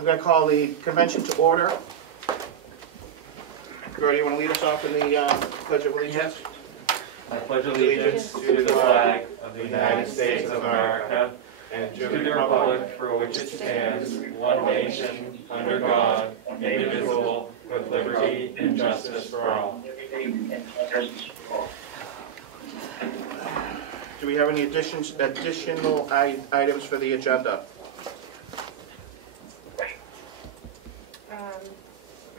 I'm going to call the convention to order. Gertie, you want to lead us off in the Pledge of Allegiance? I pledge allegiance to the flag of the United States of America and to the republic for which it stands, one nation, under God, indivisible, with liberty and justice for all. Do we have any additional items for the agenda?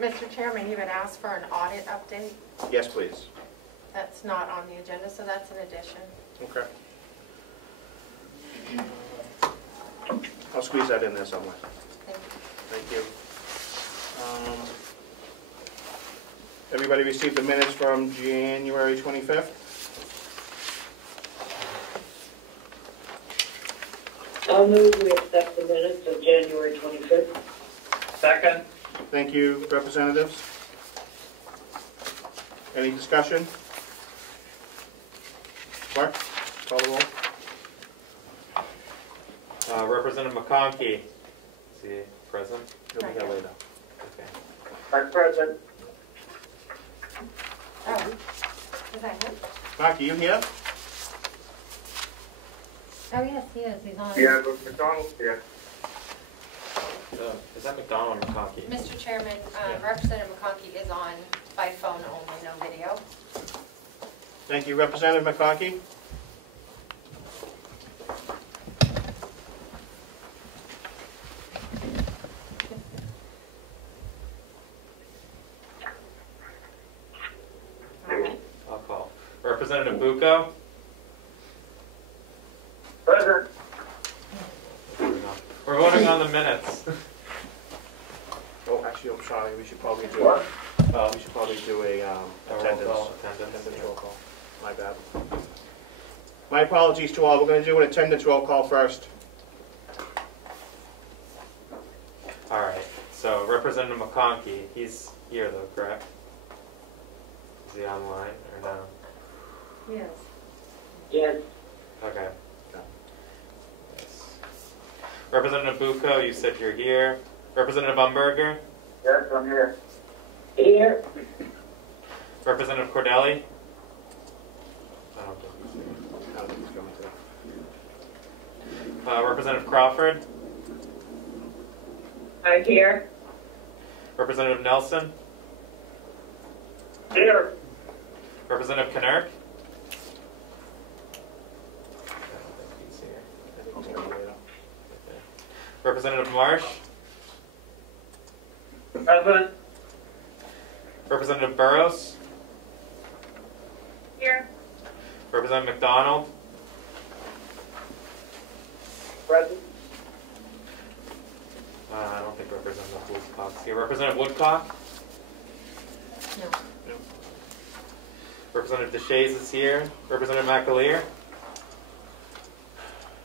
Mr. Chairman, you had asked for an audit update. Yes, please. That's not on the agenda, so that's an addition. Okay. I'll squeeze that in there somewhere. Thank you. Thank you. Everybody received the minutes from January 25th? I'll move we accept the minutes of January 25th. Second. Thank you, representatives. Any discussion? Clark, call the roll. Representative McConkey. Is he present? He'll be here later. Okay. I'm present. Oh, is that him? Mark, are you here? Oh, yes, he is. He's on. Yeah, but McDonald's here. Is that McDonald or McConkey? Mr. Chairman, Representative McConkey is on by phone only, no video. Thank you, Representative McConkey. I'll call. Representative Bucco. Present. We're voting on the minutes. Oh, actually, I'm sorry. We should probably do. What? We should probably do a attendance. Attendance Roll call. My bad. My apologies to all. We're going to do an attendance roll call first. All right. So Representative McConkey, he's here though, correct? Is he online or no? Yes. Yes. Okay. Yes. Representative Bucco, you said you're here. Representative Umberger. Yes, I'm here. Here. Representative Cordelli. I don't think he's here. I don't think he's coming today. Representative Crawford. I'm here. Representative Nelson. Here. Representative Knirk. I think he's coming later. Representative Marsh. Present. Representative Burrows. Here. Representative McDonald. Present. I don't think Representative Woodcock's here. Representative Woodcock. No. Representative DeShays is here. Representative McAleer.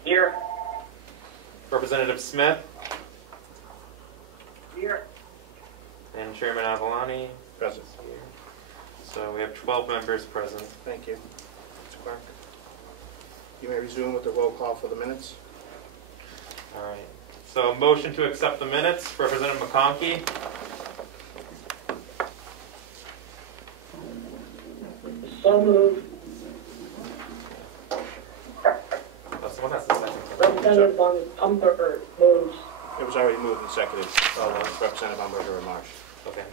Here. Representative Smith. Here. And Chairman Avalani. Present. Is here. So we have 12 members present. Thank you. Mr. Clark. You may resume with the roll call for the minutes. All right. So motion to accept the minutes. Representative McConkey. So moved. Oh, someone has a second. Representative Umberger moves. It was already moved and seconded. Representative Umberger and Marsh. Okay.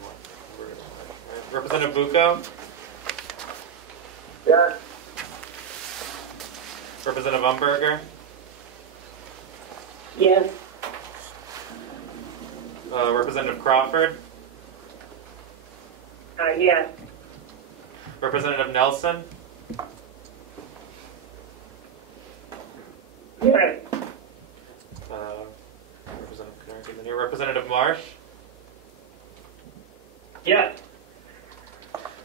Representative Bucco. Yes. Representative Umberger. Yes. Representative Crawford. Yes. Representative Nelson. Yes. Representative Knirk isn't here. Representative Marsh. Yes.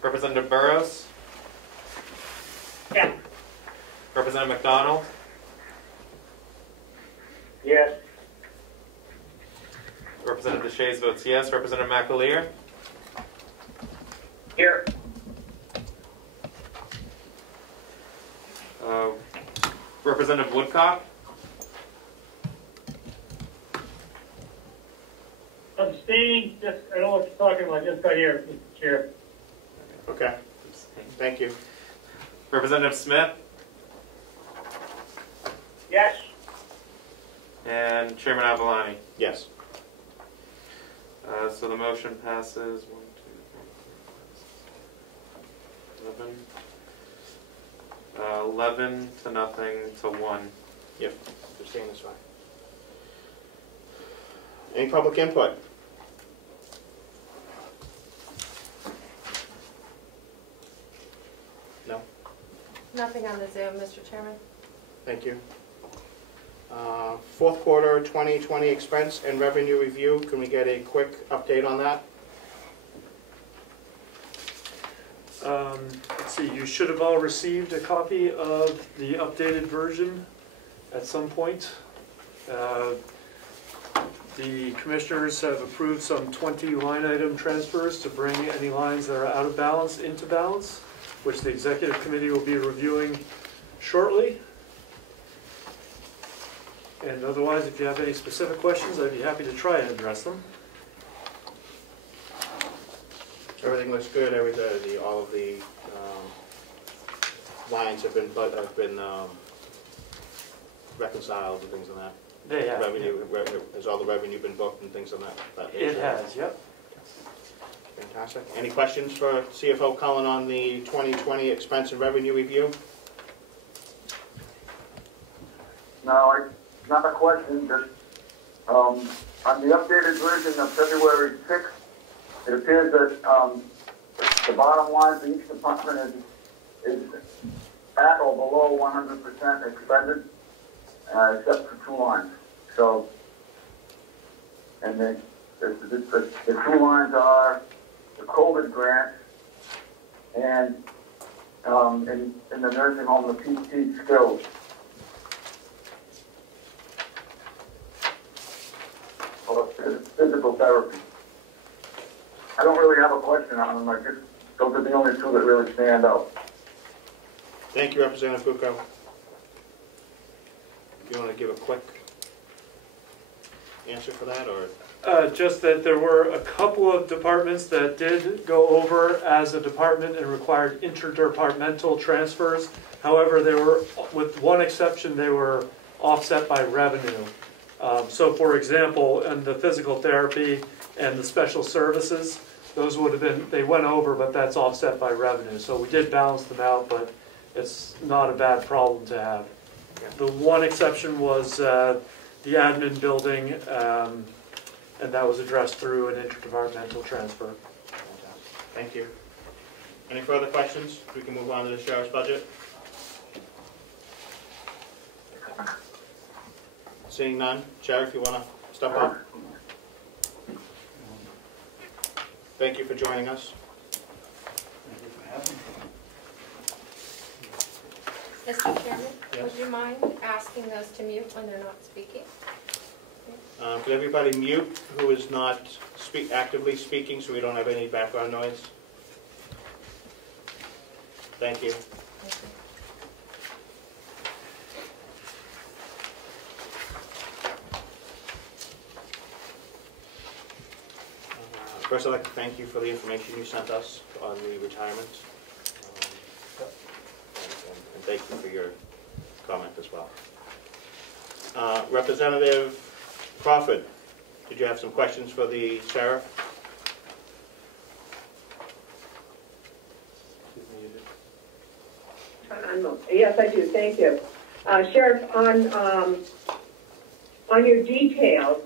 Representative Burrows. Yes. Representative McDonald. Yes. Representative DeShays votes yes. Representative McAleer. Here. Representative Woodcock. abstaining, just, I don't know what you're talking about, just got here, Mr. Chair. Okay, thank you. Representative Smith Yes. and Chairman Avalani. Yes. So the motion passes 11 to nothing to 1. Yep, abstain is fine. Any public input? No? Nothing on the Zoom, Mr. Chairman. Thank you. Fourth quarter 2020 expense and revenue review. Can we get a quick update on that? Let's see, you should have all received a copy of the updated version at some point. The commissioners have approved some 20 line item transfers to bring any lines that are out of balance into balance, which the executive committee will be reviewing shortly. And otherwise, if you have any specific questions, I'd be happy to try and address them. Everything looks good. All of the lines have been reconciled and things like that. They have. Has all the revenue been booked and things like that? It has, yep. Fantastic. Any questions for CFO Cullen on the 2020 expense and revenue review? No, not a question, just, on the updated version of February 6th, it appears that, the bottom line for each department is at or below 100% expended, except for 2 lines. So, and the 2 lines are the COVID grant and, in the nursing home, the PT skills. Physical therapy. I don't really have a question on them. Those are the only 2 that really stand out. Thank you, Representative Bucco. Do you want to give a quick answer for that, or? Just that there were a couple of departments that did go over as a department and required interdepartmental transfers. However, they were, with one exception, they were offset by revenue. So for example, in the physical therapy and the special services, those would have been, they went over, but that's offset by revenue. So we did balance them out, but it's not a bad problem to have. The one exception was the admin building, and that was addressed through an interdepartmental transfer. Thank you. Any further questions? We can move on to the sheriff's budget. Seeing none, Sheriff, you want to step up? Thank you for joining us. Mr. Chairman, Yes. would you mind asking those to mute when they're not speaking? Could everybody mute who is not actively speaking so we don't have any background noise? Thank you. Thank you. First, I'd like to thank you for the information you sent us on the retirement. And thank you for your comment as well. Representative Crawford, did you have some questions for the sheriff? Yes, I do, thank you. Sheriff, on your details,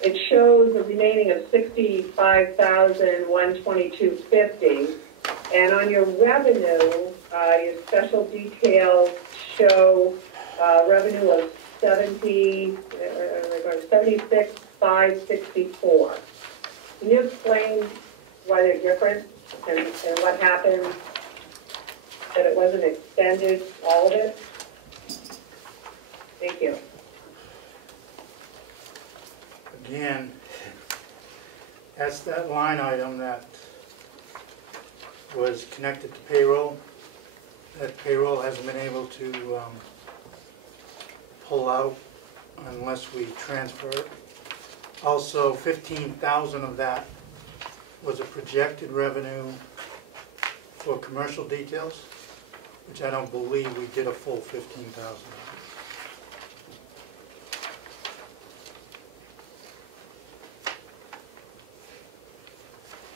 it shows a remaining of $65,122.50, and on your revenue, your special details show revenue of $76,564. Can you explain why they're different and what happened that it wasn't extended, all of it? Thank you. Again, that's that line item that was connected to payroll. That payroll hasn't been able to pull out unless we transfer it. Also, 15,000 of that was a projected revenue for commercial details, which I don't believe we did a full 15,000.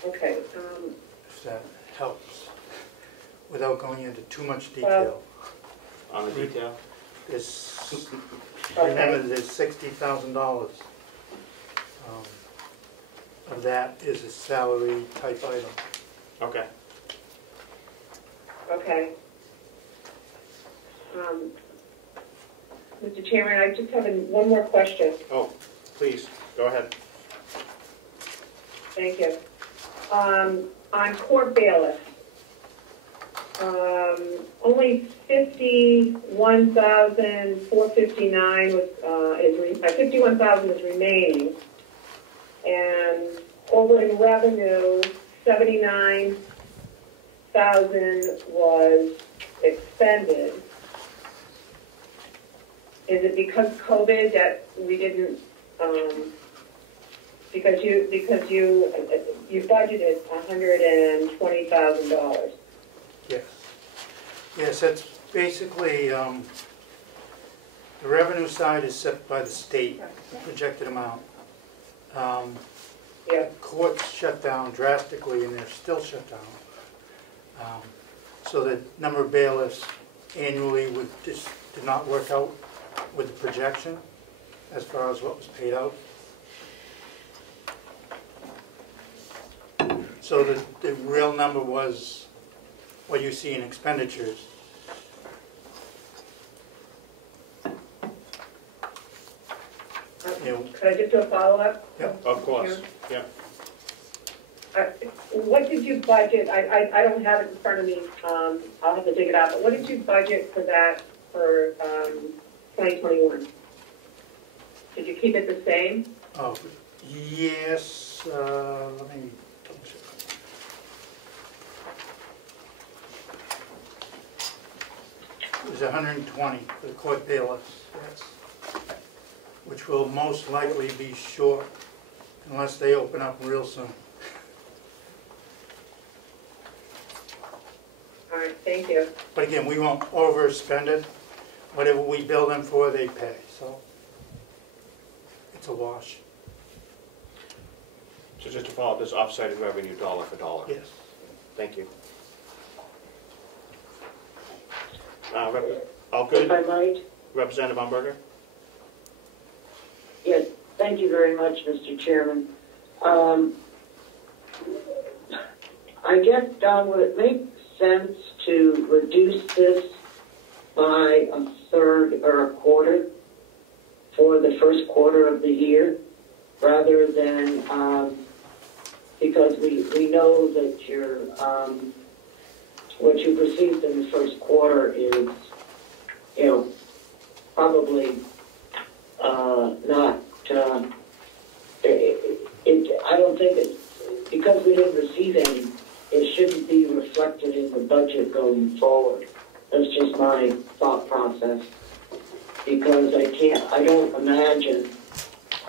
Okay, If that helps, without going into too much detail. On the detail? There's, remember, there's $60,000 of that is a salary type item. Okay. okay. Mr. Chairman, I just have one more question. Oh, please, go ahead. Thank you. On court bailiff, only 51,459 was 51,000 is remaining, and over in revenue, 79,000 was expended. Is it because COVID that we didn't? Because you budgeted $120,000. Yes. Yes, that's basically, the revenue side is set by the state, the projected amount. Yeah. Courts shut down drastically, and they're still shut down. So the number of bailiffs annually just did not work out with the projection as far as what was paid out. So the real number was what you see in expenditures. Could I just do a follow-up? Yep. Of course, yeah. What did you budget? I don't have it in front of me. I'll have to dig it out. But what did you budget for that for 2021? Did you keep it the same? Oh, yes, let me double check. It was 120 for the court bailiffs, yes. Which will most likely be short unless they open up real soon. All right, thank you. But again, we won't overspend it. Whatever we bill them for, they pay, so it's a wash. So just to follow up, this offsetted revenue dollar for dollar? Yes. Thank you. All good? If I might, Representative Umberger? yes, thank you very much, Mr. Chairman. I guess, Don, would it make sense to reduce this by a third or a quarter for the first quarter of the year, rather than, because we know that what you received in the first quarter is, probably not, I don't think it's, because we didn't receive any, it shouldn't be reflected in the budget going forward. That's just my thought process. Because I don't imagine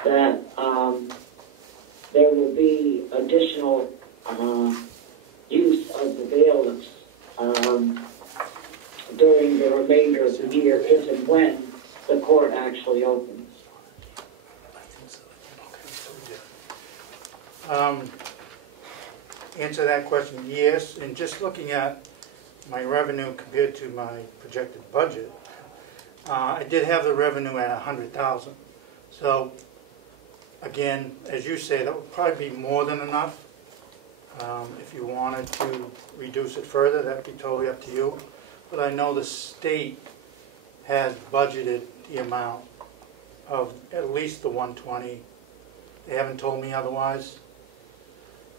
that there will be additional use of the bailiffs during the remainder of the year, if and when the court actually opens. Answer that question, yes. And just looking at my revenue compared to my projected budget, I did have the revenue at 100,000. So again, as you say, that would probably be more than enough. If you wanted to reduce it further, that would be totally up to you. But I know the state has budgeted the amount of at least the 120. They haven't told me otherwise.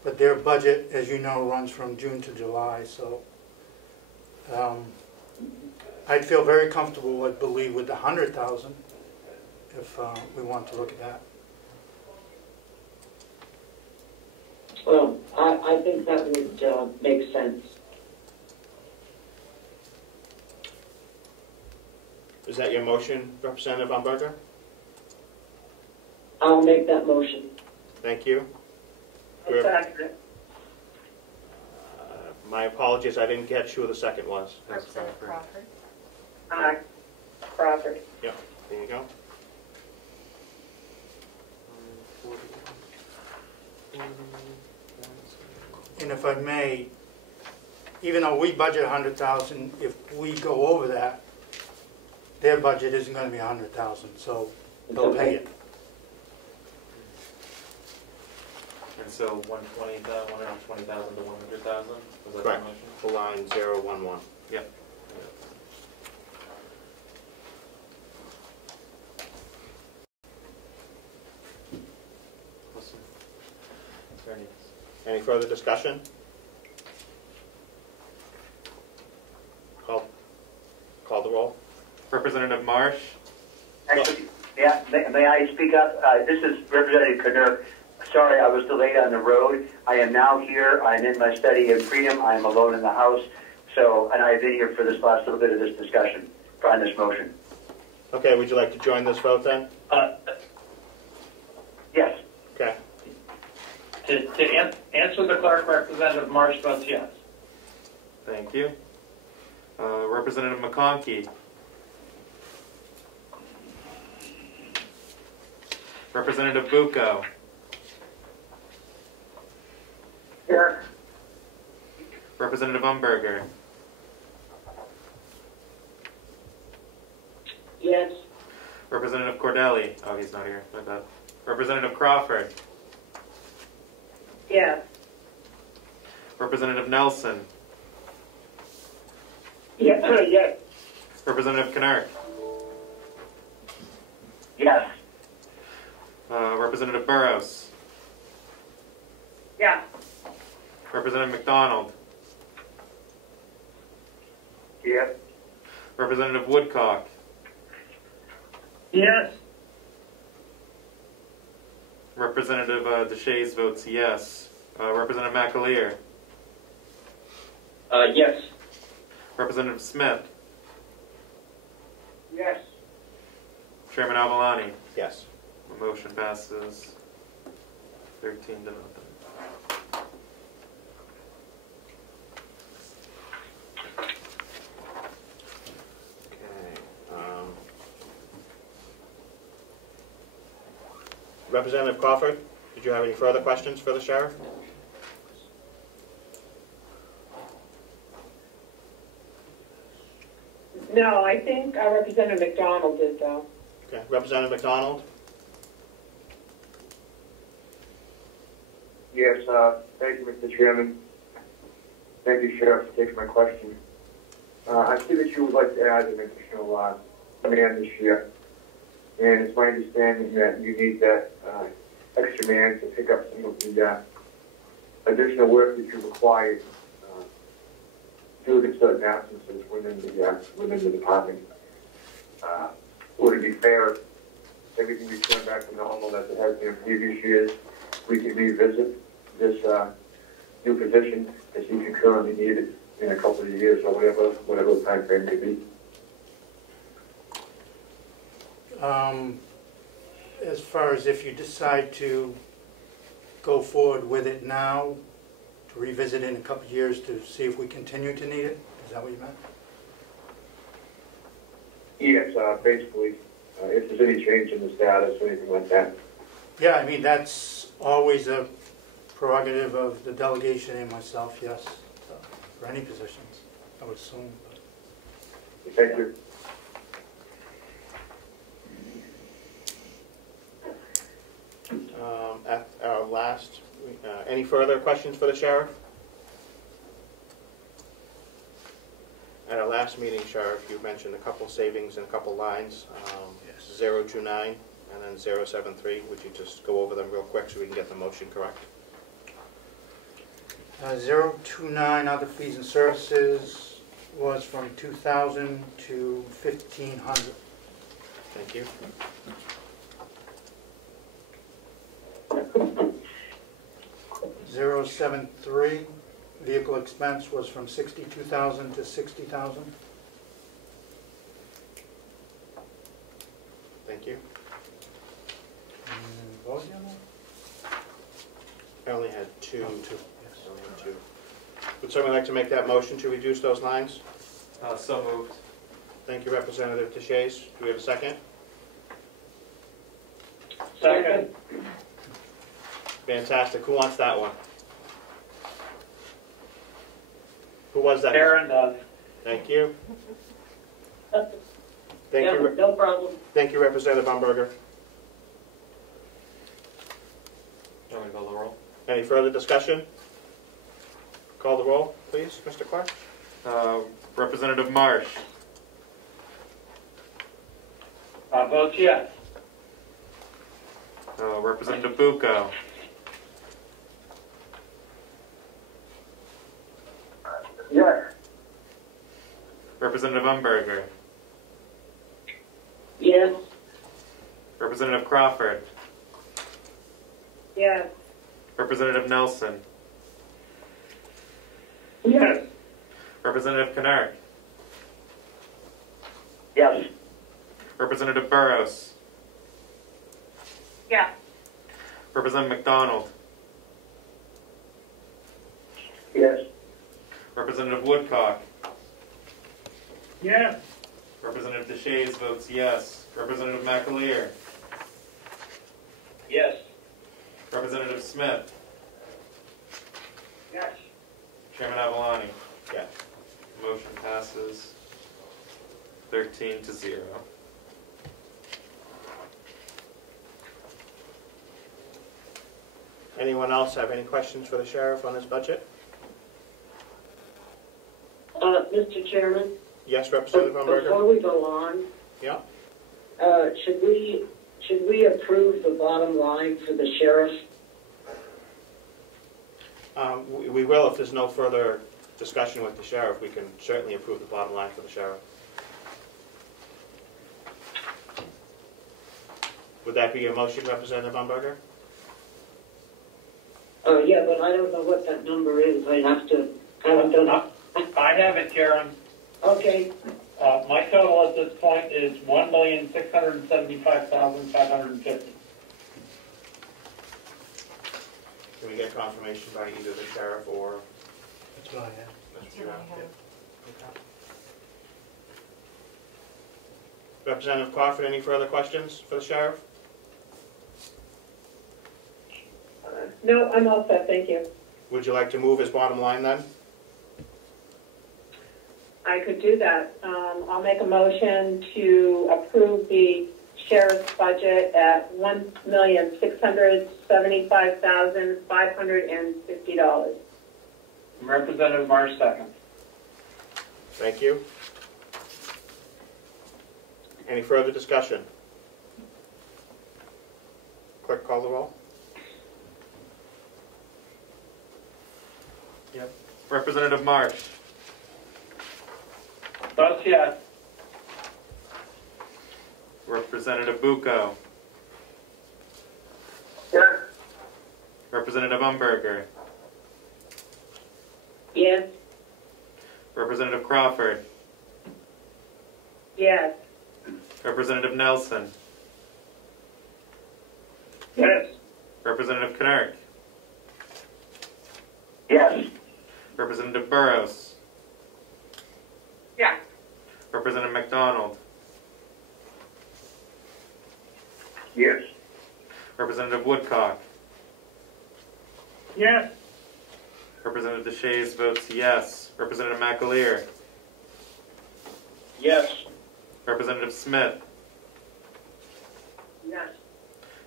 But their budget, as you know, runs from June to July. So I'd feel very comfortable, I believe, with the 100,000 if we want to look at that. Well, I think that would make sense. Is that your motion, Representative Umberger? I'll make that motion. Thank you. I'll second it. My apologies, I didn't catch who the second was. Representative Crawford. Aye. Crawford. Yep, there you go. And if I may, even though we budget 100,000, if we go over that, their budget isn't going to be 100,000, so they'll pay it. And so 120,000 to 100,000? Was that Correct. the motion? For line 011. Yep. Awesome. Is there Any further discussion? Call the roll. Representative Marsh? Actually, yeah, may I speak up? This is Representative Comeau. Sorry, I was delayed on the road. I am now here. I'm in my study of freedom. I am alone in the House. So, and I've been here for this last little bit of this discussion on this motion. Okay, would you like to join this vote then? Yes. Okay. To answer the clerk, Representative Marsh votes yes. Thank you. Representative McConkey? Representative Bucco? Here. Representative Umberger? Yes. Representative Cordelli? Oh, he's not here. My bad. Representative Crawford? Yes. Representative Nelson? Yes. Yes. Representative Knark? Yes. Representative Burrows? Yes. Representative McDonald? Yes. Representative Woodcock? Yes. Representative DeShays votes yes. Representative McAleer? Yes. Representative Smith? Yes. Chairman Avalani? Yes. The motion passes 13 to nothing. Okay. Representative Crawford, did you have any further questions for the sheriff? No, I think Representative McDonald did though. Okay. Representative McDonald? Yes, thank you, Mr. Chairman. Thank you, Sheriff, for taking my question. I see that you would like to add an additional man this year, and it's my understanding that you need that extra man to pick up some of the additional work that you require due to certain absences within the department. Would it be fair if everything returned back to normal as it has been in previous years? We can revisit this new position as you can currently need it in a couple of years or whatever time frame may be. As far as if you decide to go forward with it now, to revisit in a couple of years to see if we continue to need it, is that what you meant? Yes, basically, if there's any change in the status or anything like that. Yeah, I mean, that's always a prerogative of the delegation and myself, yes, for any positions, I would assume. Thank you. At our last, any further questions for the sheriff? At our last meeting, Sheriff, you mentioned a couple savings and a couple lines, 029 and then 073. Would you just go over them real quick so we can get the motion correct? 029 other fees and services was from 2,000 to 1,500. Thank you. .073 vehicle expense was from 62,000 to 60,000. Thank you. And I only had two. I only had two. Would someone like to make that motion to reduce those lines? So moved. Thank you, Representative Teixeira. Do we have a second? Second. Fantastic. Who wants that one? Who was that? Karen does. Thank you. Thank Yeah, you. no problem. Thank you, Representative Umberger. Can we call the roll? Any further discussion? Call the roll, please, Mr. Clark. Representative Marsh. Votes yes. Representative Bucco. Yes. Representative Umberger. Yes. Representative Crawford. Yes. Representative Nelson. Yes. Representative Knark. Yes. Representative Burrows. Yeah. Representative McDonald. Yes. Representative Woodcock. Yes. Representative Teixeira votes yes. Representative McAleer. Yes. Representative Smith. Yes. Chairman Avalani. Yes. Motion passes 13-0. Anyone else have any questions for the sheriff on his budget? Mr. Chairman, Yes, Representative Umberger? before we go on, Yeah. should we approve the bottom line for the sheriff? We will if there's no further discussion with the sheriff. We can certainly approve the bottom line for the sheriff. Would that be your motion, Representative Umberger? Yeah, but I don't know what that number is. I haven't done it. I have it, Karen. Okay, My total at this point is $1,675,550. Can we get confirmation by either the sheriff or That's what I have. Mr. Brown? Okay. Representative Crawford, any further questions for the sheriff? No, I'm all set, thank you. Would you like to move his bottom line then? I could do that. I'll make a motion to approve the sheriff's budget at $1,675,550. Representative Marsh, second. Thank you. Any further discussion? Clerk, call the roll. Yep. Representative Marsh. Votes yes. Representative Bucco. Yes. Representative Umberger. yes. Representative Crawford. Yes. Representative Nelson. Yes. Representative Knark. Yes. Representative Burrows. Yeah. Representative McDonald. Yes. Representative Woodcock. Yes. Representative Teixeira votes yes. Representative McAleer. Yes. Representative Smith. Yes.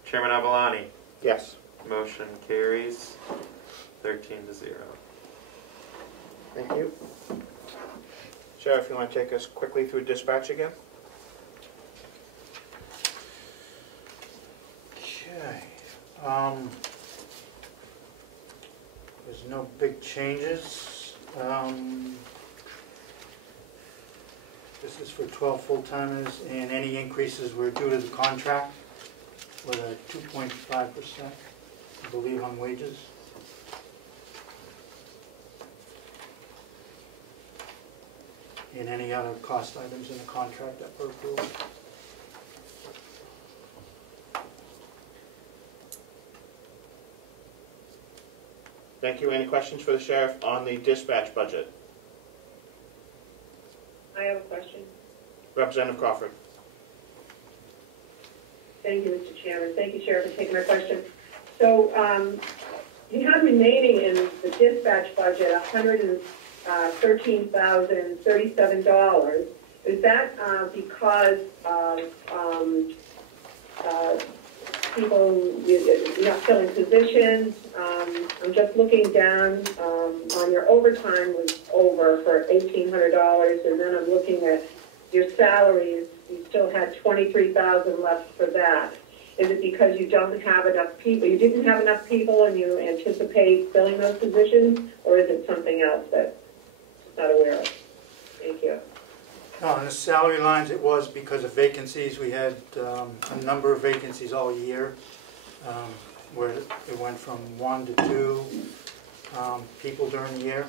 Chairman Avalani. Yes. Motion carries 13-0. Thank you. Sheriff, you want to take us quickly through dispatch again? Okay. There's no big changes. This is for 12 full-timers, and any increases were due to the contract with a 2.5%, I believe, on wages. And any other cost items in the contract that were approved. Thank you. Any questions for the sheriff on the dispatch budget? I have a question. Representative Crawford. Thank you, Mr. Chairman. Thank you, Sheriff, for taking my question. So you have remaining in the dispatch budget $113,037. Is that because people, you're not filling positions? I'm just looking down on your overtime was over for $1,800, and then I'm looking at your salaries. You still had $23,000 left for that. Is it because you don't have enough people? You didn't have enough people, and you anticipate filling those positions, or is it something else that I'm not aware of? Thank you. No, on the salary lines, it was because of vacancies. We had a number of vacancies all year, where it went from 1 to 2 people during the year.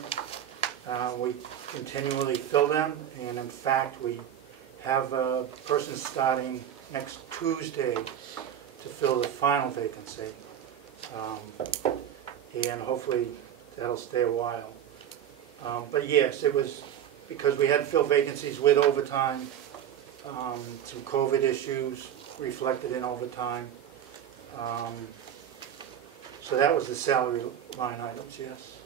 We continually fill them, and in fact, we have a person starting next Tuesday to fill the final vacancy, and hopefully that'll stay a while. But yes, it was because we had to fill vacancies with overtime, some COVID issues reflected in overtime. So that was the salary line items, yes.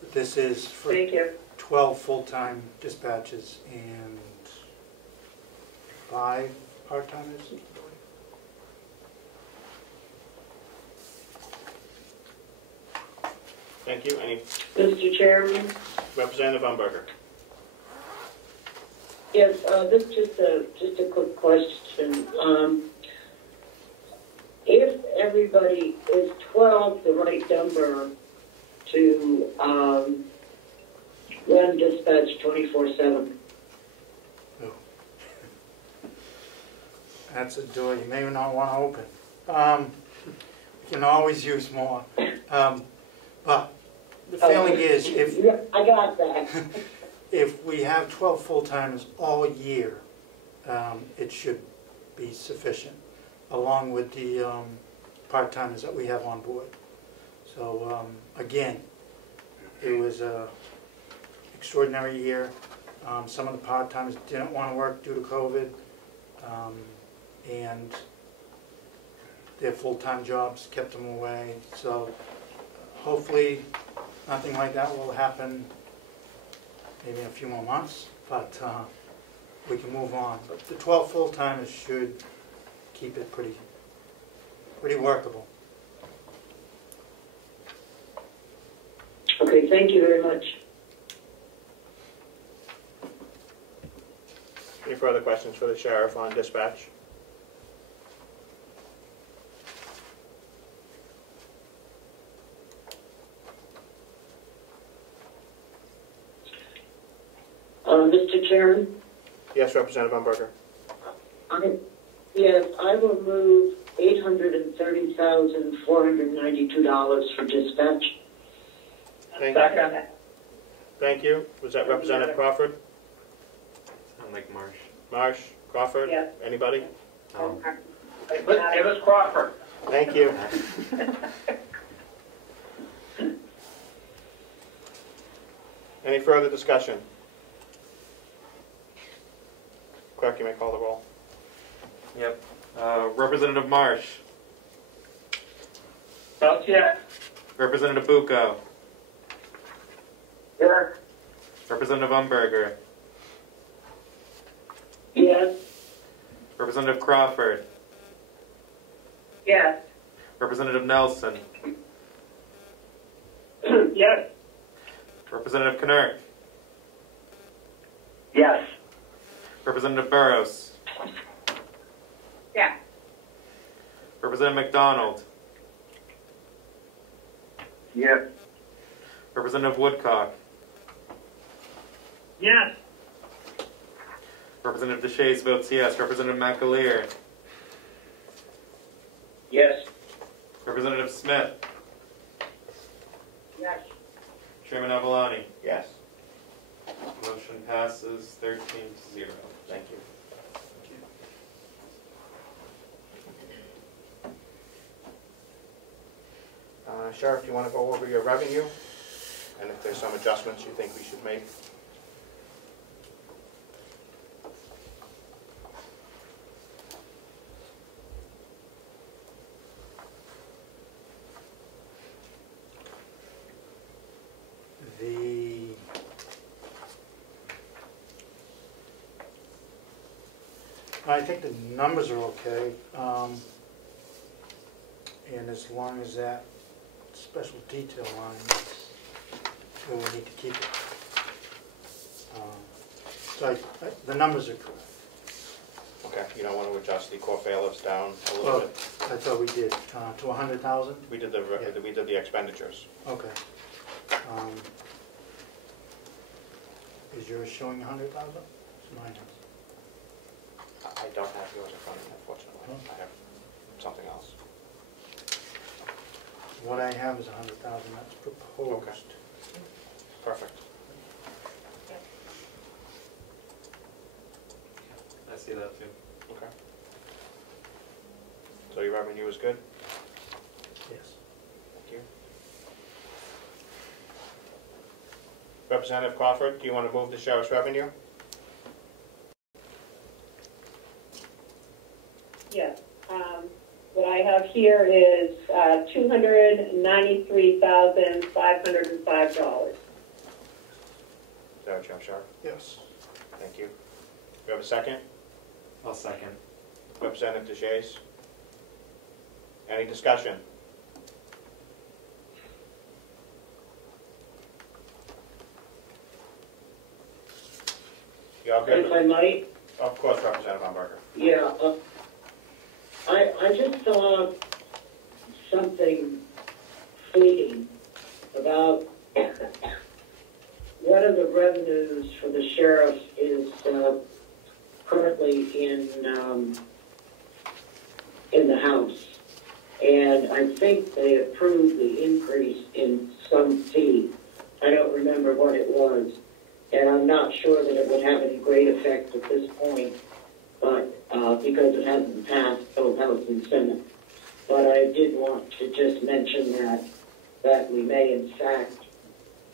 But this is for Thank you. 12 full-time dispatches and 5 part-timers. Thank you. Any Mr. Chairman? Representative Umberger? Yes, this just a quick question. If everybody is 12 the right number to run dispatch 24/7? Oh. That's a door you may not want to open. You can always use more. But the feeling is if I got that. if we have 12 full-timers all year, it should be sufficient, along with the part-timers that we have on board. So again, it was an extraordinary year. Some of the part-timers didn't want to work due to COVID, and their full-time jobs kept them away. So hopefully nothing like that will happen maybe in a few more months, but we can move on. But the 12 full-timers should keep it pretty workable. Okay, thank you very much. Any further questions for the sheriff on dispatch? Mr. Chairman? Yes, Representative Umberger. Yes, I will move $830,492 for dispatch. Thank you. Was that Representative Crawford? Sound like Marsh. Marsh? Crawford? Yes. Anybody? It was Crawford. Thank you. Any further discussion? Clerk, you may call the roll. Yep. Representative Marsh. Votes yes. Representative Bucco. Yes. Representative Umberger. Yes. Representative Crawford. Yes. Representative Nelson. Yes. Representative Knurk. Yes. Representative Burrows. Yes. Representative McDonald. Yes. Representative Woodcock. Yes. Representative DeShays votes yes. Representative McAleer. Yes. Representative Smith. Yes. Chairman Avalani. Yes. Motion passes 13-0. Thank you. Sheriff, do you want to go over your revenue? And if there's some adjustments you think we should make? I think the numbers are okay, and as long as that special detail line is where we need to keep it. So the numbers are correct. Okay, you don't want to adjust the core bailiffs down a little Well, bit? I thought we did, to 100,000? We did the expenditures. Okay. Is yours showing 100,000? Mine is. I don't have yours in front of me, unfortunately. I have something else. What I have is 100,000, that's proposed. Okay. Perfect. I see that too. Okay. So your revenue is good? Yes. Thank you. Representative Crawford, do you want to move the sheriff's revenue? Yes. What I have here is $293,505. Is that what you have, Sheriff? Yes. Thank you. Do you have a second? I'll second. Representative DeShays? Any discussion? You all good? If I might, Of course, Representative Umberger. yeah, I just saw something fleeting about one of the revenues for the sheriff is currently in the House. And I think they approved the increase in some fee. I don't remember what it was. And I'm not sure that it would have any great effect at this point, but because it hasn't passed both House and Senate. But I did want to just mention that we may in fact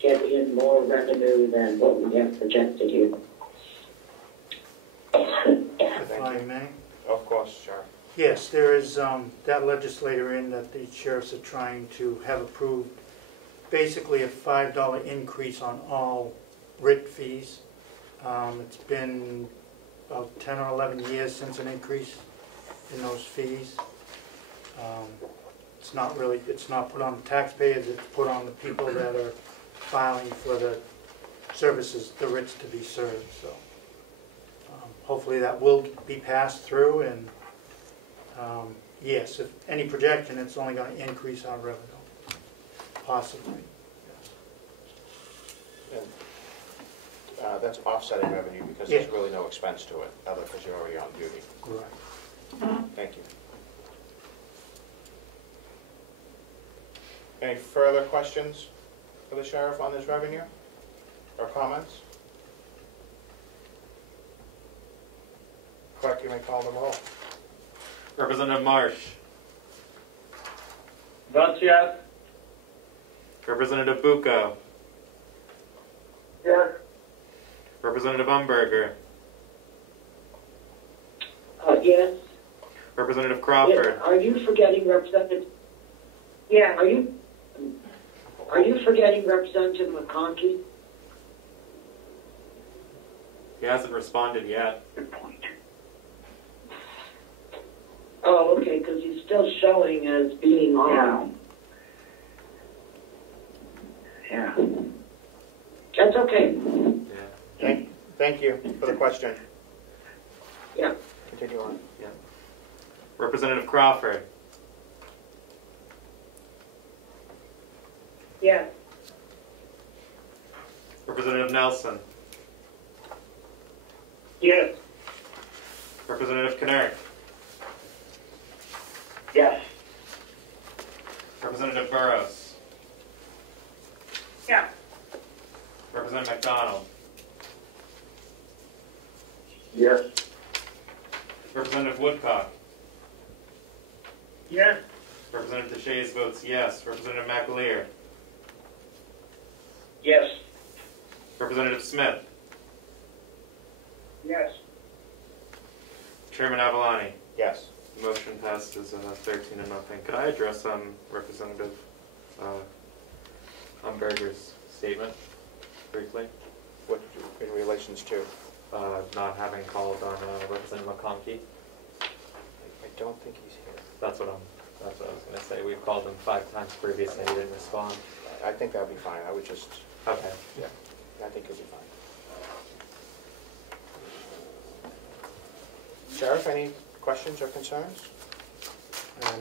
get in more revenue than what we have projected here. If I may? Of course, Sheriff. Yes, there is that legislator in that the sheriffs are trying to have approved basically a $5 increase on all writ fees. It's been about 10 or 11 years since an increase in those fees. It's not put on the taxpayers, it's put on the people that are filing for the services, the writs to be served. So hopefully that will be passed through, and yes, if any projection, it's only going to increase our revenue, possibly. And, that's offsetting revenue because there's really no expense to it, other because you're already on duty. Correct. Thank you. Any further questions for the sheriff on this revenue or comments? Clerk, you may call the roll. Representative Marsh. Votes yes. Representative Bucco. Yes. Representative Umberger. Yes. Representative Crawford. Are you forgetting Representative? Yeah. Are you forgetting Representative McConkey? He hasn't responded yet. Good point. Oh, okay, because he's still showing as being on. Yeah. That's okay. Yeah. Thank you for the question. Yeah. Continue on. Yeah. Representative Crawford. Yes. Representative Nelson. Yes. Representative Knerk. Yes. Representative Burrows. Yeah. Representative McDonald. Yes. Representative Woodcock. Yes. Representative DeShays votes yes. Representative McAleer. Yes. Representative Smith. Yes. Chairman Avalani. Yes. Motion passes 13-0. Could I address Representative Umberger's statement briefly? What, in relations to? Not having called on Representative McConkey. I don't think he's here. That's what I was going to say. We've called him 5 times previously. He didn't respond. I think that'll be fine. I would just, Okay. yeah, I think he'll be fine. Sheriff, any questions or concerns?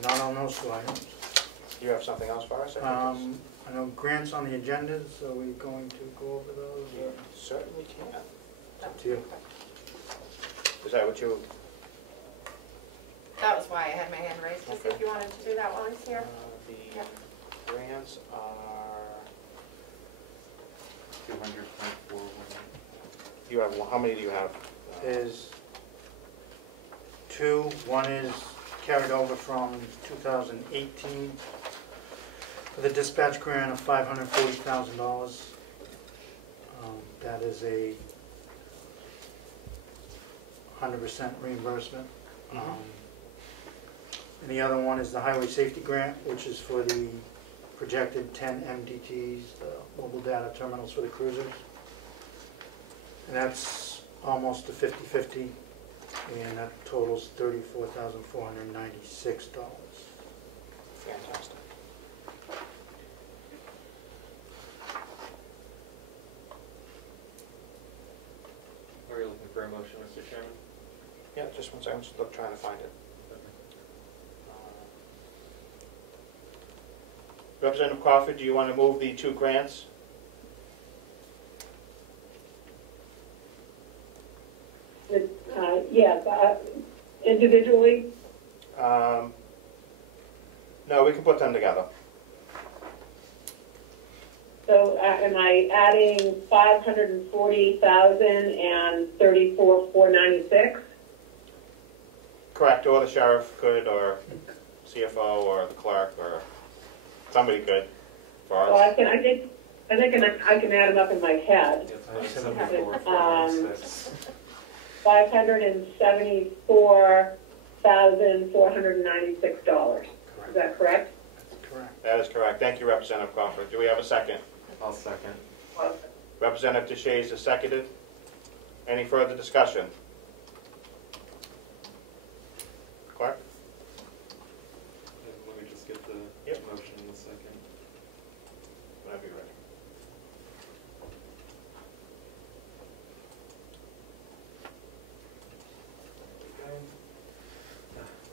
Not on those two items. You have something else for us? I know grants on the agenda, so are we going to go over those? You Or? certainly can. It's up to you. Is that what you, That was why I had my hand raised, to see if you wanted to do that while he's here. the Yep. grants are, 200.4. you have, how many do you have? Is two. One is carried over from 2018 for the dispatch grant of $540,000. That is a 100% reimbursement. And the other one is the highway safety grant, which is for the projected 10 MDTs, the mobile data terminals for the cruisers. And that's almost a 50-50, and that totals $34,496. Fantastic. Are you looking for a motion, Mr. Chairman? Yeah, just one second, I'm just trying to find it. Representative Crawford, do you want to move the 2 grants? Yes, individually. No, we can put them together. So am I adding 540,000 and 34,496? Correct, or the sheriff could, or CFO, or the clerk, or somebody could for Well, I us. think I can add them up in my head. Yes, 74,496. $574,496. Is that correct? That's correct. That is correct. Thank you, Representative Crawford. Do we have a second? I'll second. Representative DeShays is seconded. Any further discussion? Clerk? Let me just get the motion in a second. Whenever you're ready.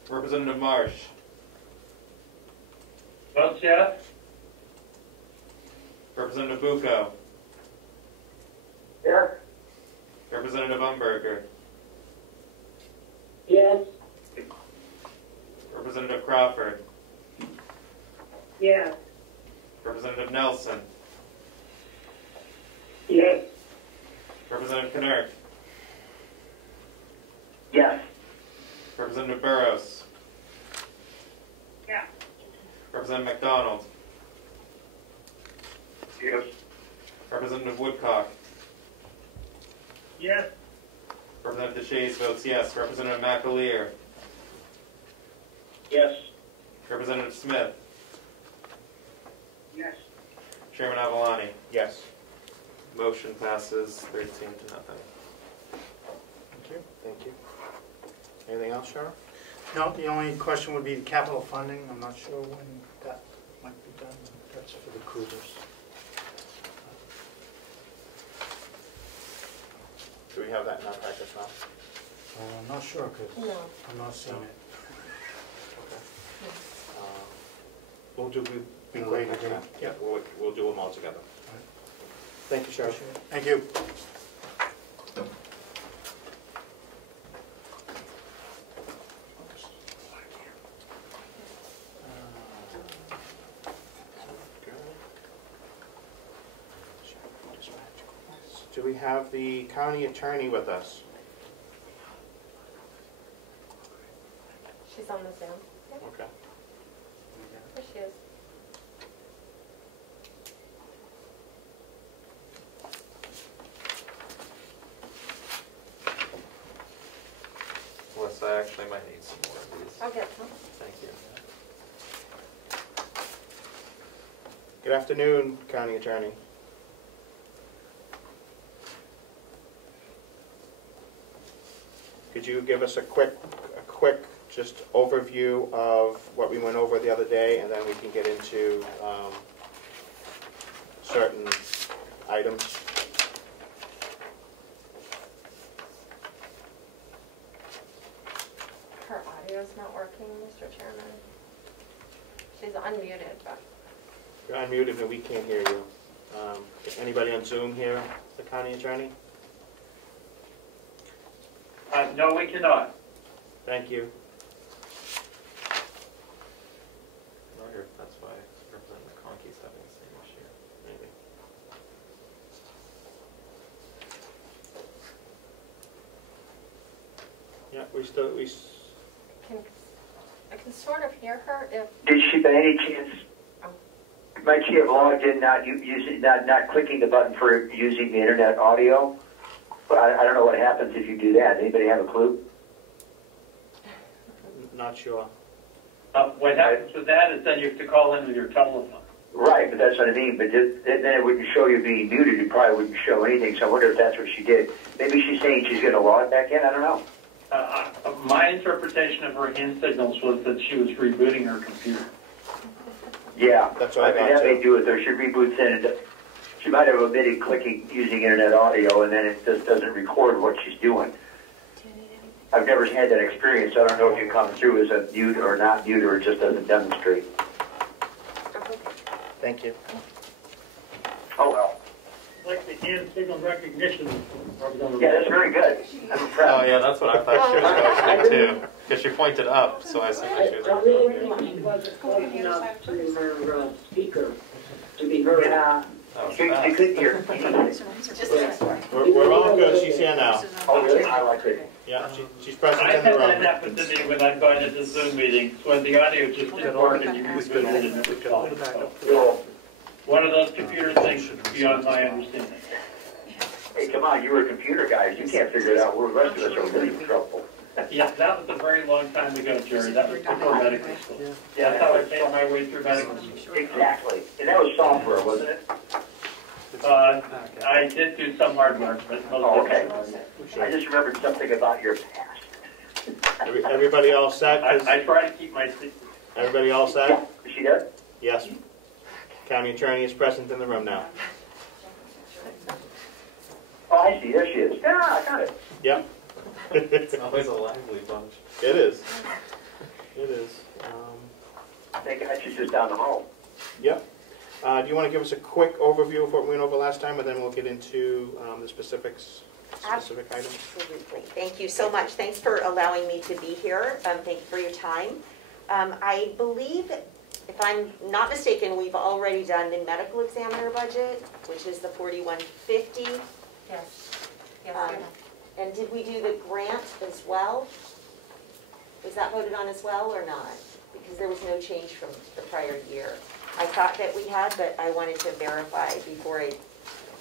Representative Marsh. Votes yes. Representative Bucco. Yes. Representative Umberger. Yes. Representative Crawford. Yes. Representative Nelson. Yes. Representative Knurk. Yes. Representative Burrows. Yeah. Representative McDonald. Yes. Representative Woodcock. Yes. Representative DeShays votes yes. Representative McAleer. Yes. Representative Smith. Yes. Chairman Avalani. Yes. Motion passes 13-0. Thank you. Thank you. Anything else, Sheriff? No, the only question would be the capital funding. I'm not sure when that might be done. That's for the cruisers. Do we have that in our package now? I'm not sure because No. I'm not seeing it. We'll do, Be we'll great, next okay. time. Yeah, we'll do them all together. right. Thank you, Sheriff. Thank you. Do we have the county attorney with us? She's on the Zoom. Okay. There she is. Melissa, I actually might need some more of these. I'll get some. Thank you. Good afternoon, County Attorney. Could you give us a quick just overview of what we went over the other day, and then we can get into certain items? Her audio's not working, Mr. Chairman. She's unmuted, but. You're unmuted and we can't hear you. Anybody on Zoom here, the County Attorney? No, we cannot. Thank you. I wonder if that's why Representative McConkey's having the same issue. Maybe. Yeah, I can sort of hear her if. Did she, by any chance, might she have logged in not clicking the button for using the internet audio? But I don't know what happens if you do that. Anybody have a clue? Not sure. What happens with that is then you have to call in with your telephone. Right, but that's what I mean. But then it wouldn't show you being muted. It probably wouldn't show anything. So I wonder if that's what she did. Maybe she's saying she's going to log back in. I don't know. My interpretation of her hand signals was that she was rebooting her computer. Yeah, That's what I thought, that may too. do it. Though she reboots in. She might have omitted clicking using internet audio, and then it just doesn't record what she's doing. I've never had that experience. So I don't know if you come through as a mute or not mute, or it just doesn't demonstrate. Thank you. Oh well. Like the hand signal recognition. Yeah, that's very good. I'm impressed. Oh yeah, that's what I thought she was going to do too. Because she pointed up, so I assumed she was I going to really do. think she wasn't close enough to her speaker to be heard. Yeah. Oh, You couldn't hear. We're all good. She's here now. Oh, really? I like it. Yeah, she's present I in the had that room. happen to me when I've gone into Zoom meetings, when the audio just didn't work and you rebooted it and it was gone. So, one of those computer things beyond my understanding. Hey, come on, you were a computer guy. You can't figure it out. We're the rest of us are really in trouble. Yeah, that was a very long time ago, Jerry. That was before medical school. Yeah, That's how I made my way through medical school. exactly. And that was software, wasn't it? I did do some hardware, but most Oh, of okay. it. I just remembered something about your past. Everybody all set? 'Cause- I try to keep my secret. Everybody all set? Yeah, she does? Yes. County Attorney is present in the room now. Oh, I see. There she is. Yeah, I got it. Yep. It's always a lively bunch. It is. It is. Thank God she's just down the hall. Yep. Do you want to give us a quick overview of what we went over last time, and then we'll get into the specific items? Absolutely. Thank you so much. Thanks for allowing me to be here. Thank you for your time. I believe, if I'm not mistaken, we've already done the medical examiner budget, which is the $41.50. Yes. Yes, we have. And did we do the grant as well? Was that voted on as well or not? Because there was no change from the prior year. I thought that we had, but I wanted to verify before I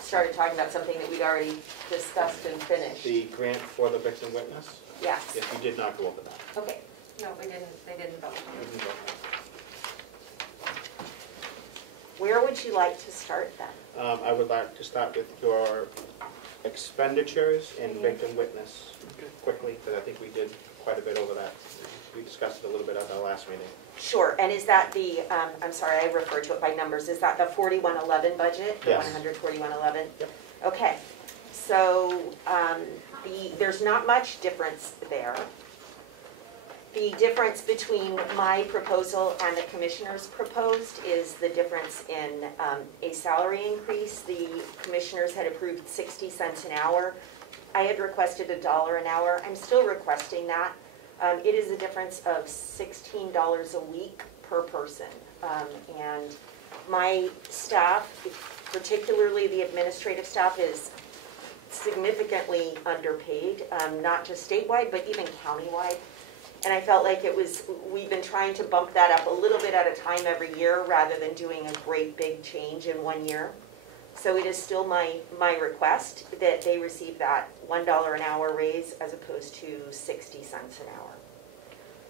started talking about something that we'd already discussed and finished. The grant for the victim witness? Yes. Yes, you did not go over that. Okay. No, we didn't, they didn't vote. You didn't go over Where would you like to start then? that. I would like to start with your expenditures and victim witness quickly, because I think we did quite a bit over that. We discussed it a little bit at our last meeting. Sure, and is that the, I'm sorry, I refer to it by numbers, is that the 4111 budget? The Yes. 14111? Yep. Okay, so there's not much difference there. The difference between my proposal and the commissioner's proposed is the difference in a salary increase. The commissioners had approved 60 cents an hour. I had requested $1 an hour. I'm still requesting that. It is a difference of $16 a week per person. And my staff, particularly the administrative staff, is significantly underpaid, not just statewide, but even countywide. And I felt like we've been trying to bump that up a little bit at a time every year rather than doing a great big change in 1 year. So it is still my request that they receive that $1 an hour raise as opposed to 60 cents an hour.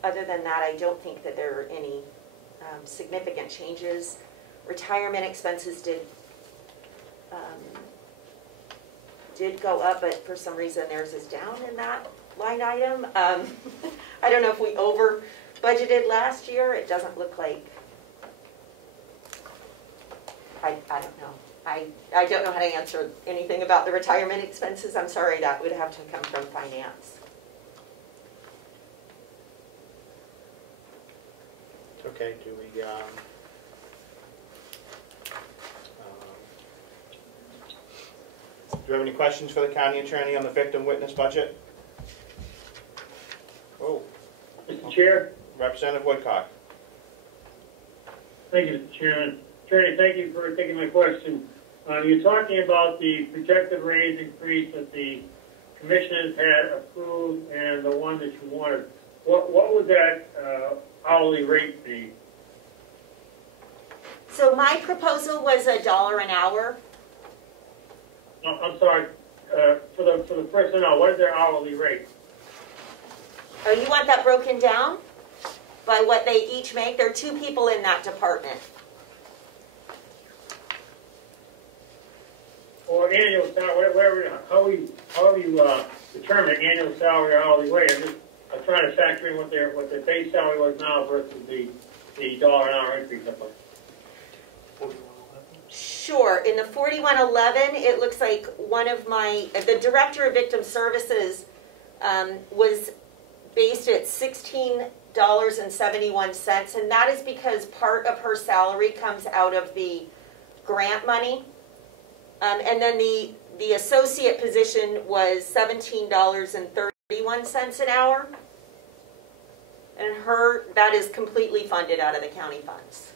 Other than that, I don't think that there are any significant changes. Retirement expenses did go up, but for some reason theirs is down in that line item. I don't know if we over budgeted last year. It doesn't look like, I don't know. I don't know how to answer anything about the retirement expenses. I'm sorry, that would have to come from finance. Okay, do we, do you have any questions for the county attorney on the victim witness budget? Oh. Mr. Chair. Representative Woodcock. Thank you, Mr. Chairman. Attorney, thank you for taking my question. You're talking about the projected raise increase that the commissioners had approved and the one that you wanted. What would that hourly rate be? So my proposal was $1 an hour. No, I'm sorry. For the personnel, what is their hourly rate? Oh, you want that broken down by what they each make? There are 2 people in that department. Or annual salary, whatever, however you determine annual salary or hourly wage. I'm trying to factor in what their base salary was now versus the $1 an hour increase. Sure. In the 4111, it looks like the director of victim services was based at $16.71, and that is because part of her salary comes out of the grant money. And then the associate position was $17.31 an hour. And that is completely funded out of the county funds.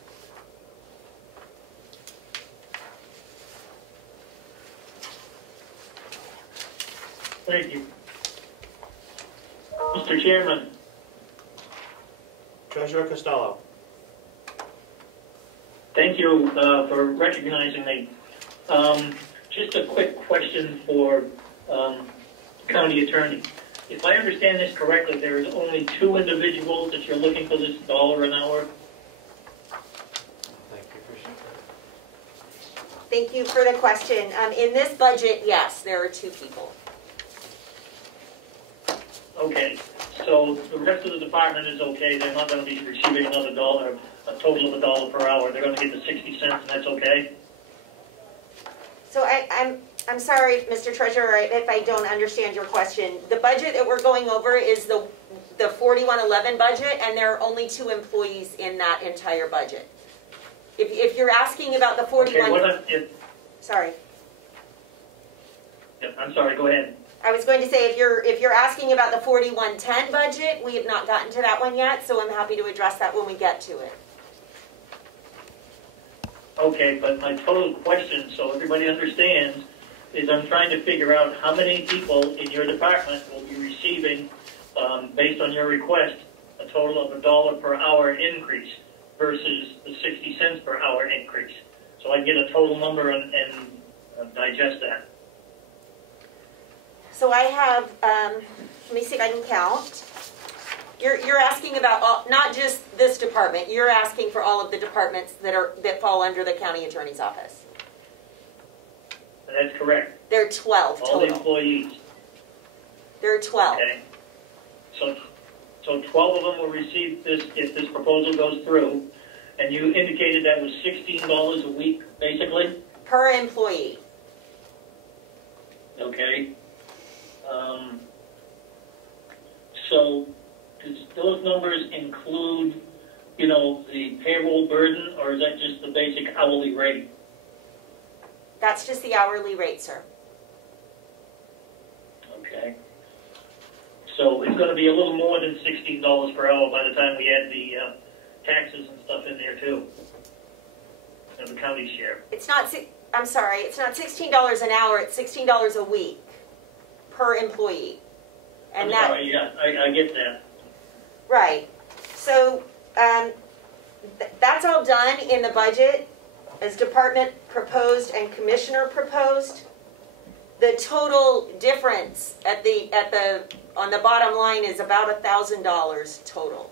Thank you. Mr. Chairman. Treasurer Costello. Thank you for recognizing me. Just a quick question for county attorney. If I understand this correctly, there is only 2 individuals that you're looking for this $1 an hour? Thank you for the question. In this budget, yes, there are 2 people. Okay, so the rest of the department is okay. They're not going to be receiving another $1, a total of $1 per hour. They're going to get the 60 cents, and that's okay? So I'm sorry, Mr. Treasurer, if I don't understand your question. The budget that we're going over is the 4111 budget, and there are only 2 employees in that entire budget. If you're asking about the 41... Okay, sorry. Yeah, I'm sorry, go ahead. I was going to say, if you're asking about the 4110 budget, we have not gotten to that one yet, so I'm happy to address that when we get to it. Okay, but my total question, so everybody understands, is I'm trying to figure out how many people in your department will be receiving, based on your request, a total of $1 per hour increase versus the 60 cents per hour increase. So I can get a total number and digest that. So I have, let me see if I can count. You're asking about not just this department. You're asking for all of the departments that fall under the county attorney's office. That's correct. There are 12 total. All the employees. There are 12. Okay. So 12 of them will receive this if this proposal goes through. And you indicated that was $16 a week, basically? Per employee. Okay. So does those numbers include, the payroll burden, or is that just the basic hourly rate? That's just the hourly rate, sir. Okay. So it's going to be a little more than $16 per hour by the time we add the taxes and stuff in there too, and the county share. It's not. I'm sorry. It's not $16 an hour. It's $16 a week per employee. And I'm sorry. Yeah, I get that. Right. So that's all done in the budget as department proposed and commissioner proposed. The total difference on the bottom line is about $1,000 total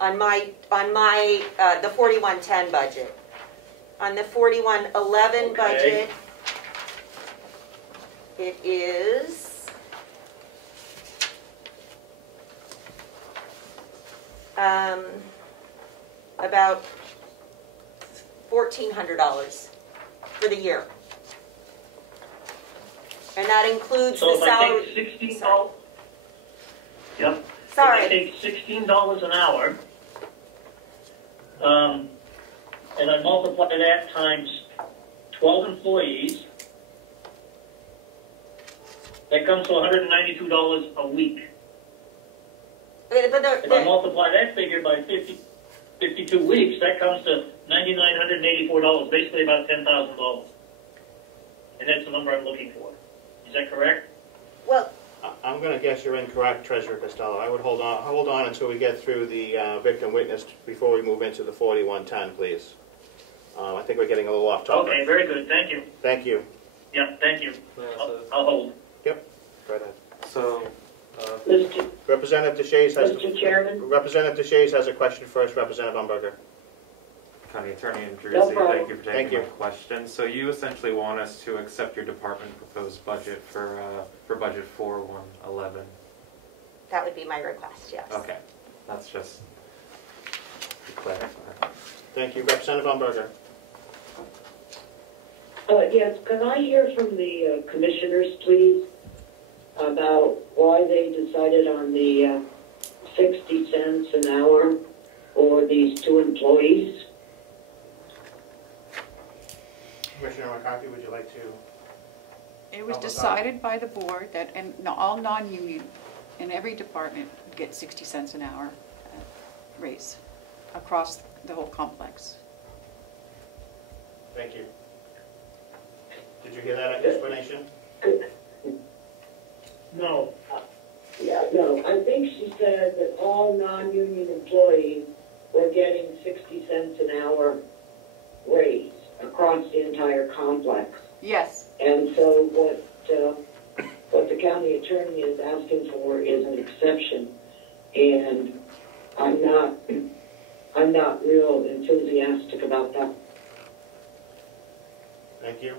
on my the 4110 budget. On the 4111 budget, it is about $1,400 for the year. And that includes So the salary. if I take $16, yep. Sorry. If I take $16 an hour, and I multiply that times 12 employees, that comes to $192 a week. If I multiply that figure by 52 weeks, that comes to $9,984, basically about $10,000. And that's the number I'm looking for. Is that correct? Well, I'm going to guess you're incorrect, Treasurer Costello. I would hold on until we get through the victim witness before we move into the 4110, please. I think we're getting a little off topic. Okay, very good. Thank you. Thank you. Yep, thank you. I'll hold. Yep. Go ahead. So, Representative DeShays has Mr. Chairman? Representative DeShays has a question first. Representative Umberger. County Attorney in Jersey, No problem. thank you for taking my question. So you essentially want us to accept your department proposed budget for budget 4111. that would be my request, yes. Okay, that's just to clarify. Thank you. Representative Umberger. Yes, can I hear from the commissioners, please, about why they decided on the 60 cents an hour for these two employees? Commissioner McCarthy, would you like to? It was decided by the board that all non-union in every department get 60 cents an hour raise across the whole complex. Thank you. Did you hear that explanation? No. Yeah, no, I think she said that all non-union employees were getting 60 cents an hour raise across the entire complex. Yes. And so what the county attorney is asking for is an exception. And I'm not real enthusiastic about that. Thank you.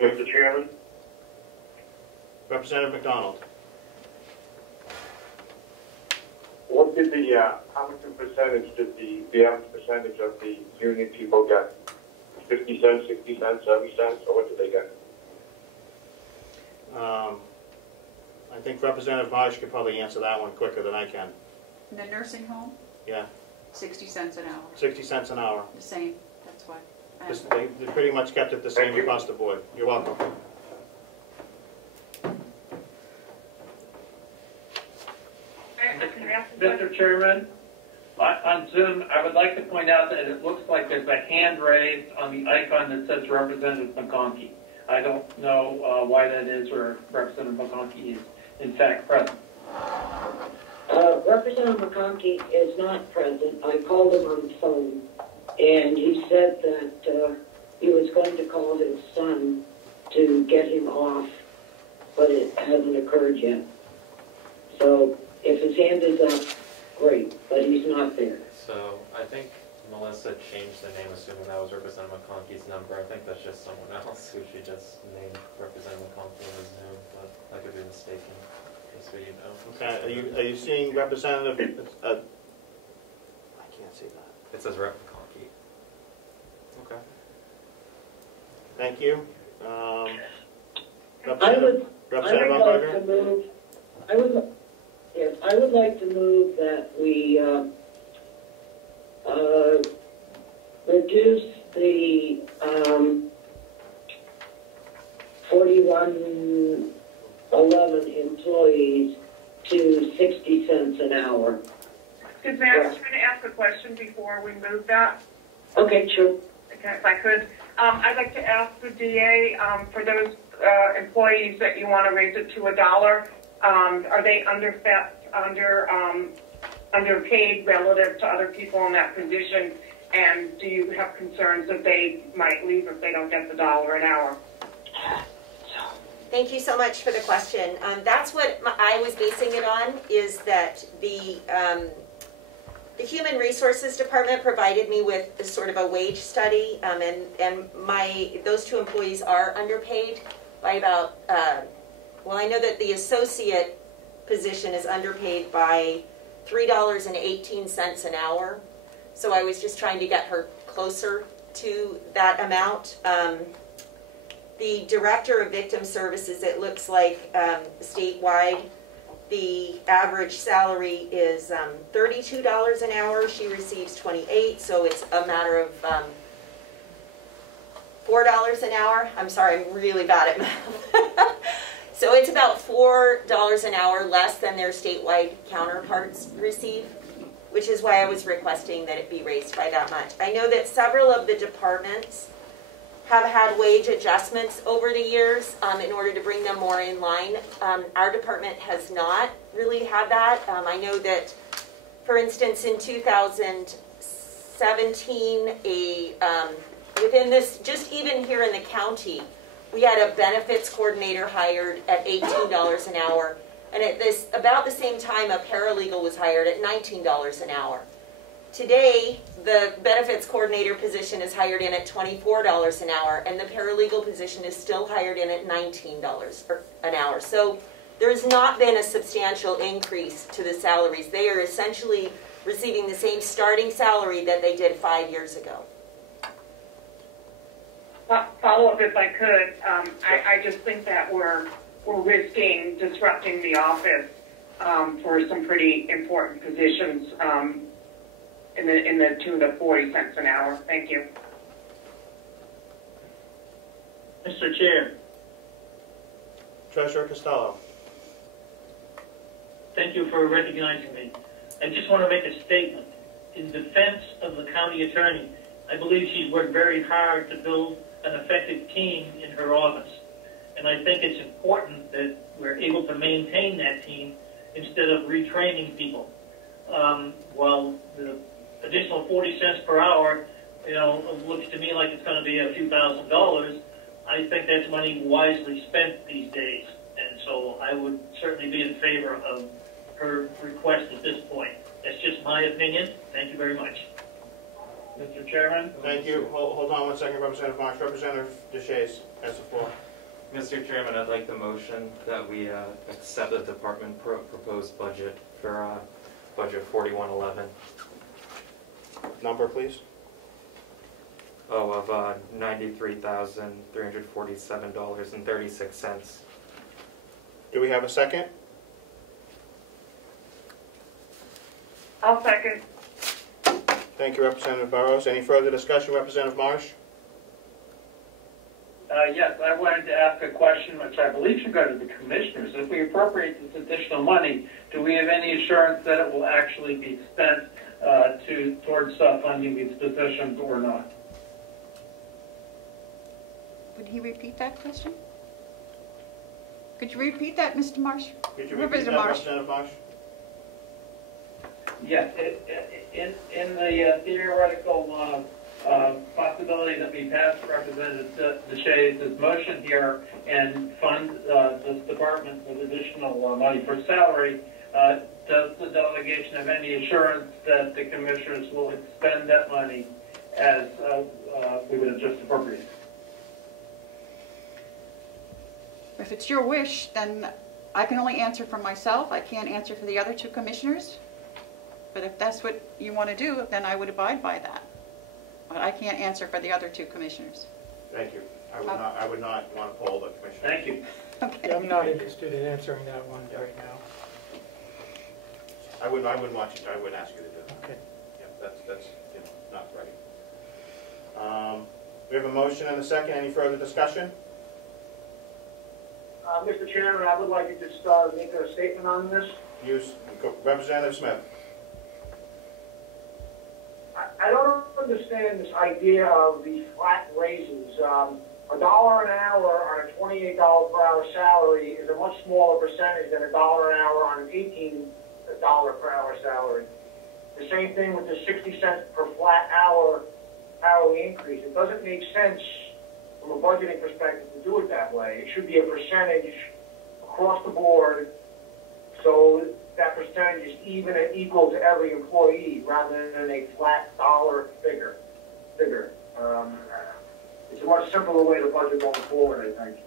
Mr. Chairman? Representative McDonald. What did how much percentage did the average percentage of the union people get? 50 cents, 60 cents, 70 cents, or what did they get? I think Representative Marsh could probably answer that one quicker than I can. In the nursing home, Yeah, 60 cents an hour, 60 cents an hour. the same, that's why. They pretty much kept it the same across the board. You're welcome. Mr. Chairman, on Zoom, I would like to point out that it looks like there's a hand raised on the icon that says Representative McConkey. I don't know why that is, or Representative McConkey is in fact present. Representative McConkey is not present. I called him on the phone, and he said that he was going to call his son to get him off, but it hasn't occurred yet. So if his hand is up, great, but he's not there. So I think Melissa changed the name, assuming that was Representative McConkey's number. I think that's just someone else who she just named Representative McConkey on his Zoom, but I could be mistaken, just so you know. Okay, are you seeing Representative, I can't see that. It says Rep McConkey. Okay. Thank you. Representative Umberger? I would like to move that we reduce the 4111 employees to 60 cents an hour. Excuse me, I was trying to ask a question before we move that. Okay, sure. Okay, if I could. I'd like to ask the DA for those employees that you want to raise it to $1, Are they underpaid relative to other people in that position? And do you have concerns that they might leave if they don't get the $1 an hour? Thank you so much for the question. That's what I was basing it on, is that the Human Resources Department provided me with a sort of a wage study, and those two employees are underpaid by about, well, I know that the associate position is underpaid by $3.18 an hour. So I was just trying to get her closer to that amount. The Director of Victim Services, it looks like statewide, the average salary is $32 an hour. She receives $28, so it's a matter of $4 an hour. I'm sorry, I'm really bad at math. So it's about $4 an hour less than their statewide counterparts receive, which is why I was requesting that it be raised by that much. I know that several of the departments have had wage adjustments over the years in order to bring them more in line. Our department has not really had that. I know that, for instance, in 2017, within this, just even here in the county, we had a benefits coordinator hired at $18 an hour. And at about the same time, a paralegal was hired at $19 an hour. Today, the benefits coordinator position is hired in at $24 an hour, and the paralegal position is still hired in at $19 an hour. So there's not been a substantial increase to the salaries. They are essentially receiving the same starting salary that they did 5 years ago. Follow up if I could. I just think that we're risking disrupting the office for some pretty important positions in the tune of 40 cents an hour. Thank you. Mr. Chair. Treasurer Costello. Thank you for recognizing me. I just want to make a statement. In defense of the county attorney, I believe she's worked very hard to build an effective team in her office. And I think it's important that we're able to maintain that team instead of retraining people. While the additional 40 cents per hour, looks to me like it's going to be a few $1,000s, I think that's money wisely spent these days. And so I would certainly be in favor of her request at this point. That's just my opinion. Thank you very much. Mr. Chairman? Thank you. Hold on one second, Representative Marsh. Representative Deshays has the floor. Mr. Chairman, I'd like the motion that we accept the department proposed budget for budget 4111. Number, please. Of $93,347.36. Do we have a second? I'll second. Thank you, Representative Burrows. Any further discussion, Representative Marsh? Yes, I wanted to ask a question, which I believe should go to the commissioners. If we appropriate this additional money, do we have any assurance that it will actually be spent towards funding these positions or not? Would he repeat that question? Could you repeat that, Mr. Marsh? Could you repeat that, Representative Marsh? Yes, in the theoretical possibility that we pass Representative Deshays' motion here and fund this department with additional money for salary, does the delegation have any assurance that the commissioners will expend that money as we would have just appropriated? If it's your wish, then I can only answer for myself. I can't answer for the other two commissioners. But if that's what you want to do, then I would abide by that. But I can't answer for the other two commissioners. Thank you. I would not want to poll the commissioner. Thank you. Okay. Yeah, I'm not interested in answering that one right now. I wouldn't want you to. I wouldn't ask you to do that. Okay. Yeah, that's not right. We have a motion and a second. Any further discussion? Mr. Chairman, I would like to just make a statement on this. Representative Smith. I don't understand this idea of the flat raises. $1 an hour on a $28 per hour salary is a much smaller percentage than $1 an hour on an $18 per hour salary. The same thing with the 60 cents per flat hour hourly increase. It doesn't make sense from a budgeting perspective to do it that way. It should be a percentage across the board, so that percentage is even and equal to every employee rather than a flat dollar figure. It's a much simpler way to budget going forward, I think.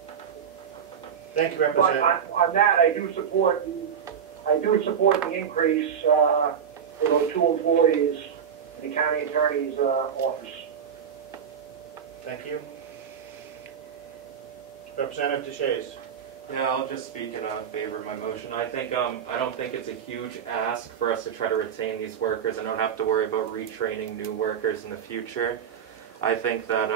Thank you, Representative. But on that, I do support the increase for those 2 employees in the county attorney's office. Thank you. Representative DeShays. Yeah, I'll just speak in favor of my motion. I think I don't think it's a huge ask for us to try to retain these workers and don't have to worry about retraining new workers in the future. I think that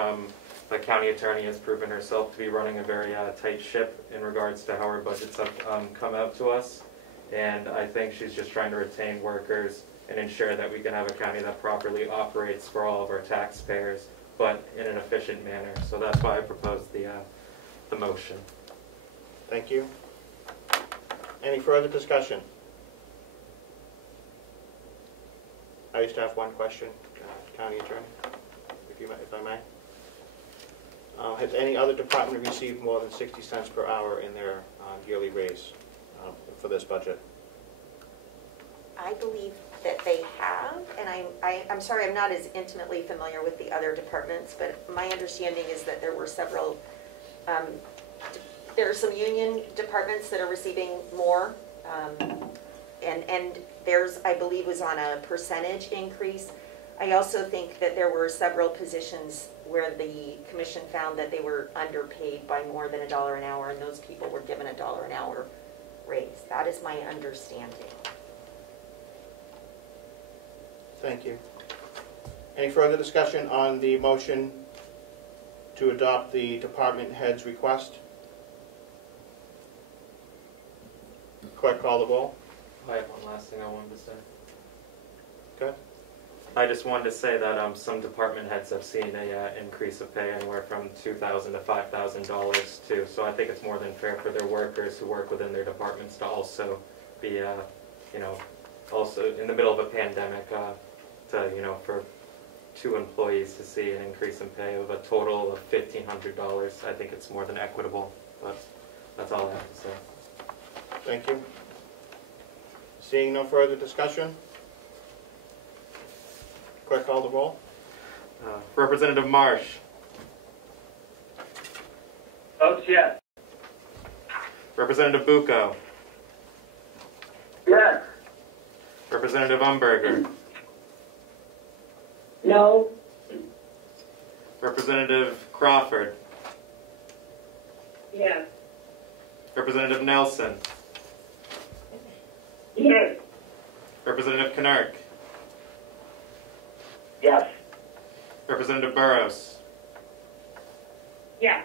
the county attorney has proven herself to be running a very tight ship in regards to how her budgets have come out to us. And I think she's just trying to retain workers and ensure that we can have a county that properly operates for all of our taxpayers, but in an efficient manner. So that's why I proposed the motion. Thank you. Any further discussion? I used to have one question, County Attorney, if I may. Has any other department received more than 60 cents per hour in their yearly raise for this budget? I believe that they have, and I'm sorry, I'm not as intimately familiar with the other departments, but my understanding is that there were several, there are some union departments that are receiving more, and theirs, I believe, was on a percentage increase. I also think that there were several positions where the commission found that they were underpaid by more than $1 an hour, and those people were given $1 an hour raise. That is my understanding. Thank you. Any further discussion on the motion to adopt the department head's request? Clerk, call the roll. I have one last thing I wanted to say. Okay. I just wanted to say that some department heads have seen a increase of pay anywhere from $2,000 to $5,000 too. So I think it's more than fair for their workers who work within their departments to also be, you know, also in the middle of a pandemic, to, you know, for 2 employees to see an increase in pay of a total of $1,500. I think it's more than equitable. But that's all I have to say. Thank you. Seeing no further discussion, clerk, call the roll. Representative Marsh. Votes yes. Representative Bucco. Yes. Representative Umberger. No. Representative Crawford. Yes. Representative Nelson. Yes. Representative Knark. Yes. Representative Burrows. Yeah.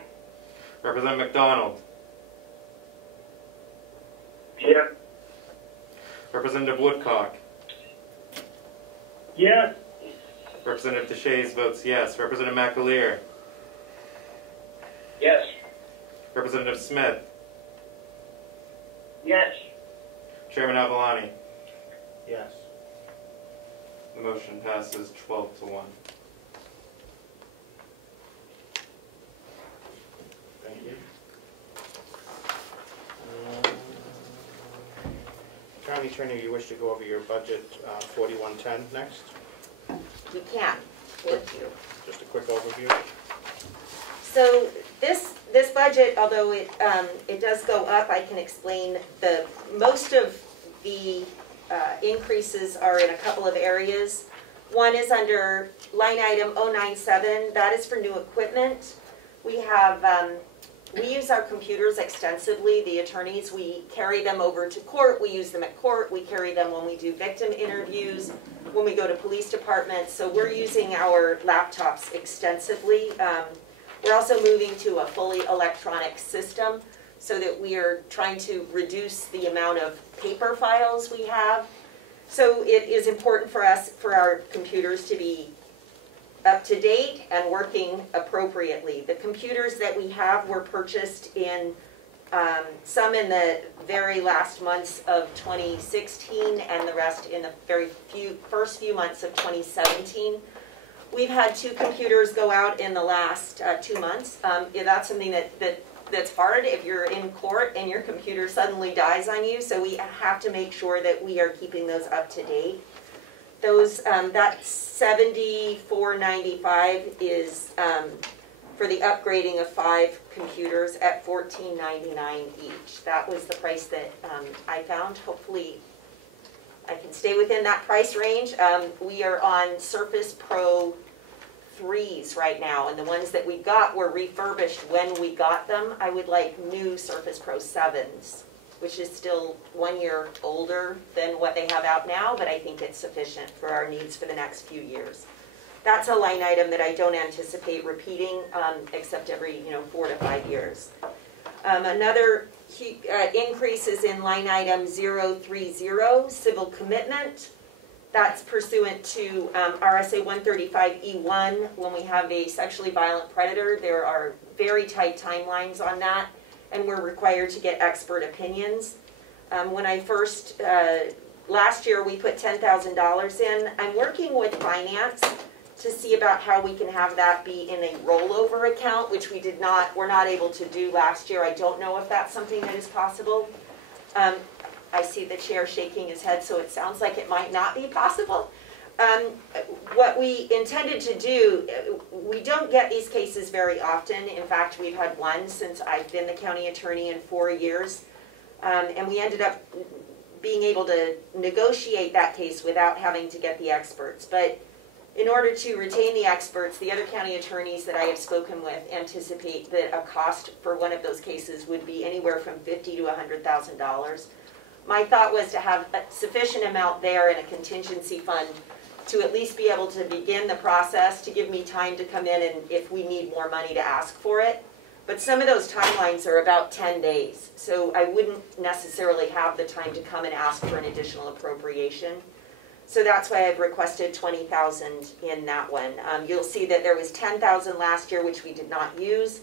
Representative McDonald. Yes. Representative Woodcock. Yes. Representative DeShays votes yes. Representative McAleer. Yes. Representative Smith. Yes. Chairman Avalani. Yes. The motion passes 12-1. Thank you. County Attorney, you wish to go over your budget 4110 next? You can. Thank you. Just a quick overview. So this budget, although it does go up, I can explain most of the increases are in a couple of areas. One is under line item 097. That is for new equipment. We have we use our computers extensively. The attorneys, we carry them over to court. We use them at court. We carry them when we do victim interviews, when we go to police departments. So we're using our laptops extensively. We're also moving to a fully electronic system so that we are trying to reduce the amount of paper files we have. So it is important for us, for our computers to be up to date and working appropriately. The computers that we have were purchased in some in the very last months of 2016 and the rest in the first few months of 2017. We've had 2 computers go out in the last 2 months. That's something that's hard if you're in court and your computer suddenly dies on you, so we have to make sure that we are keeping those up to date. Those that $74.95 is for the upgrading of 5 computers at $14.99 each. That was the price that I found. Hopefully I can stay within that price range. We are on Surface Pro 3s right now, and the ones that we got were refurbished when we got them. I would like new Surface Pro 7s, which is still 1 year older than what they have out now, but I think it's sufficient for our needs for the next few years. That's a line item that I don't anticipate repeating, except every 4 to 5 years. Another increase is in line item 030, civil commitment. That's pursuant to RSA 135E1. When we have a sexually violent predator, there are very tight timelines on that, and we're required to get expert opinions. When I first, last year we put $10,000 in. I'm working with finance to see about how we can have that be in a rollover account, which were not able to do last year. I don't know if that's something that is possible. I see the chair shaking his head, so it sounds like it might not be possible. What we intended to do, we don't get these cases very often. In fact, we've had one since I've been the county attorney in 4 years. And we ended up being able to negotiate that case without having to get the experts. But in order to retain the experts, the other county attorneys that I have spoken with anticipate that a cost for one of those cases would be anywhere from $50,000 to $100,000. My thought was to have a sufficient amount there in a contingency fund to at least be able to begin the process, to give me time to come in and if we need more money to ask for it. But some of those timelines are about 10 days, so I wouldn't necessarily have the time to come and ask for an additional appropriation. So that's why I've requested $20,000 in that one. You'll see that there was $10,000 last year, which we did not use.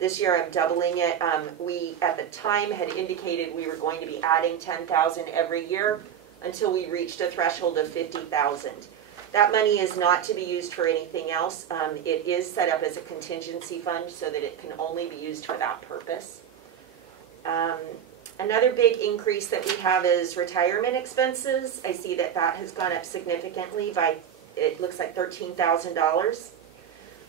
This year I'm doubling it. We, at the time, had indicated we were going to be adding $10,000 every year until we reached a threshold of $50,000. That money is not to be used for anything else. It is set up as a contingency fund so that it can only be used for that purpose. Another big increase that we have is retirement expenses. I see that that has gone up significantly by, it looks like $13,000.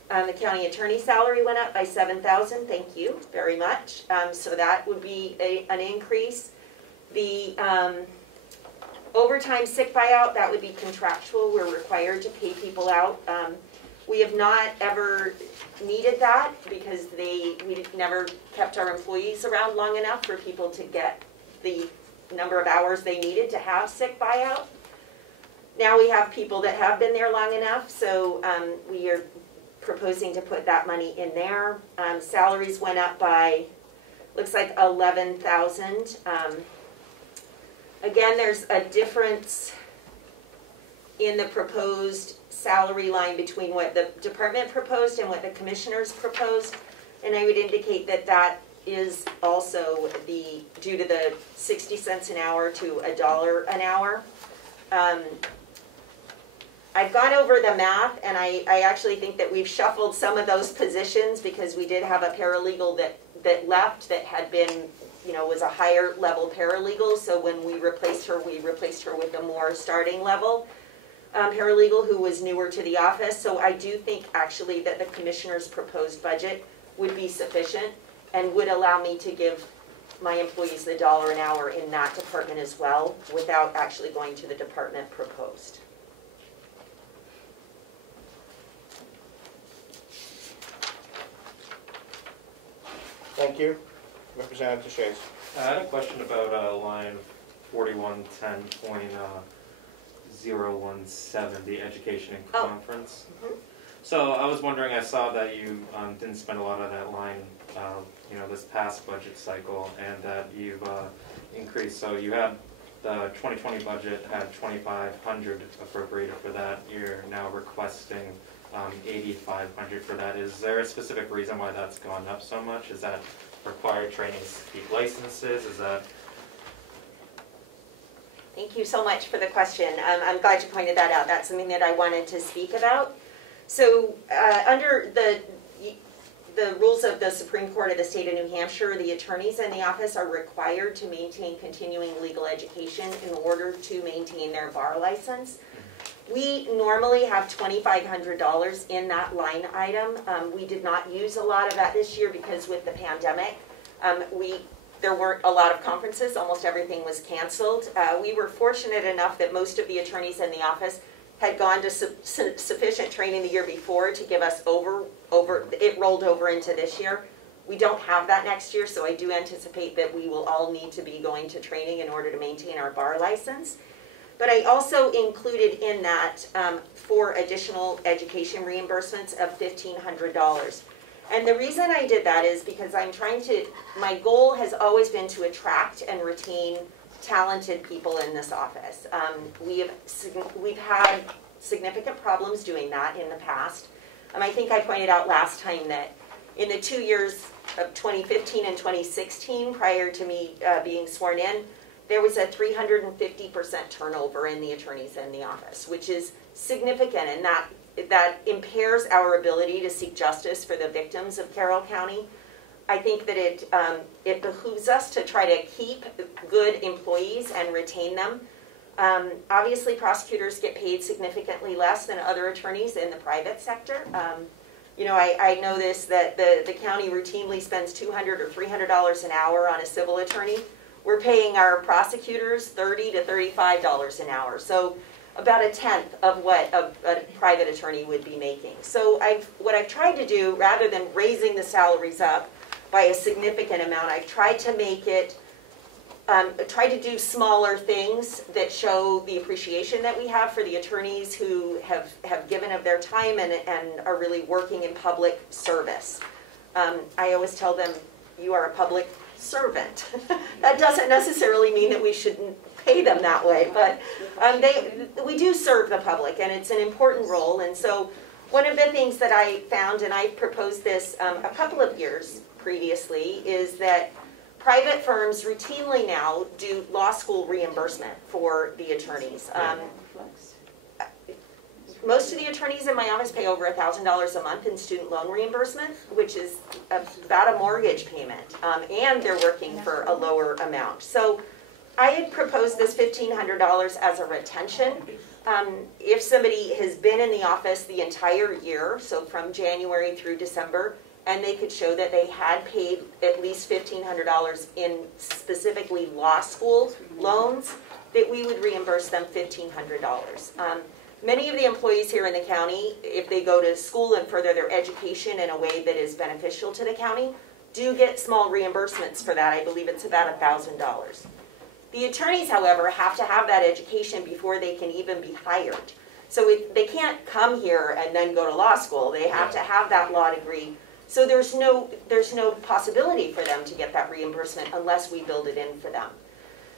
The county attorney salary went up by $7,000. Thank you very much. So that would be an increase. The overtime sick buyout, that would be contractual. We're required to pay people out. We have not ever needed that because we never kept our employees around long enough for people to get the number of hours they needed to have sick buyout. Now we have people that have been there long enough, so we are proposing to put that money in there. Salaries went up by, looks like $11,000. Again, there's a difference in the proposed salary line between what the department proposed and what the commissioners proposed, and I would indicate that that is also due to the 60 cents an hour to $1 an hour. I've gone over the math, and I actually think that we've shuffled some of those positions because we did have a paralegal that left that had been, was a higher level paralegal. So when we replaced her with a more starting level paralegal who was newer to the office. So I do think actually that the commissioner's proposed budget would be sufficient and would allow me to give my employees the $1 an hour in that department as well without actually going to the department proposed. Thank you. Representative Shays. I had a question about line 4110.017, the education and conference. Mm-hmm. So I was wondering, I saw that you didn't spend a lot of that line, this past budget cycle, and that you've increased. So you had the 2020 budget had $2,500 appropriated for that. You're now requesting $8,500 for that. Is there a specific reason why that's gone up so much? Is that required training to keep licenses? Is that? Thank you so much for the question. I'm glad you pointed that out. That's something that I wanted to speak about. So under the rules of the Supreme Court of the state of New Hampshire, the attorneys in the office are required to maintain continuing legal education in order to maintain their bar license. We normally have $2,500 in that line item. We did not use a lot of that this year because with the pandemic, there weren't a lot of conferences. Almost everything was canceled. We were fortunate enough that most of the attorneys in the office had gone to sufficient training the year before to give us it rolled over into this year. We don't have that next year, so I do anticipate that we will all need to be going to training in order to maintain our bar license. But I also included in that 4 additional education reimbursements of $1,500. And the reason I did that is because my goal has always been to attract and retain talented people in this office. We've had significant problems doing that in the past. I think I pointed out last time that in the 2 years of 2015 and 2016, prior to me being sworn in, there was a 350% turnover in the attorneys in the office, which is significant, and that impairs our ability to seek justice for the victims of Carroll County. I think that it behooves us to try to keep good employees and retain them. Obviously, prosecutors get paid significantly less than other attorneys in the private sector. I know that the county routinely spends $200 or $300 an hour on a civil attorney. We're paying our prosecutors $30 to $35 an hour. So about a tenth of what a private attorney would be making. So what I've tried to do, rather than raising the salaries up by a significant amount, I've tried to make it, try to do smaller things that show the appreciation that we have for the attorneys who have given of their time and are really working in public service. I always tell them, you are a public servant. That doesn't necessarily mean that we shouldn't pay them that way, but we do serve the public, and it's an important role. And so one of the things that I found, and I proposed this a couple of years previously, is that private firms routinely now do law school reimbursement for the attorneys. Most of the attorneys in my office pay over $1,000 a month in student loan reimbursement, which is about a mortgage payment, and they're working for a lower amount. So I had proposed this $1,500 as a retention. If somebody has been in the office the entire year, so from January through December, and they could show that they had paid at least $1,500 in specifically law school loans, that we would reimburse them $1,500. Many of the employees here in the county, if they go to school and further their education in a way that is beneficial to the county, do get small reimbursements for that. I believe it's about $1,000. The attorneys, however, have to have that education before they can even be hired. So they can't come here and then go to law school. They have to have that law degree. So there's no possibility for them to get that reimbursement unless we build it in for them.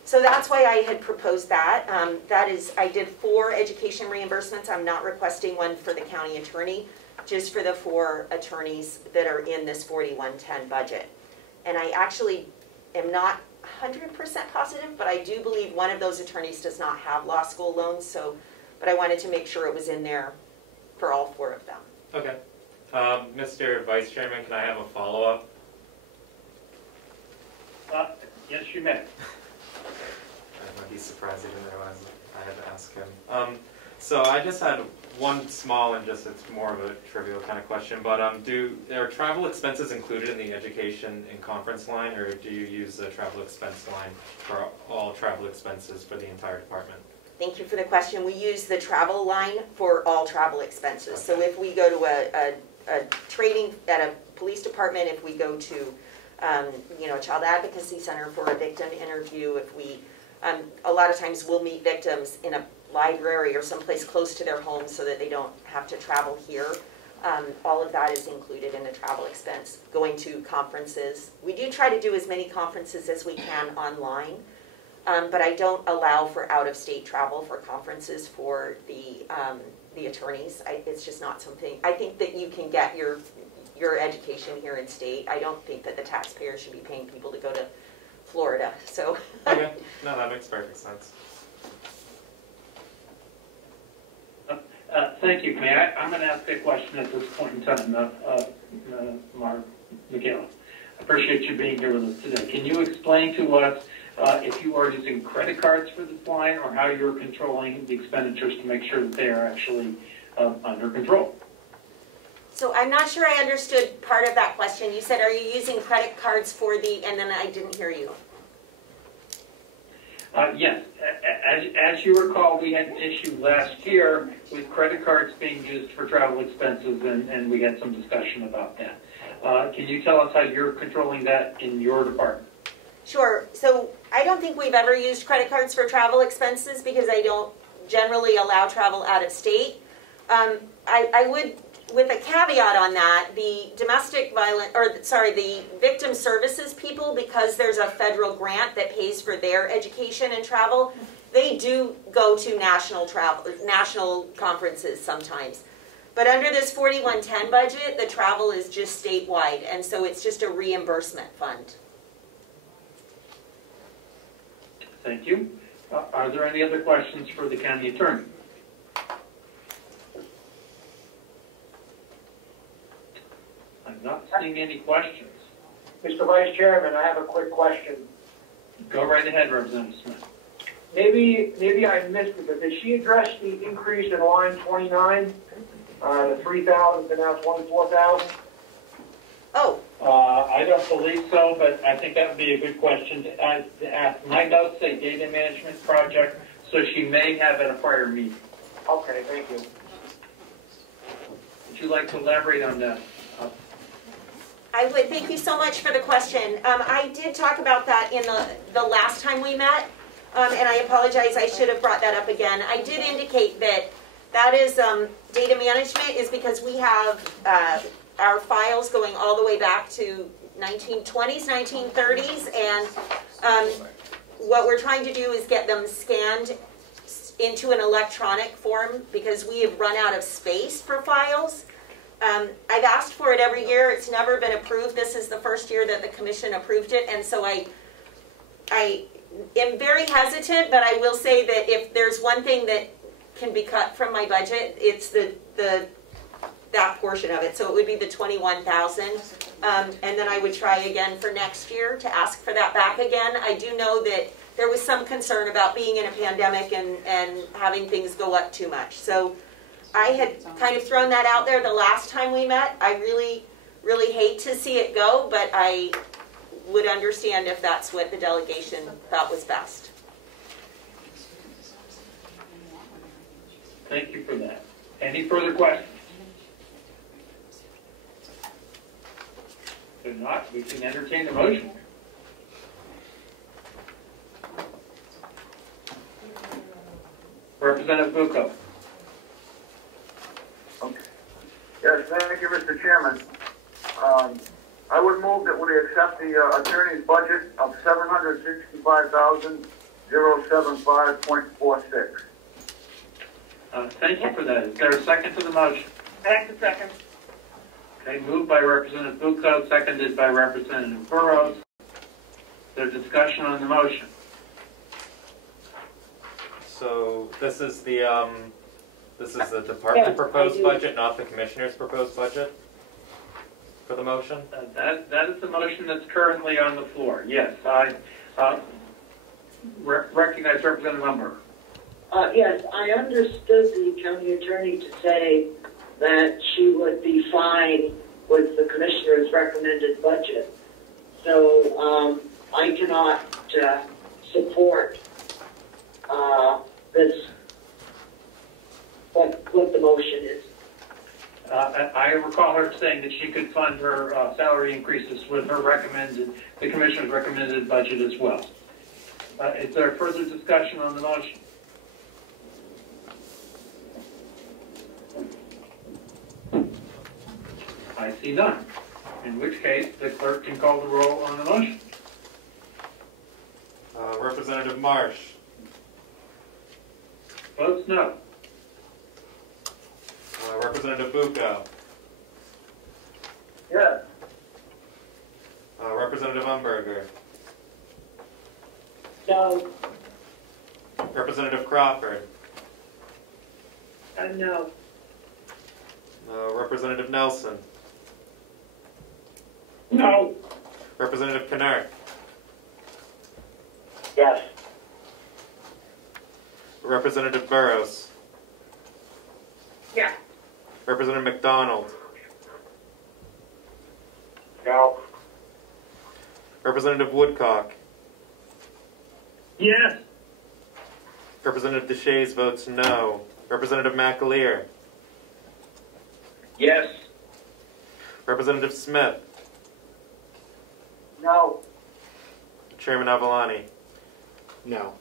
So that's why I had proposed that. I did 4 education reimbursements. I'm not requesting one for the county attorney, just for the 4 attorneys that are in this 4110 budget. And I actually am not 100% positive, but I do believe one of those attorneys does not have law school loans, but I wanted to make sure it was in there for all 4 of them. Okay. Mr. Vice Chairman, can I have a follow-up? Yes, you may. He's surprised he didn't realize I had to ask him. So I just had one small and it's more of a trivial kind of question, but are travel expenses included in the education and conference line, or do you use the travel expense line for all travel expenses for the entire department? Thank you for the question. We use the travel line for all travel expenses. Okay. So if we go to a training at a police department, if we go to a child advocacy center for a victim interview, if we a lot of times we'll meet victims in a library or someplace close to their home so that they don't have to travel here. All of that is included in the travel expense. Going to conferences. We do try to do as many conferences as we can online, but I don't allow for out-of-state travel for conferences for the the attorneys. It's just not something, I think that you can get your education here in state. I don't think that the taxpayer should be paying people to go to Florida, so. Okay, no, that makes perfect sense. Thank you, May I'm going to ask a question at this point in time, Michaela. I appreciate you being here with us today. Can you explain to us if you are using credit cards for this line or how you're controlling the expenditures to make sure that they are actually under control? So I'm not sure I understood part of that question. You said, are you using credit cards for the, and then I didn't hear you. Yes. As you recall, we had an issue last year with credit cards being used for travel expenses, and we had some discussion about that. Can you tell us how you're controlling that in your department? Sure. So I don't think we've ever used credit cards for travel expenses because I don't generally allow travel out of state. I would, with a caveat on that, the the victim services people, because there's a federal grant that pays for their education and travel, they do go to national conferences sometimes. But under this 4110 budget, the travel is just statewide, and so it's just a reimbursement fund. Thank you. Are there any other questions for the county attorney? I'm not seeing any questions. Mr. Vice Chairman, I have a quick question. Go right ahead, Representative Smith. Maybe I missed it, but did she address the increase in line 29, the 3,000 to now 24,000? Oh. I don't believe so, but I think that would be a good question to ask. My notes say data management project, so she may have at a prior meeting. Okay, thank you. Would you like to elaborate on that? I would. Thank you so much for the question. I did talk about that in the last time we met, and I apologize, I should have brought that up again. I did indicate that is data management is because we have our files going all the way back to 1920s, 1930s, and what we're trying to do is get them scanned into an electronic form because we have run out of space for files. I've asked for it every year. It's never been approved. This is the first year that the commission approved it, and so I am very hesitant, but I will say that if there's one thing that can be cut from my budget, it's that portion of it. So it would be the 21,000, and then I would try again for next year to ask for that back again. I do know that there was some concern about being in a pandemic and having things go up too much. So I had kind of thrown that out there the last time we met. I really, really hate to see it go, but I would understand if that's what the delegation thought was best. Thank you for that. Any further questions? If not, we can entertain the motion. Representative Bucco. Okay. Yes, thank you, Mr. Chairman. I would move that we accept the attorney's budget of $765,075.46. Thank you for that. Is there a second to the motion? That's a second. Okay, moved by Representative Bucco, seconded by Representative Burrows. There's discussion on the motion. So this is the department proposed budget, not the commissioner's proposed budget for the motion? That is the motion that's currently on the floor. Yes, I recognize Representative Umber. Yes, I understood the county attorney to say that she would be fine with the commissioner's recommended budget. So I cannot support this, what the motion is. I recall her saying that she could fund her salary increases with her the commissioner's recommended budget as well. Is there further discussion on the motion? I see none. In which case, the clerk can call the roll on the motion. Representative Marsh. Votes no. Representative Bucco. Yes. Representative Umberger. No. Representative Crawford. No. Representative Nelson. No. Representative Knurk. Yes. Representative Burrows. Yeah. Representative McDonald. No. Representative Woodcock. Yes. Representative DeShays votes no. Representative McAleer. Yes. Representative Smith. No. Chairman Avalani. No.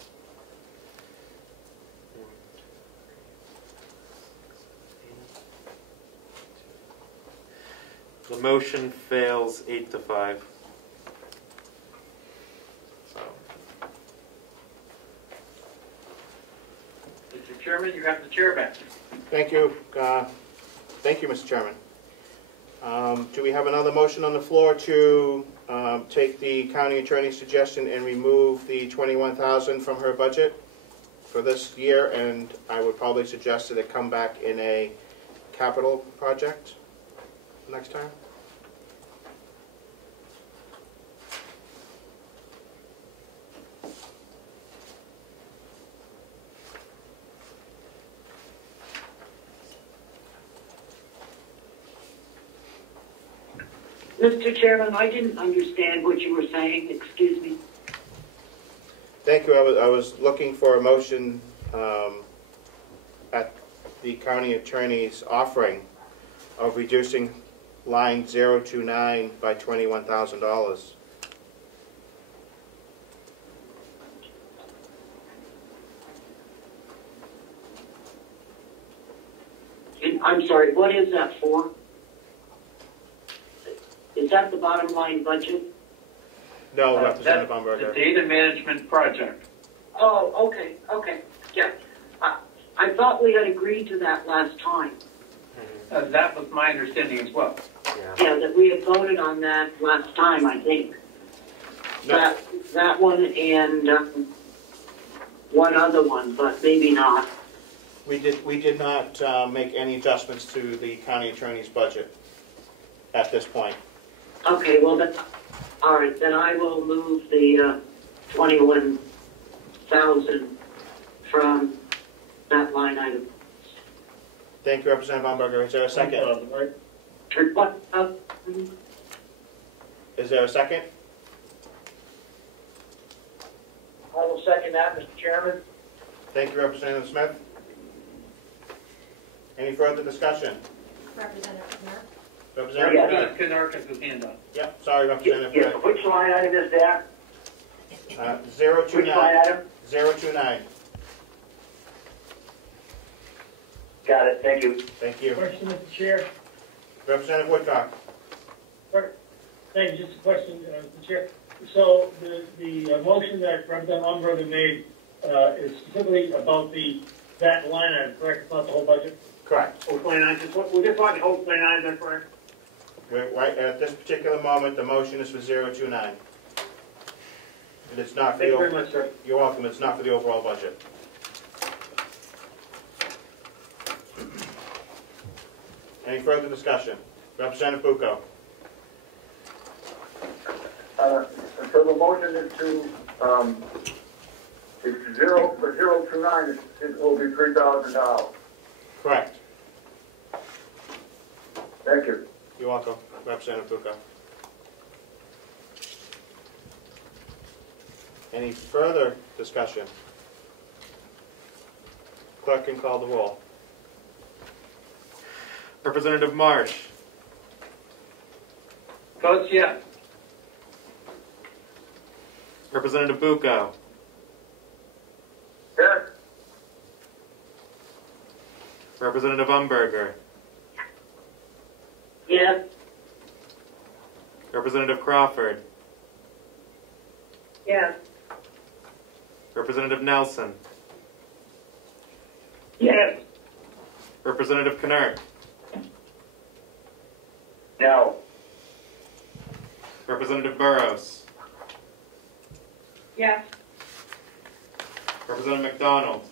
The motion fails 8-5. So, Mr. Chairman, you have the chair back. Thank you. Thank you, Mr. Chairman. Do we have another motion on the floor to take the county attorney's suggestion and remove the $21,000 from her budget for this year? And I would probably suggest that it come back in a capital project next time. Mr. Chairman, I didn't understand what you were saying, excuse me. Thank you. I was looking for a motion at the county attorney's offering of reducing line 029 by $21,000. I'm sorry, what is that for? Is that the bottom line budget? No, Representative The Umberger. data management project. Oh, okay, yeah. I thought we had agreed to that last time. That was my understanding as well. Yeah, that we had voted on that last time, I think. No. That one and one other one, but maybe not. We did not make any adjustments to the county attorney's budget at this point. Okay, well, all right, then I will move the 21,000 from that line item. Thank you, Representative Umberger. Is there a second? What? Is there a second? I will second that, Mr. Chairman. Thank you, Representative Smith. Any further discussion? Representative Knurk? Representative Knurk? Knurk has his hand up. Yep, sorry, Representative Yeah, Knurk. which line item is that? 029. Which line item? 029. Got it, thank you. Thank you. Question, Mr. Chair. Representative Woodcock. Thank you, just a question, Mr. Chair. So the motion that Representative Umberger made is specifically about that line item, correct? It's not the whole budget? Correct. Oh, 29, we're just talking whole 29, is that correct? Right at this particular moment, the motion is for 029. And it's not for Thank the... you very much, sir. You're welcome. It's not for the overall budget. Any further discussion? Representative Bucco. So the motion is to, it's for 029, it will be $3,000. Correct. Thank you. You're welcome, Representative Bucco. Any further discussion? Clerk can call the roll. Representative Marsh. Votes yes. Representative Bucco. Yes. Representative Umberger. Yes. Representative Crawford. Yes. Representative Nelson. Yes. Representative Knurk. No. Representative Burrows. Yes. Representative McDonald.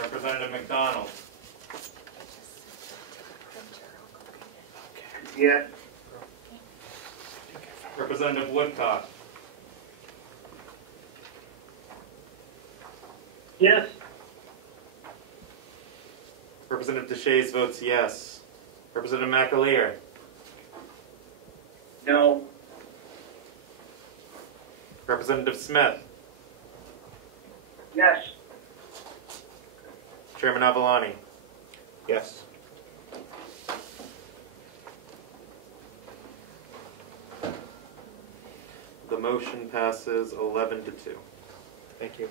Representative McDonald. Yes. Representative Woodcock. Yes. Representative Deshaies votes yes. Representative McAleer. No. Representative Smith. Yes. Chairman Avalani. Yes. The motion passes 11 to 2. Thank you.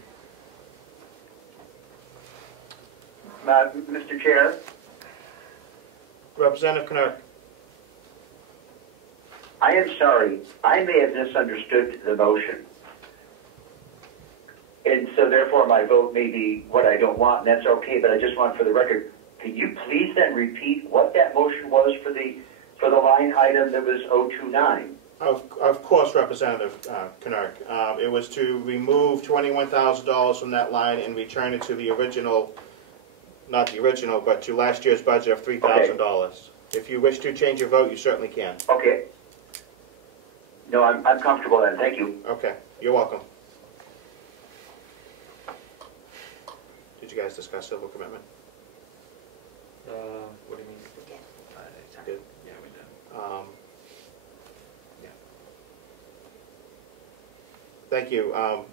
Mr. Chair, Representative Knurk. I am sorry. I may have misunderstood the motion. And so therefore my vote may be what I don't want, and that's okay, but I just want for the record, can you please then repeat what that motion was for the line item that was 029? Of course, Representative Knurk. It was to remove $21,000 from that line and return it to the original, not the original, but to last year's budget of $3,000. Okay. If you wish to change your vote, you certainly can. Okay. No, I'm comfortable then. Thank you. Okay. You're welcome. Did you guys discuss civil commitment? What do you mean? We did. Yeah, we did. Yeah. Thank you. I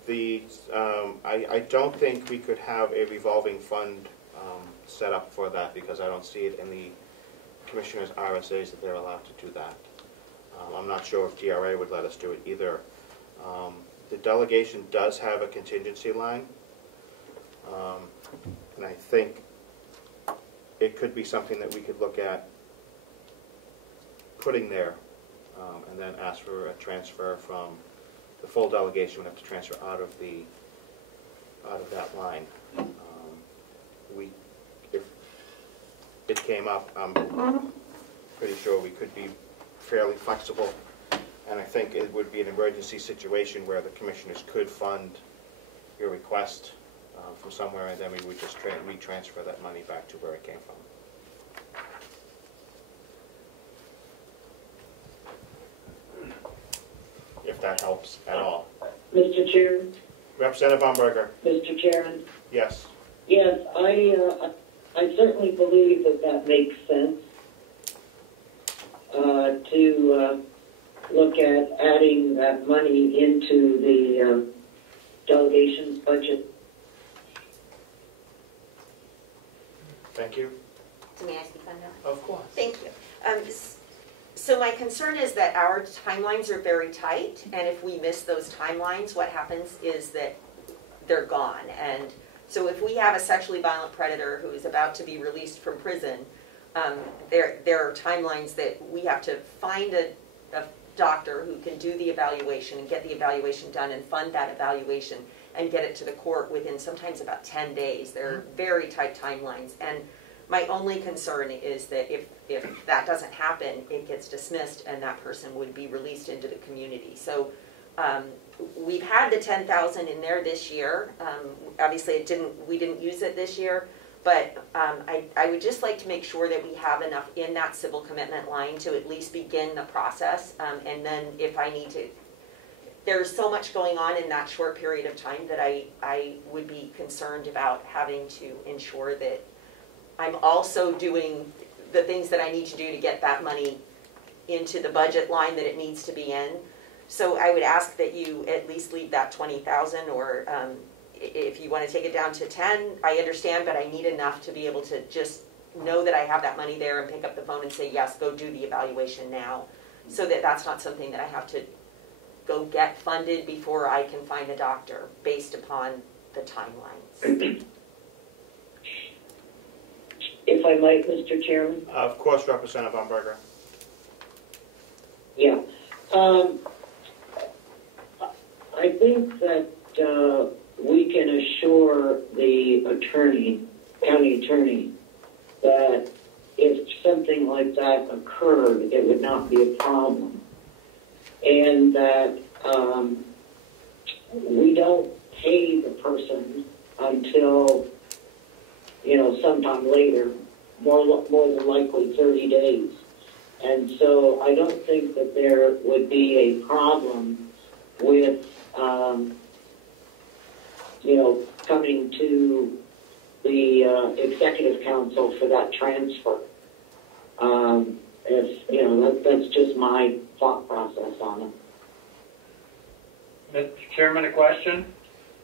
don't think we could have a revolving fund set up for that because I don't see it in the commissioner's RSAs that they're allowed to do that. I'm not sure if DRA would let us do it either. The delegation does have a contingency line, and I think it could be something that we could look at putting there and then ask for a transfer from the full delegation. Would have to transfer out of that line. If it came up, I'm pretty sure we could be fairly flexible, and I think it would be an emergency situation where the commissioners could fund your request from somewhere, and then we would just retransfer that money back to where it came from. If that helps at all. Mr. Chairman? Representative Umberger. Mr. Chairman? Yes. Yes, I certainly believe that makes sense to look at adding that money into the delegation's budget. Thank you. May I speak on that? Of course. Thank you. So my concern is that our timelines are very tight, and if we miss those timelines, what happens is that they're gone. And so if we have a sexually violent predator who is about to be released from prison, there are timelines that we have to find a doctor who can do the evaluation and get the evaluation done and fund that evaluation and get it to the court within sometimes about 10 days. They're very tight timelines. And my only concern is that if that doesn't happen, it gets dismissed and that person would be released into the community. So we've had the $10,000 in there this year. Obviously we didn't use it this year, but I would just like to make sure that we have enough in that civil commitment line to at least begin the process. And then if I need to, there's so much going on in that short period of time that I would be concerned about having to ensure that I'm also doing the things that I need to do to get that money into the budget line that it needs to be in. So I would ask that you at least leave that 20,000, or if you want to take it down to 10, I understand, but I need enough to be able to just know that I have that money there and pick up the phone and say, yes, go do the evaluation now, so that that's not something that I have to go get funded before I can find a doctor based upon the timelines. If I might, Mr. Chairman? Of course, Representative Umberger. Yeah. I think that we can assure the attorney, county attorney, that if something like that occurred, it would not be a problem. And that we don't pay the person until, sometime later, more than likely 30 days. And so I don't think that there would be a problem with, coming to the executive council for that transfer. That's just my thought process on it. Mr. Chairman, a question?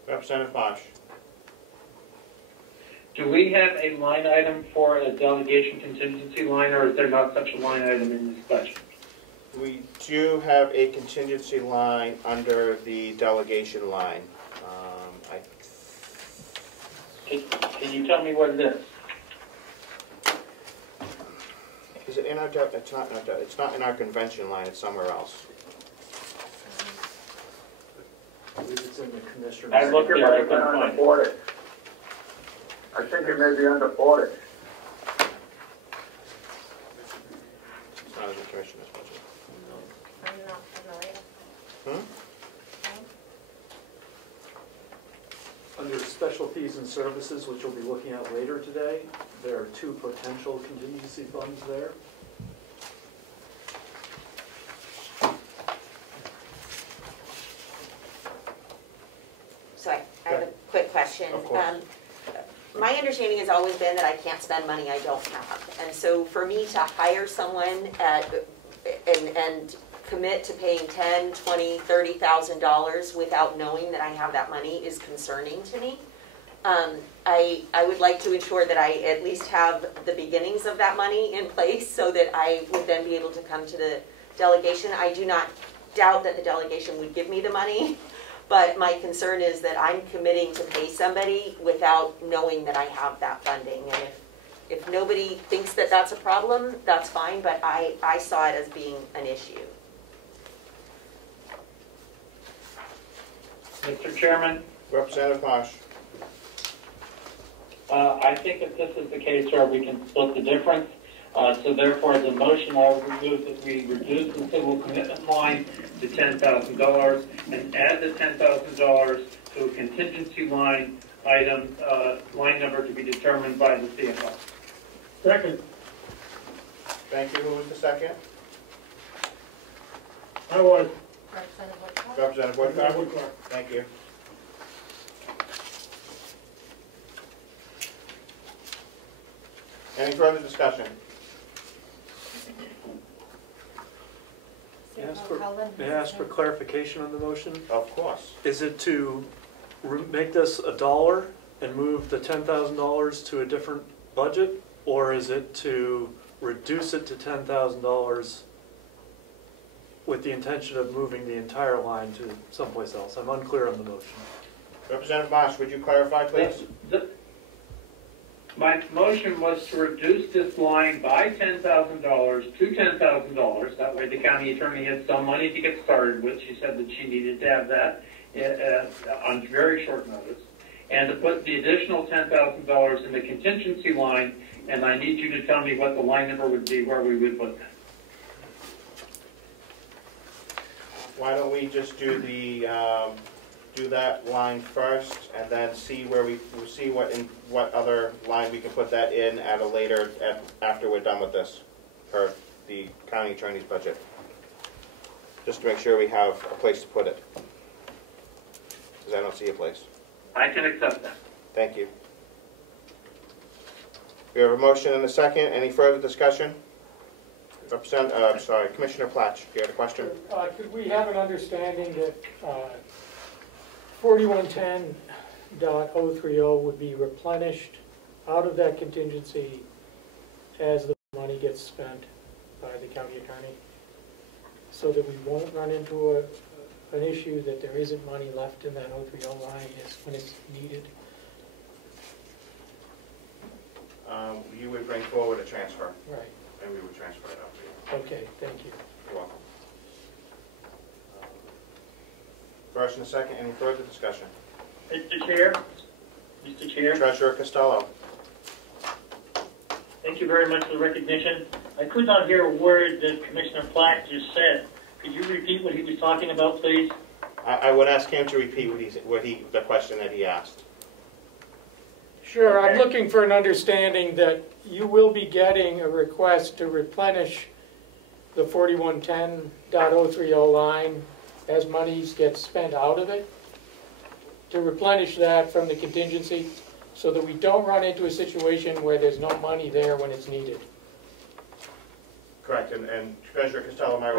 Representative Bosch. Do we have a line item for a delegation contingency line, or is there not such a line item in this budget? We do have a contingency line under the delegation line. Can you tell me what it is? Is it in our? It's not in our. It's not in our convention line. It's somewhere else. I believe it's in the commissioner's. I looked there, I couldn't under find it. audit. I think it may be under audit. It's not in the commissioner's budget. I'm not familiar. Under specialties and services, which we'll be looking at later today, there are 2 potential contingency funds there. So I have a quick question. Of course. My understanding has always been that I can't spend money I don't have. And so for me to hire someone and commit to paying $10,000, $20,000, $30,000 without knowing that I have that money is concerning to me. I would like to ensure that I at least have the beginnings of that money in place so that I would then be able to come to the delegation. I do not doubt that the delegation would give me the money, but my concern is that I'm committing to pay somebody without knowing that I have that funding. And if nobody thinks that that's a problem, that's fine, but I saw it as being an issue. Mr. Chairman? Representative Bosch. I think if this is the case, sir, we can split the difference. So therefore, the motion I will move that we reduce the civil commitment line to $10,000 and add the $10,000 to a contingency line item, line number to be determined by the CFO. Second. Thank you. Who was the second? I was. Representative Woodcock. Thank you. Any further discussion? May I ask for clarification on the motion? Of course. Is it to make this $1 and move the $10,000 to a different budget? Or is it to reduce it to $10,000 with the intention of moving the entire line to someplace else? I'm unclear on the motion. Representative Bosch, would you clarify, please? My motion was to reduce this line by $10,000 to $10,000. That way the county attorney had some money to get started with. She said that she needed to have that on very short notice. And to put the additional $10,000 in the contingency line, and I need you to tell me what the line number would be where we would put that. Why don't we just do that line first, and then see where we'll see what other line we can put that in at a later after we're done with this for the county attorney's budget, just to make sure we have a place to put it, because I don't see a place. I can accept that. Thank you. We have a motion and a second. Any further discussion? Commissioner Platch, you had a question? Could we have an understanding that 4110.030 would be replenished out of that contingency as the money gets spent by the county attorney, so that we won't run into an issue that there isn't money left in that 030 line when it's needed? You would bring forward a transfer. Right. And we would transfer it out to you. Okay, thank you. You're welcome. First and second, any further discussion? Mr. Chair. Mr. Chair. Treasurer Costello. Thank you very much for the recognition. I could not hear a word that Commissioner Platt just said. Could you repeat what he was talking about, please? I would ask him to repeat the question that he asked. Sure, I'm looking for an understanding that you will be getting a request to replenish the 4110.030 line as monies get spent out of it, to replenish that from the contingency so that we don't run into a situation where there's no money there when it's needed. Correct, and Treasurer Costello, my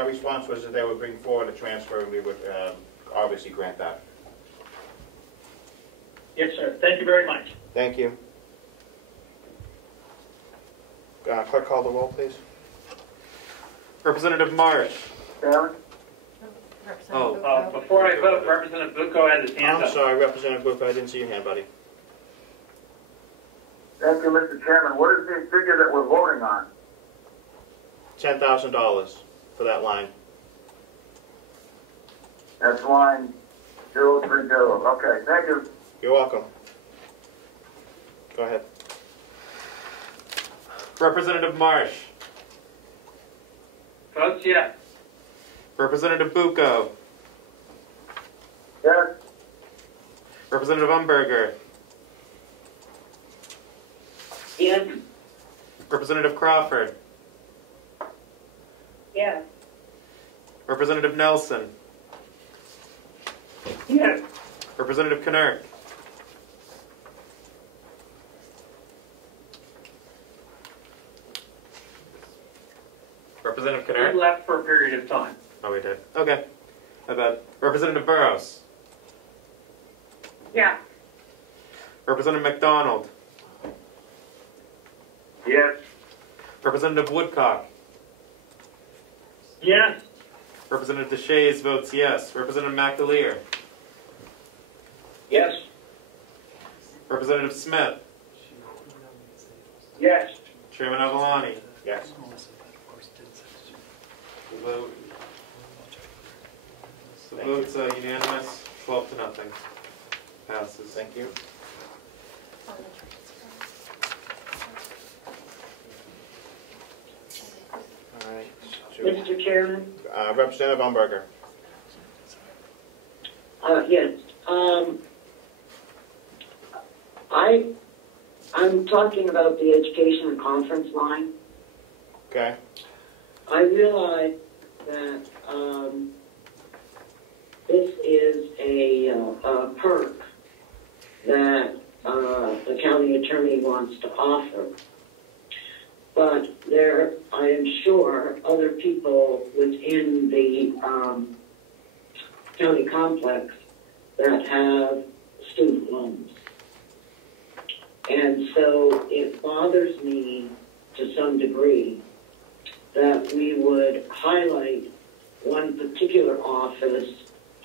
response was that they would bring forward a transfer and we would obviously grant that. Yes, sir. Thank you very much. Thank you. Clerk, call the roll, please. Representative Marsh. Chairman? Before I vote, Representative Bucco had his hand up. I'm sorry, Representative Bucco, I didn't see your hand, buddy. Thank you, Mr. Chairman. What is the figure that we're voting on? $10,000 for that line. That's line 030. Okay, thank you. You're welcome. Go ahead. Representative Marsh. Votes yes. Representative Bucco. Yes. Representative Umberger. Yes. Representative Crawford. Yes. Representative Nelson. Yes. Representative Knurk. Representative We Knurk? left for a period of time. Oh, we did. Okay. My bad. Representative Burrows. Yeah. Representative McDonald. Yes. Representative Woodcock. Yes. Representative DeShays votes yes. Representative McAleer. Yes. Representative Smith. Yes. Chairman Avalani. Yes. The vote's unanimous, 12-0. Passes. Thank you. All right. Mr. Chairman? Representative Umberger. Yes. I'm talking about the education and conference line. Okay. I realize that this is a perk that the county attorney wants to offer. But there, I am sure, other people within the county complex that have student loans. And so it bothers me to some degree that we would highlight one particular office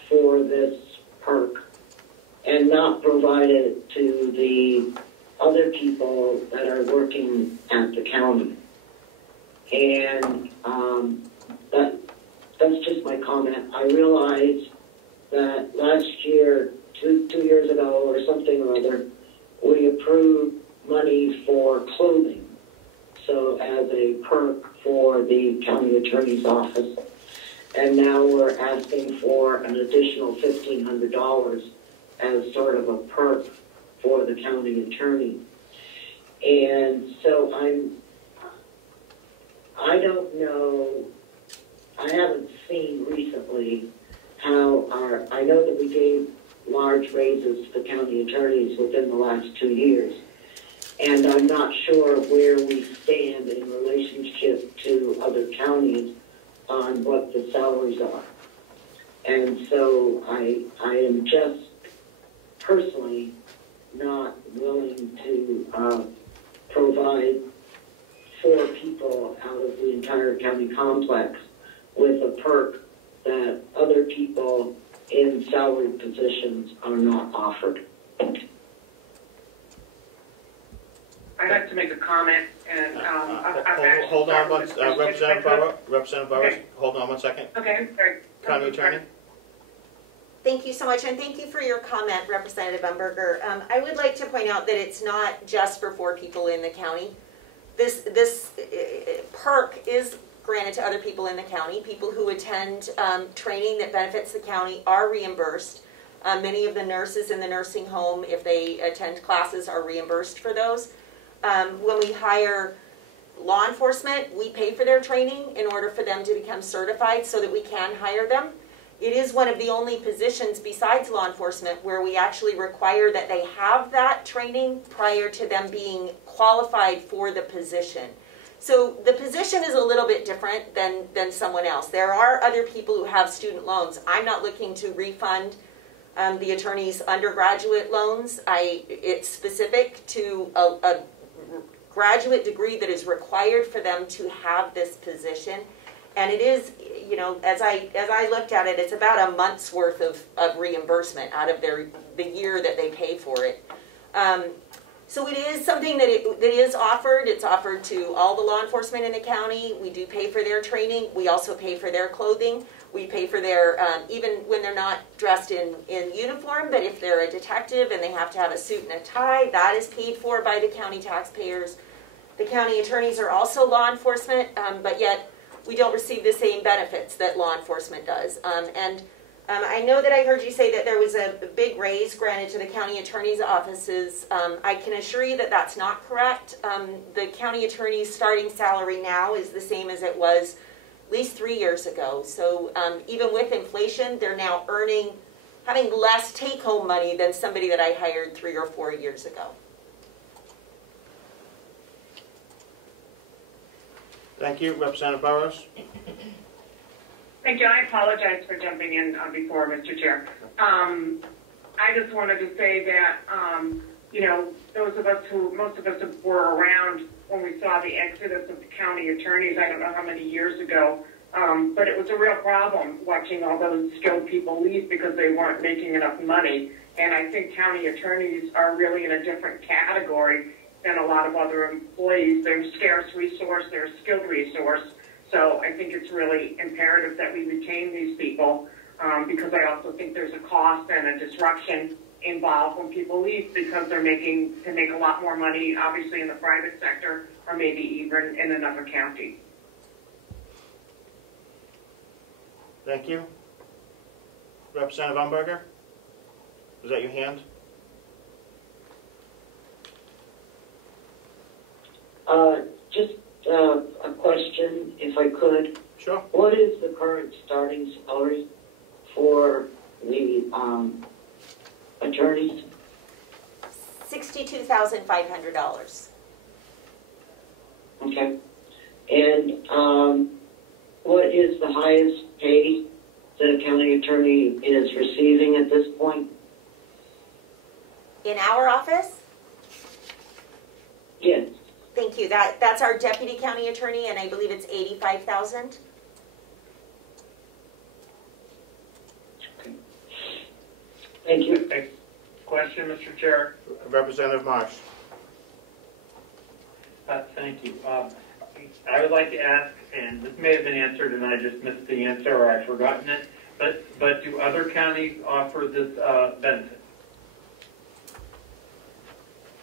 for this perk and not provide it to the other people that are working at the county. And that's just my comment. I realize that last year, two years ago or something or other, we approved money for clothing, so as a perk for the county attorney's office. And now we're asking for an additional $1,500 as sort of a perk for the county attorney. And so I don't know, I haven't seen recently how I know that we gave large raises to the county attorneys within the last 2 years. And I'm not sure where we stand in relationship to other counties on what the salaries are. And so I am just personally not willing to provide 4 people out of the entire county complex with a perk that other people in salaried positions are not offered. I'd like to make a comment, and hold on one, Representative Burrows, hold on 1 second. Okay, sorry. County Attorney? Thank you so much, and thank you for your comment, Representative Umberger. I would like to point out that it's not just for 4 people in the county. This perk is granted to other people in the county. People who attend training that benefits the county are reimbursed. Many of the nurses in the nursing home, if they attend classes, are reimbursed for those. When we hire law enforcement, we pay for their training in order for them to become certified so that we can hire them. It is one of the only positions besides law enforcement where we actually require that they have that training prior to them being qualified for the position. So the position is a little bit different than someone else. There are other people who have student loans. I'm not looking to refund the attorney's undergraduate loans. It's specific to a graduate degree that is required for them to have this position. And it is, you know, as I looked at it, it's about a month's worth of reimbursement out of the year that they pay for it. So it is something that is offered. It's offered to all the law enforcement in the county. We do pay for their training. We also pay for their clothing. We pay for their, even when they're not dressed in uniform, but if they're a detective and they have to have a suit and a tie, that is paid for by the county taxpayers. The county attorneys are also law enforcement, but yet we don't receive the same benefits that law enforcement does. I know that I heard you say that there was a big raise granted to the county attorney's offices. I can assure you that that's not correct. The county attorney's starting salary now is the same as it was at least 3 years ago. So even with inflation, they're now having less take-home money than somebody that I hired 3 or 4 years ago. Thank you. Representative Burrows. Thank you. I apologize for jumping in before, Mr. Chair. I just wanted to say that, you know, most of us who were around when we saw the exodus of the county attorneys, I don't know how many years ago, but it was a real problem watching all those skilled people leave because they weren't making enough money. And I think county attorneys are really in a different category than a lot of other employees. They're a scarce resource, they're a skilled resource. So I think it's really imperative that we retain these people because I also think there's a cost and a disruption involved when people leave because can make a lot more money, obviously in the private sector or maybe even in another county. Thank you. Representative Umberger, was that your hand? Just a question, if I could. Sure. What is the current starting salary for the attorneys? $62,500. Okay. And what is the highest pay that a county attorney is receiving at this point? In our office? Yes. Thank you. That's our deputy county attorney, and I believe it's $85,000. Okay. Thank you. Question, Mr. Chair. Representative Marsh. Thank you. I would like to ask, and this may have been answered and I just missed the answer or I've forgotten it, but do other counties offer this benefit?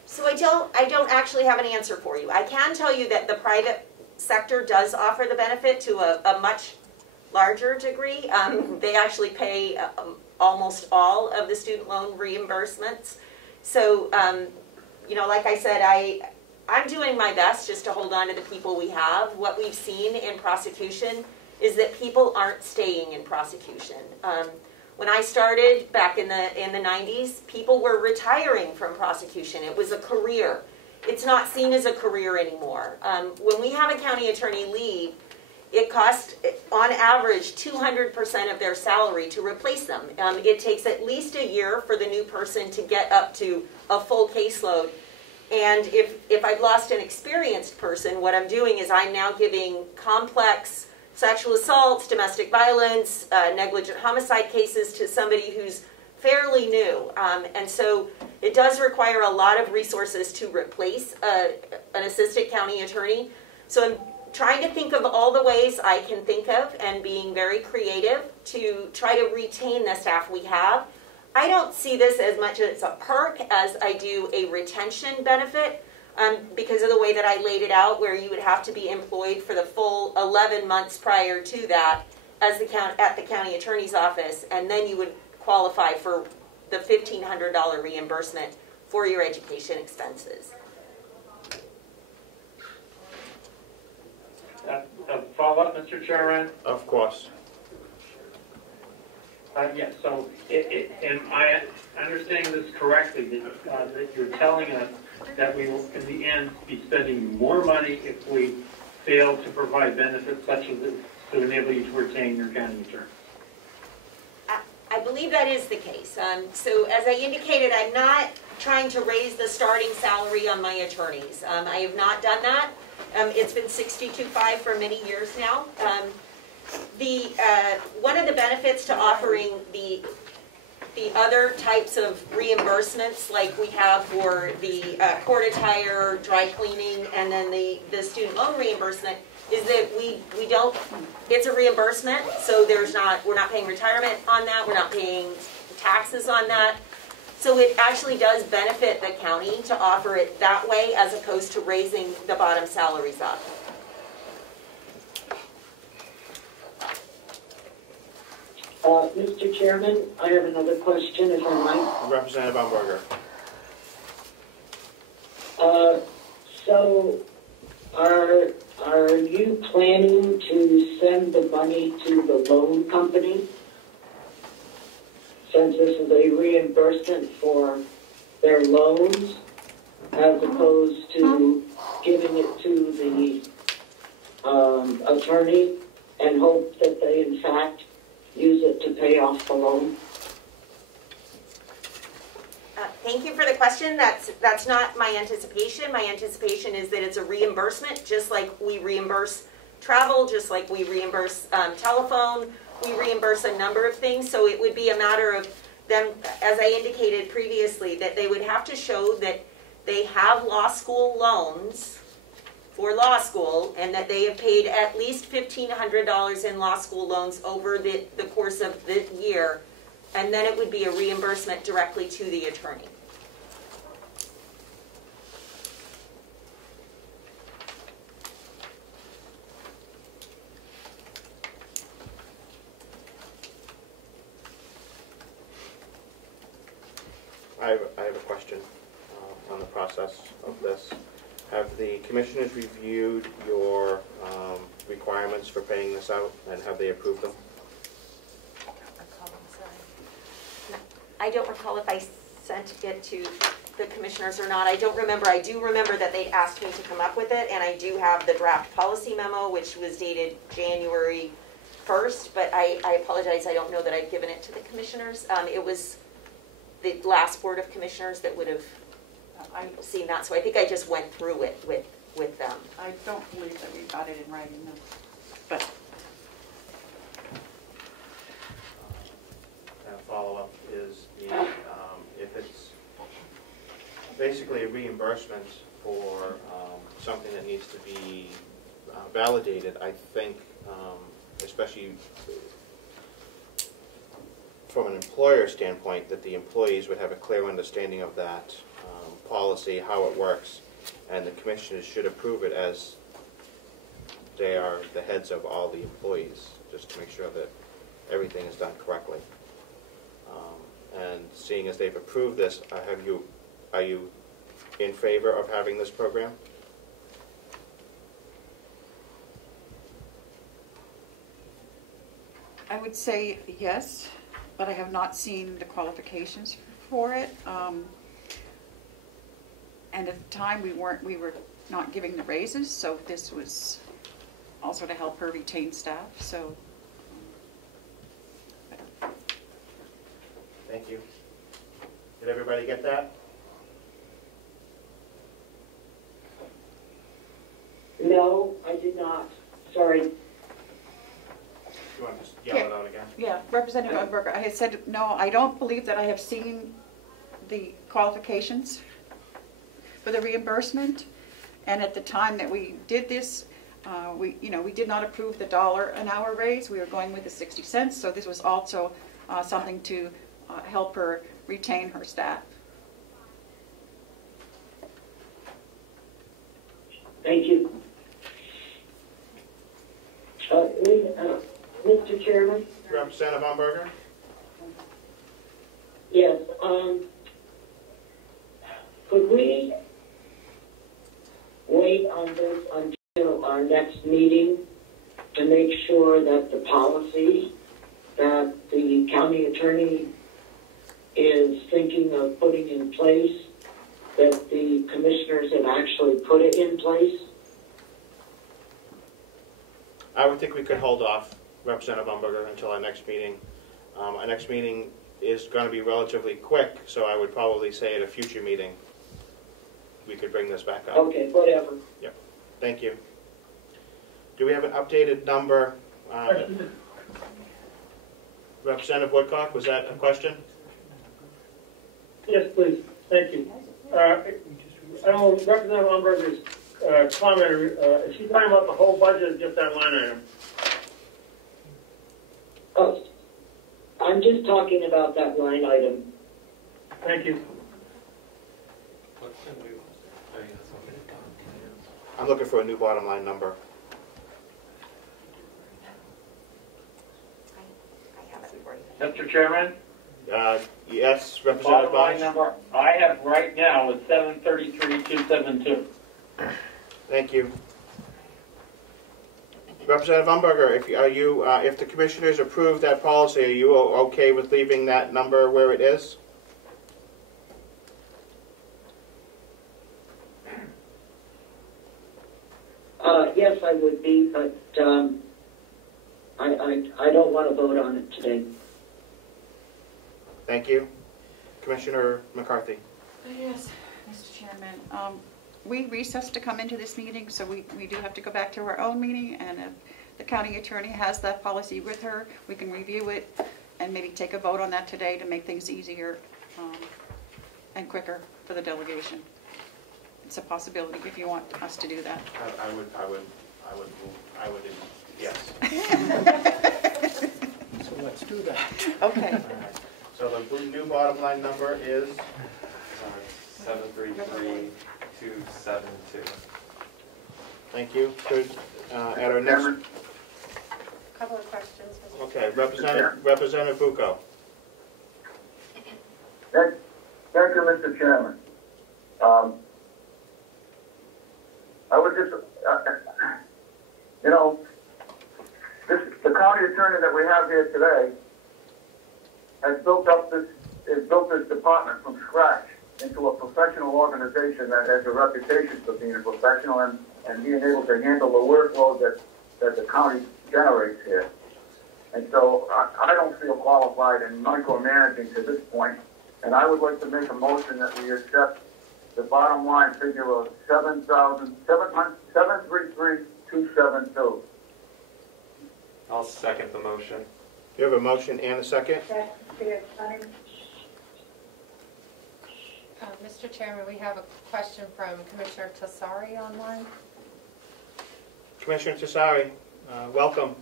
So I don't actually have an answer for you. I can tell you that the private sector does offer the benefit to a much larger degree. They actually pay almost all of the student loan reimbursements. So, you know, like I said, I'm doing my best just to hold on to the people we have. What we've seen in prosecution is that people aren't staying in prosecution. When I started back in the 90s, people were retiring from prosecution. It was a career. It's not seen as a career anymore. When we have a county attorney leave, it costs, on average, 200% of their salary to replace them. It takes at least a year for the new person to get up to a full caseload. And if I've lost an experienced person, what I'm doing is I'm now giving complex sexual assaults, domestic violence, negligent homicide cases to somebody who's fairly new. And so it does require a lot of resources to replace an assistant county attorney. So I'm trying to think of all the ways I can think of and being very creative to try to retain the staff we have. I don't see this as much as a perk as I do a retention benefit, because of the way that I laid it out, where you would have to be employed for the full 11 months prior to that as at the county attorney's office, and then you would qualify for the $1,500 reimbursement for your education expenses. A follow-up, Mr. Chairman? Of course. Yes, so am I understanding this correctly, that you're telling us that we will, in the end, be spending more money if we fail to provide benefits such as this to enable you to retain your county attorney? I believe that is the case. So as I indicated, I'm not trying to raise the starting salary on my attorneys. I have not done that. It's been $62,500 for many years now. One of the benefits to offering the other types of reimbursements, like we have for the court attire, dry cleaning, and then the student loan reimbursement, is that we don't, it's a reimbursement, so we're not paying retirement on that, we're not paying taxes on that. So it actually does benefit the county to offer it that way as opposed to raising the bottom salaries up. Mr. Chairman, I have another question, if I might. Representative Umberger. So, are you planning to send the money to the loan company? Since this is a reimbursement for their loans, as opposed to giving it to the attorney and hope that they, in fact, use it to pay off the loan? Thank you for the question. That's not my anticipation. My anticipation is that it's a reimbursement, just like we reimburse travel, just like we reimburse telephone. We reimburse a number of things, so it would be a matter of them, as I indicated previously, that they would have to show that they have law school loans for law school, and that they have paid at least $1,500 in law school loans over the course of the year, and then it would be a reimbursement directly to the attorney. I have a question on the process of this. Have the commissioners reviewed your requirements for paying this out, and have they approved them? I don't recall if I sent it to the commissioners or not. I don't remember. I do remember that they'd asked me to come up with it, and I do have the draft policy memo, which was dated January 1st, but I apologize. I don't know that I've given it to the commissioners. It was the last Board of Commissioners that would have seen that, so I think I just went through it with them. I don't believe that we got it in writing, no. But And a follow-up is if it's basically a reimbursement for something that needs to be validated, I think, especially from an employer standpoint, that the employees would have a clear understanding of that policy, how it works, and the commissioners should approve it as they are the heads of all the employees, just to make sure that everything is done correctly. And seeing as they've approved this, are you in favor of having this program? I would say yes, but I have not seen the qualifications for it. And at the time, we were not giving the raises, so this was also to help her retain staff, so. Thank you. Did everybody get that? No, I did not. Sorry. You want to just yell it out again? Yeah, Representative Umberger, I had said, no, I don't believe that I have seen the qualifications for the reimbursement. And at the time that we did this, We did not approve the $1 an hour raise. We were going with the 60 cents, so this was also something to help her retain her staff. Thank you. Mr. Chairman? Representative Umberger? Yes, could we wait on this until our next meeting to make sure that the policy that the county attorney is thinking of putting in place, that the commissioners have actually put it in place? I would think we could hold off, Representative Umberger, until our next meeting. Our next meeting is going to be relatively quick, so I would probably say at a future meeting we could bring this back up. Okay, whatever. Yep. Thank you. Do we have an updated number? Representative Woodcock, was that a question? Yes, please. Thank you. I know Representative Umberger's comment, is she talking about the whole budget or just that line item? Oh, I'm just talking about that line item. Thank you. I'm looking for a new bottom line number. I have it for you. Mr. Chairman? Yes, Representative Bottom line Bosch? number I have right now is 733,272. Thank you. Representative Umberger, if the commissioners approve that policy, are you okay with leaving that number where it is? Yes, I would be, but I don't want to vote on it today. Thank you. Commissioner McCarthy. Yes, Mr. Chairman. We recessed to come into this meeting, so we do have to go back to our own meeting, and if the county attorney has that policy with her, we can review it and maybe take a vote on that today to make things easier and quicker for the delegation. It's a possibility if you want us to do that. I would, yes. So let's do that. Okay. Right. So the new bottom line number is? 733,272. Thank you. Good. At our next. Couple of questions. Okay, Representative Bucco. Thank you, Mr. Chairman. I would just, the county attorney that we have here today has built this department from scratch into a professional organization that has a reputation for being professional and being able to handle the workload that the county generates here. And so I don't feel qualified in micromanaging to this point, and I would like to make a motion that we accept the bottom line figure of $733,272. I'll second the motion. You have a motion and a second? Mr. Chairman, we have a question from Commissioner Tassari online. Commissioner Tassari, welcome.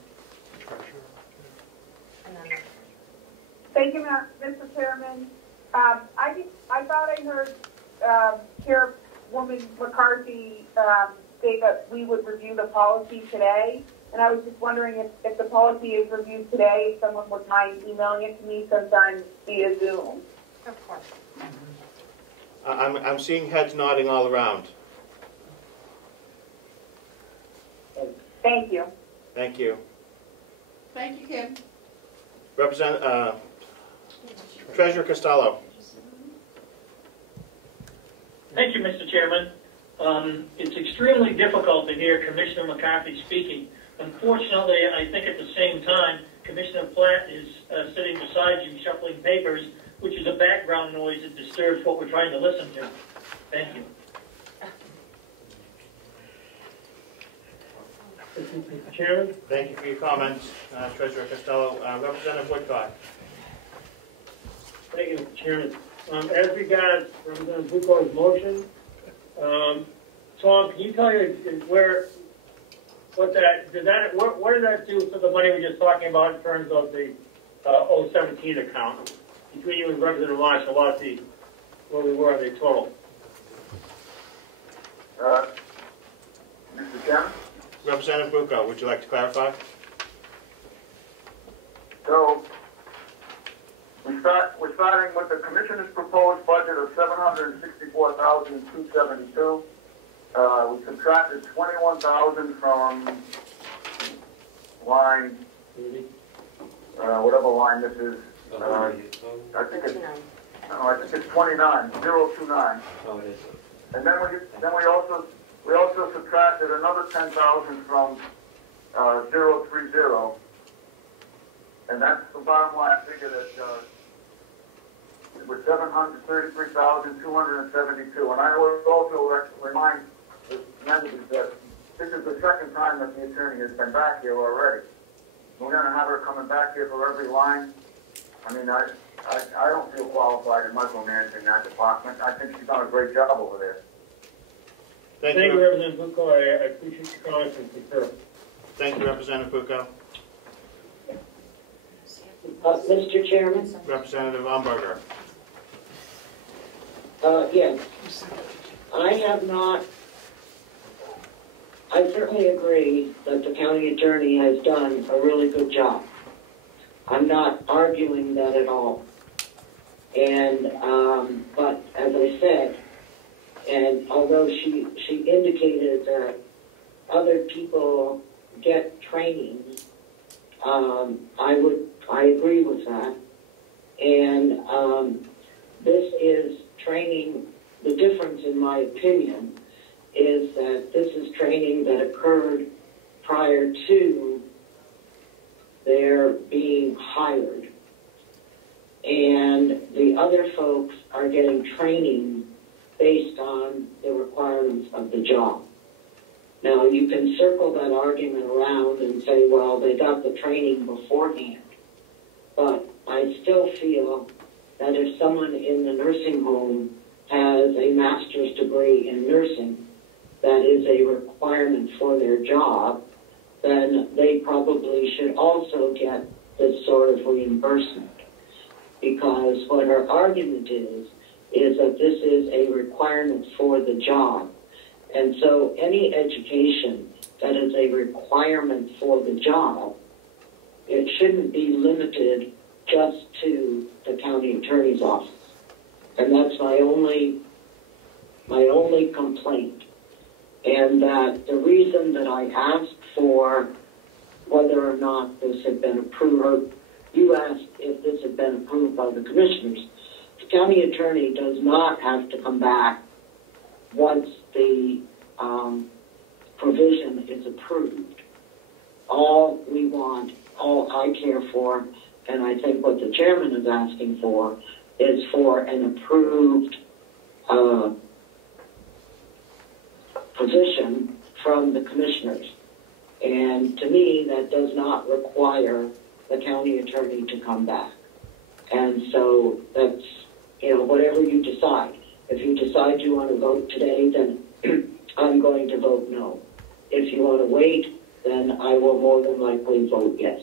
Thank you, Mr. Chairman. I thought I heard Chairwoman McCarthy say that we would review the policy today, and I was just wondering if the policy is reviewed today, if someone would mind emailing it to me sometime via Zoom. Of course. I'm seeing heads nodding all around. Thank you. Thank you. Thank you, Kim. Treasurer Costello. Thank you, Mr. Chairman. It's extremely difficult to hear Commissioner McCarthy speaking. Unfortunately, I think at the same time, Commissioner Platt is sitting beside you shuffling papers, which is a background noise that disturbs what we're trying to listen to. Thank you. Mr. Chairman? Thank you for your comments, Treasurer Costello. Representative Woodcock. Thank you, Mr. Chairman. As regards Representative Bucco's motion, Tom, can you tell you where what does that do for the money we were just talking about in terms of the 017 account? Between you and Representative Marshall, where we were, the total. Mr. Chairman? Representative Bucco, would you like to clarify? So, we're starting with the Commissioner's proposed budget of $764,272. We subtracted $21,000 from line, whatever line this is. I think it's 29, 029. Oh, it is. And then we also subtracted another $10,000 from 030. And that's the bottom line figure that it was $733,272. And I would also remind the members that this is the second time that the attorney has been back here already. We're going to have her coming back here for every line. I mean, I don't feel qualified in micromanaging that department. I think she's done a great job over there. Thank you, you, Representative Bucco. I appreciate your comments and concur. Thank you, Representative Bucco. Mr. Chairman? Representative Umberger. Yes. I certainly agree that the county attorney has done a really good job. I'm not arguing that at all. And, but as I said, and although she indicated that other people get training, I agree with that. And this is training. The difference, in my opinion, is that this is training that occurred prior to their being hired. And the other folks are getting training based on the requirements of the job. Now, you can circle that argument around and say, well, they got the training beforehand. But I still feel that if someone in the nursing home has a master's degree in nursing, that is a requirement for their job, then they probably should also get this sort of reimbursement. Because what her argument is that this is a requirement for the job. And so any education that is a requirement for the job, it shouldn't be limited just to the county attorney's office. And that's my only complaint. And that the reason that I asked for whether or not this had been approved, or you asked if this had been approved by the commissioners, the county attorney does not have to come back once the provision is approved. All we want, all I care for, and I think what the chairman is asking for, is for an approved position from the commissioners. And to me, that does not require the county attorney to come back. And so that's, whatever you decide. If you decide you want to vote today, then I'm going to vote no. If you want to wait, then I will more than likely vote yes.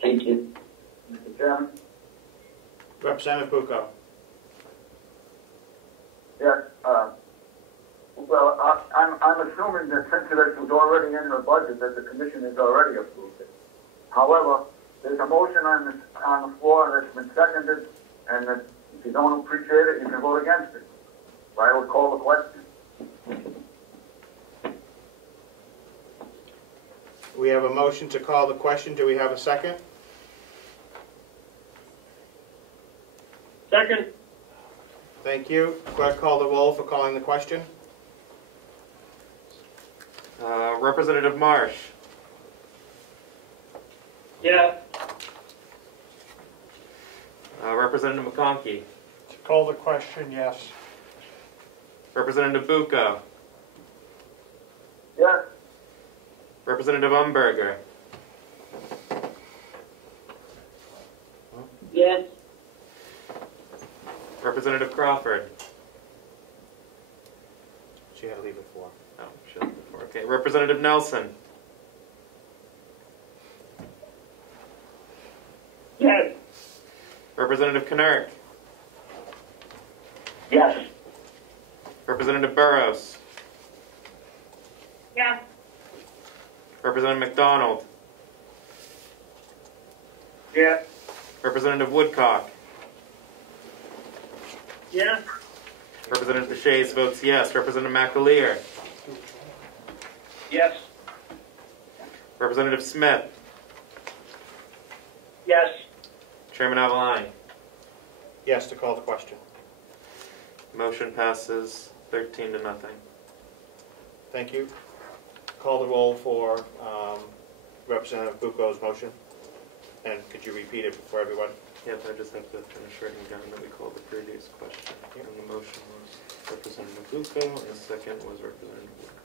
Thank you. Mr. Chairman? Representative Bucco. Yes. Well, I'm assuming that since it was already in the budget, that the commission has already approved it. However, there's a motion on the floor that's been seconded, and that if you don't appreciate it, you can vote against it. So I would call the question. We have a motion to call the question. Do we have a second? Second. Thank you. Clerk, call the roll for calling the question. Representative Marsh. Yeah. Representative McConkey. To call the question, yes. Representative Bucco. Yes. Representative Umberger. Yes. Representative Crawford. She had to leave at 4. Oh, she left before. Okay. Representative Nelson. Representative Knurk. Yes. Representative Burrows. Yes. Representative McDonald. Yes. Representative Woodcock. Yes. Representative DeShays votes yes. Representative McAleer. Yes. Representative Smith. Yes. Chairman Avalani. Yes to call the question. Motion passes 13 to nothing. Thank you. Call the roll for Representative Bucco's motion. And could you repeat it for everyone? Yep, I just have to finish writing down that we called the previous question. And the motion was Representative Bucco, and the second was Representative Woodcock.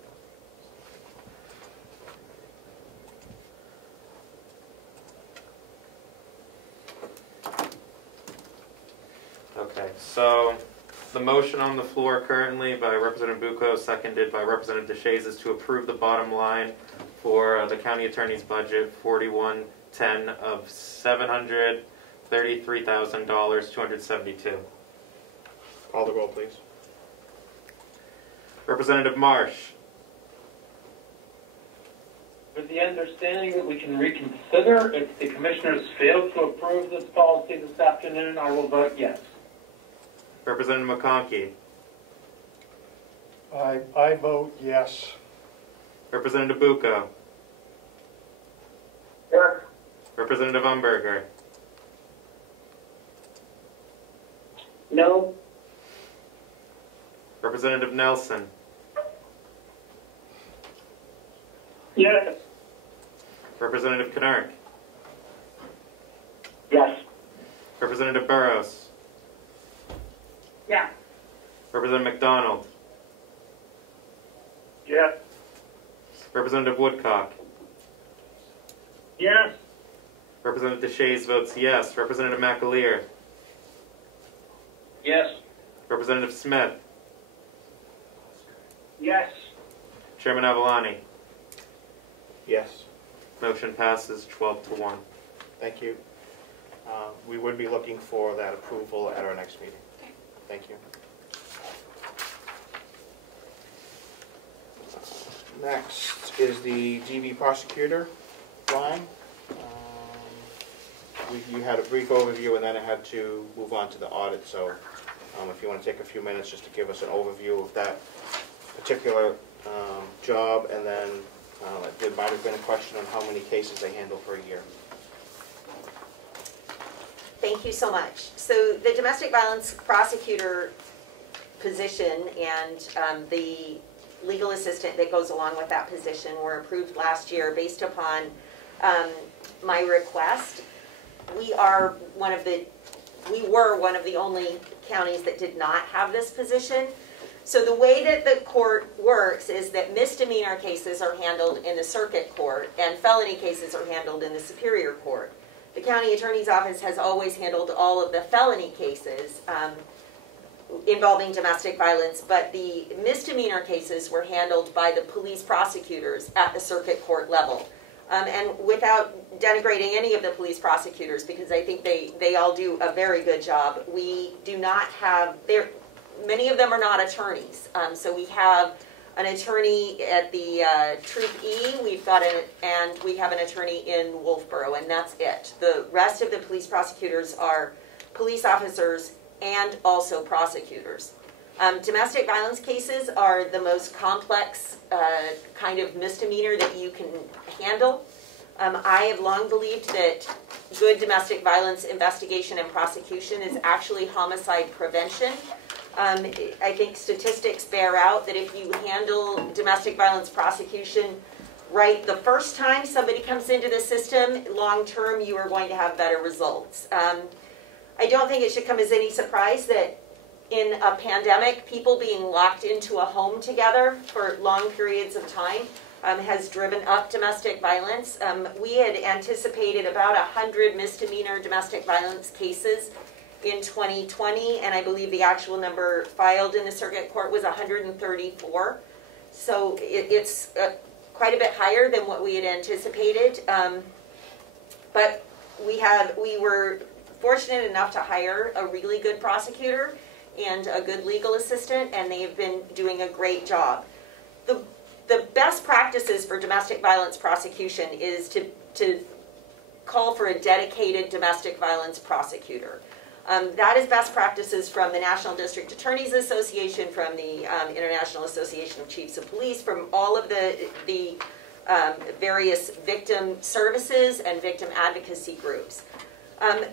Okay, so the motion on the floor currently by Representative Bucco, seconded by Representative DeShays, is to approve the bottom line for the county attorney's budget, 4110 of $733,272. Call the roll, please. Representative Marsh. With the understanding that we can reconsider if the commissioners fail to approve this policy this afternoon, I will vote yes. Representative McConkey. I vote yes. Representative Bucco. Yes. Representative Umberger. No. Representative Nelson. Yes. Representative Knurk. Yes. Representative Burrows. Yeah. Representative McDonald. Yes. Representative Woodcock. Yes. Representative DeShays votes yes. Representative McAleer. Yes. Representative Smith. Yes. Chairman Avalani. Yes. Motion passes 12 to 1. Thank you. We would be looking for that approval at our next meeting. Thank you. Next is the DV prosecutor line. You had a brief overview and then I had to move on to the audit, so if you want to take a few minutes just to give us an overview of that particular job, and then there might have been a question on how many cases they handle per year. Thank you so much. So the domestic violence prosecutor position and the legal assistant that goes along with that position were approved last year based upon my request. We were one of the only counties that did not have this position. So the way that the court works is that misdemeanor cases are handled in the circuit court and felony cases are handled in the superior court. The county attorney's office has always handled all of the felony cases involving domestic violence, but the misdemeanor cases were handled by the police prosecutors at the circuit court level. And without denigrating any of the police prosecutors, because I think they all do a very good job, we do not have, many of them are not attorneys. So we have an attorney at the Troop E, and we have an attorney in Wolfboro, and that's it. The rest of the police prosecutors are police officers and also prosecutors. Domestic violence cases are the most complex kind of misdemeanor that you can handle. I have long believed that good domestic violence investigation and prosecution is actually homicide prevention. I think statistics bear out that if you handle domestic violence prosecution right the first time somebody comes into the system, long term you are going to have better results. I don't think it should come as any surprise that in a pandemic, people being locked into a home together for long periods of time has driven up domestic violence. We had anticipated about 100 misdemeanor domestic violence cases in 2020, and I believe the actual number filed in the circuit court was 134. So it's quite a bit higher than what we had anticipated. But we were fortunate enough to hire a really good prosecutor and a good legal assistant, and they have been doing a great job. The best practices for domestic violence prosecution is to call for a dedicated domestic violence prosecutor. That is best practices from the National District Attorneys Association, from the International Association of Chiefs of Police, from all of the various victim services and victim advocacy groups.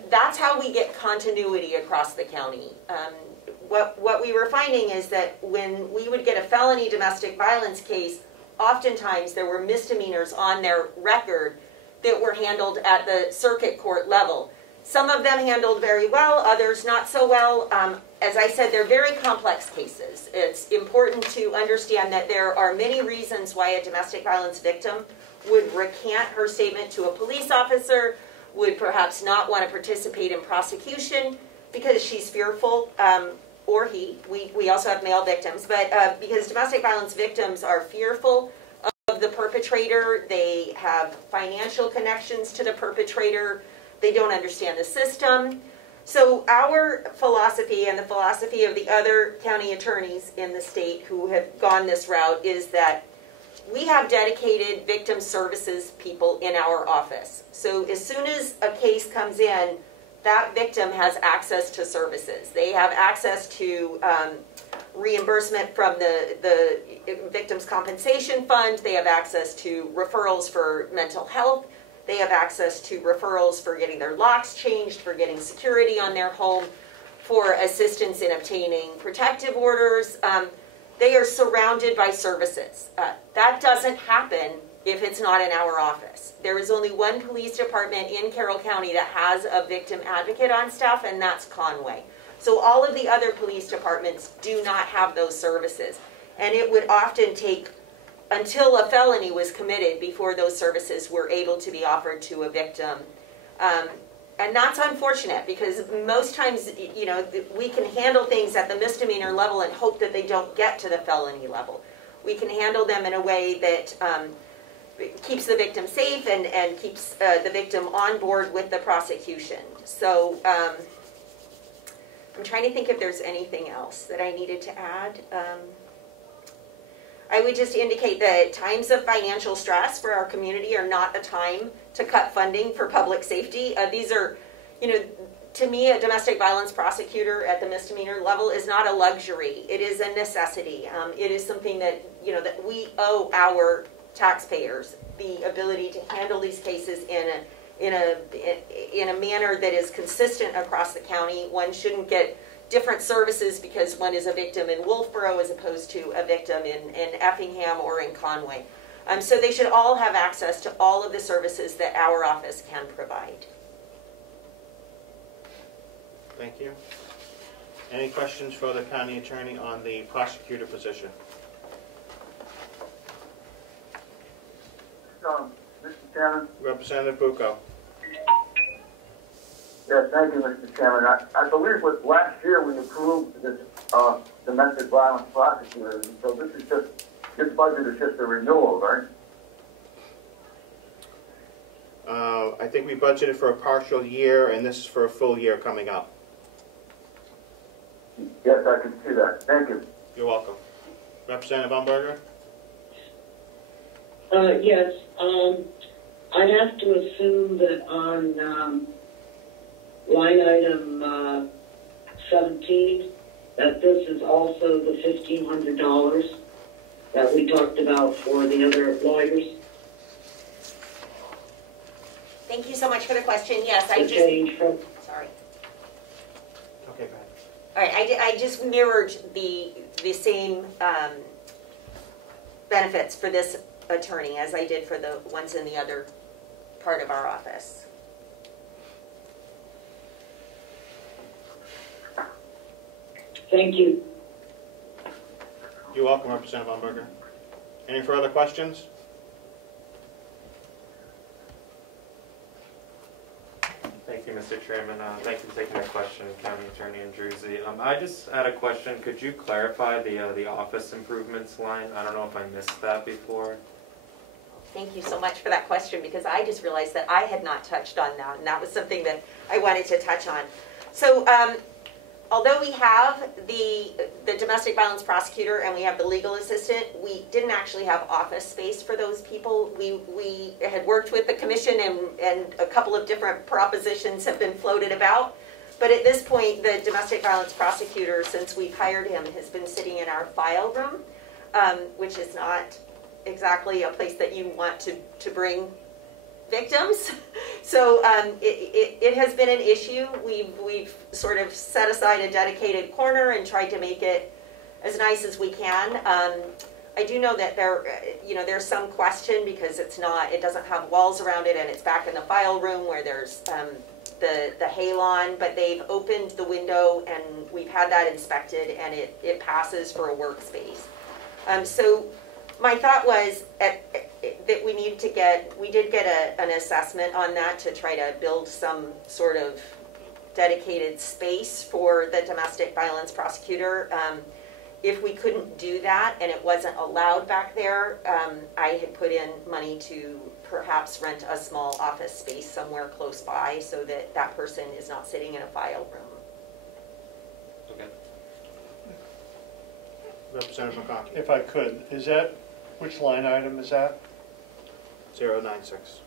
That's how we get continuity across the county. What we were finding is that when we would get a felony domestic violence case, oftentimes there were misdemeanors on their record that were handled at the circuit court level. Some of them handled very well, others not so well. As I said, they're very complex cases. It's important to understand that there are many reasons why a domestic violence victim would recant her statement to a police officer, would perhaps not want to participate in prosecution because she's fearful, or he. We also have male victims, but because domestic violence victims are fearful of the perpetrator, they have financial connections to the perpetrator, they don't understand the system. So our philosophy and the philosophy of the other county attorneys in the state who have gone this route is that we have dedicated victim services people in our office. So as soon as a case comes in, that victim has access to services. They have access to reimbursement from the Victims' Compensation Fund. They have access to referrals for mental health. They have access to referrals for getting their locks changed, for getting security on their home, for assistance in obtaining protective orders. They are surrounded by services. That doesn't happen if it's not in our office. There is only one police department in Carroll County that has a victim advocate on staff, and that's Conway. So all of the other police departments do not have those services. And it would often take until a felony was committed before those services were able to be offered to a victim. And that's unfortunate because most times, you know, we can handle things at the misdemeanor level and hope that they don't get to the felony level. We can handle them in a way that keeps the victim safe and keeps the victim on board with the prosecution. So I'm trying to think if there's anything else that I needed to add. I would just indicate that times of financial stress for our community are not a time to cut funding for public safety. These are, you know, to me, a domestic violence prosecutor at the misdemeanor level is not a luxury. It is a necessity. It is something that, you know, that we owe our taxpayers, the ability to handle these cases in a manner that is consistent across the county. One shouldn't get different services because one is a victim in Wolfboro as opposed to a victim in Effingham or in Conway. So they should all have access to all of the services that our office can provide. Thank you. Any questions for the county attorney on the prosecutor position? Mr. Chairman. Representative Bucco. Yes, thank you, Mr. Chairman. I believe with last year we approved this domestic violence prosecutor, and so this budget is just a renewal, right? I think we budgeted for a partial year, and this is for a full year coming up. Yes, I can see that. Thank you. You're welcome. Representative Umberger? Yes, I have to assume that on line item 17, that this is also the $1,500 that we talked about for the other lawyers. Thank you so much for the question. Yes, I just... Sorry. Okay, go ahead. All right, I just mirrored the same benefits for this attorney as I did for the ones in the other part of our office. Thank you. You're welcome, Representative Umberger. Any further questions? Thank you, Mr. Chairman. Thank you for taking that question, County Attorney Andruzzi. I just had a question. Could you clarify the office improvements line? I don't know if I missed that before. Thank you so much for that question, because I just realized that I had not touched on that, and that was something that I wanted to touch on. So although we have the domestic violence prosecutor and we have the legal assistant, we didn't actually have office space for those people. We had worked with the commission, and a couple of different propositions have been floated about. But at this point, the domestic violence prosecutor, since we've hired him, has been sitting in our file room, which is not exactly a place that you want to bring victims. So it has been an issue. We've sort of set aside a dedicated corner and tried to make it as nice as we can. I do know that there's some question because it doesn't have walls around it, and it's back in the file room where there's the hay lawn, but they've opened the window and we've had that inspected, and it passes for a workspace. So my thought was that we did get an assessment on that to try to build some sort of dedicated space for the domestic violence prosecutor. If we couldn't do that and it wasn't allowed back there, I had put in money to perhaps rent a small office space somewhere close by so that that person is not sitting in a file room. Okay. Representative McConkey. If I could, which line item is that? 096.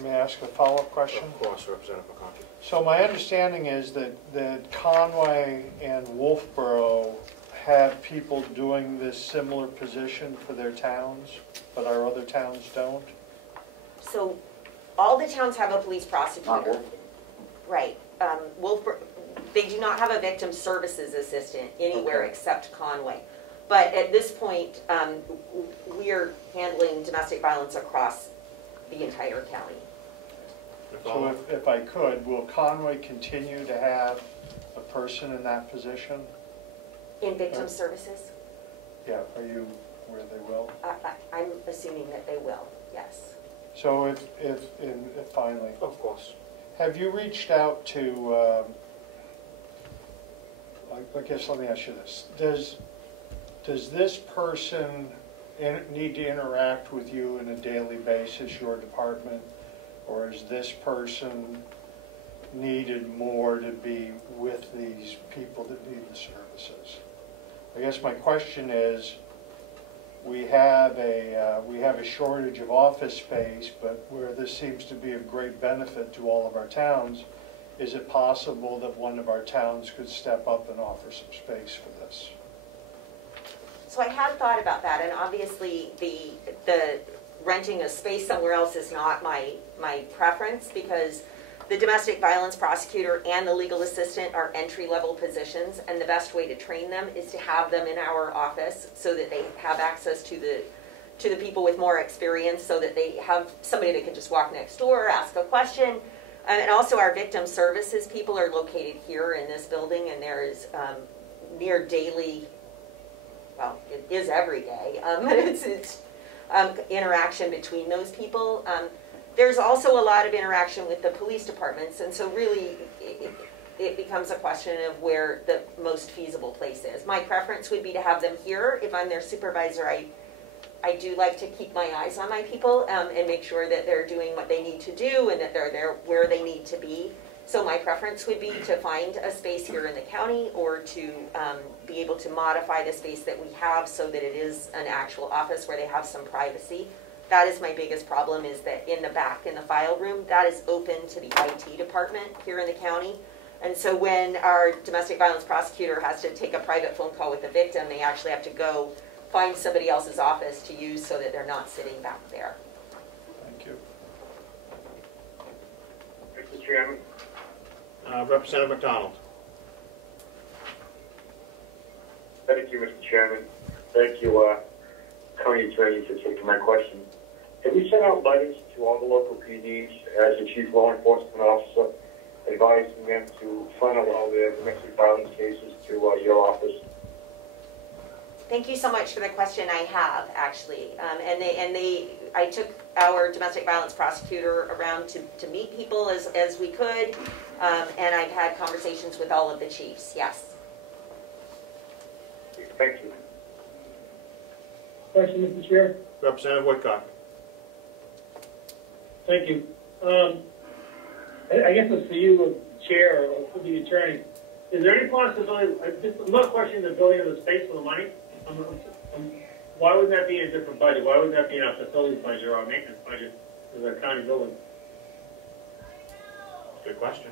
May I ask a follow-up question? Of course, Representative McConkey. So my understanding is that Conway and Wolfboro have people doing this similar position for their towns, but our other towns don't? So all the towns have a police prosecutor. Right. They do not have a victim services assistant anywhere except Conway. But at this point, we're handling domestic violence across the entire county. So if I could, will Conway continue to have a person in that position? In victim services? Yeah, are you where they will? I'm assuming that they will, yes. So if finally. Of course. Have you reached out to, I guess let me ask you this. Does this person need to interact with you on a daily basis, your department? Or is this person needed more to be with these people that need the services? I guess my question is, we have a shortage of office space, but where this seems to be of great benefit to all of our towns, is it possible that one of our towns could step up and offer some space for this? So I had thought about that, and obviously the renting a space somewhere else is not my preference, because the domestic violence prosecutor and the legal assistant are entry-level positions, and the best way to train them is to have them in our office so that they have access to the people with more experience, so that they have somebody that can just walk next door, ask a question. And also our victim services people are located here in this building, and there is near daily, well, it is every day, but it's interaction between those people. There's also a lot of interaction with the police departments, and so really it becomes a question of where the most feasible place is. My preference would be to have them here. If I'm their supervisor, I do like to keep my eyes on my people and make sure that they're doing what they need to do and that they're there where they need to be. So my preference would be to find a space here in the county, or to be able to modify the space that we have so that it is an actual office where they have some privacy. That is my biggest problem, is that in the back, in the file room, that is open to the IT department here in the county. And so when our domestic violence prosecutor has to take a private phone call with the victim, they actually have to go find somebody else's office to use so that they're not sitting back there. Thank you. Mr. Chairman. Representative McDonald. Thank you, Mr. Chairman. Thank you, County Attorney, for taking my question. Have you sent out letters to all the local PDs as the Chief Law Enforcement Officer, advising them to funnel all their domestic violence cases to your office? Thank you so much for the question. I have, actually. I took our domestic violence prosecutor around to meet people as we could, and I've had conversations with all of the chiefs, yes. Thank you. Question, Mr. Chair. Representative Woodcock. Thank you. I guess it's for you, Chair, or for the attorney. Is there any possibility, I'm not questioning the building of the space for the money. Why wouldn't that be in a different budget? Why wouldn't that be in our facilities budget or our maintenance budget for the county building? Good question.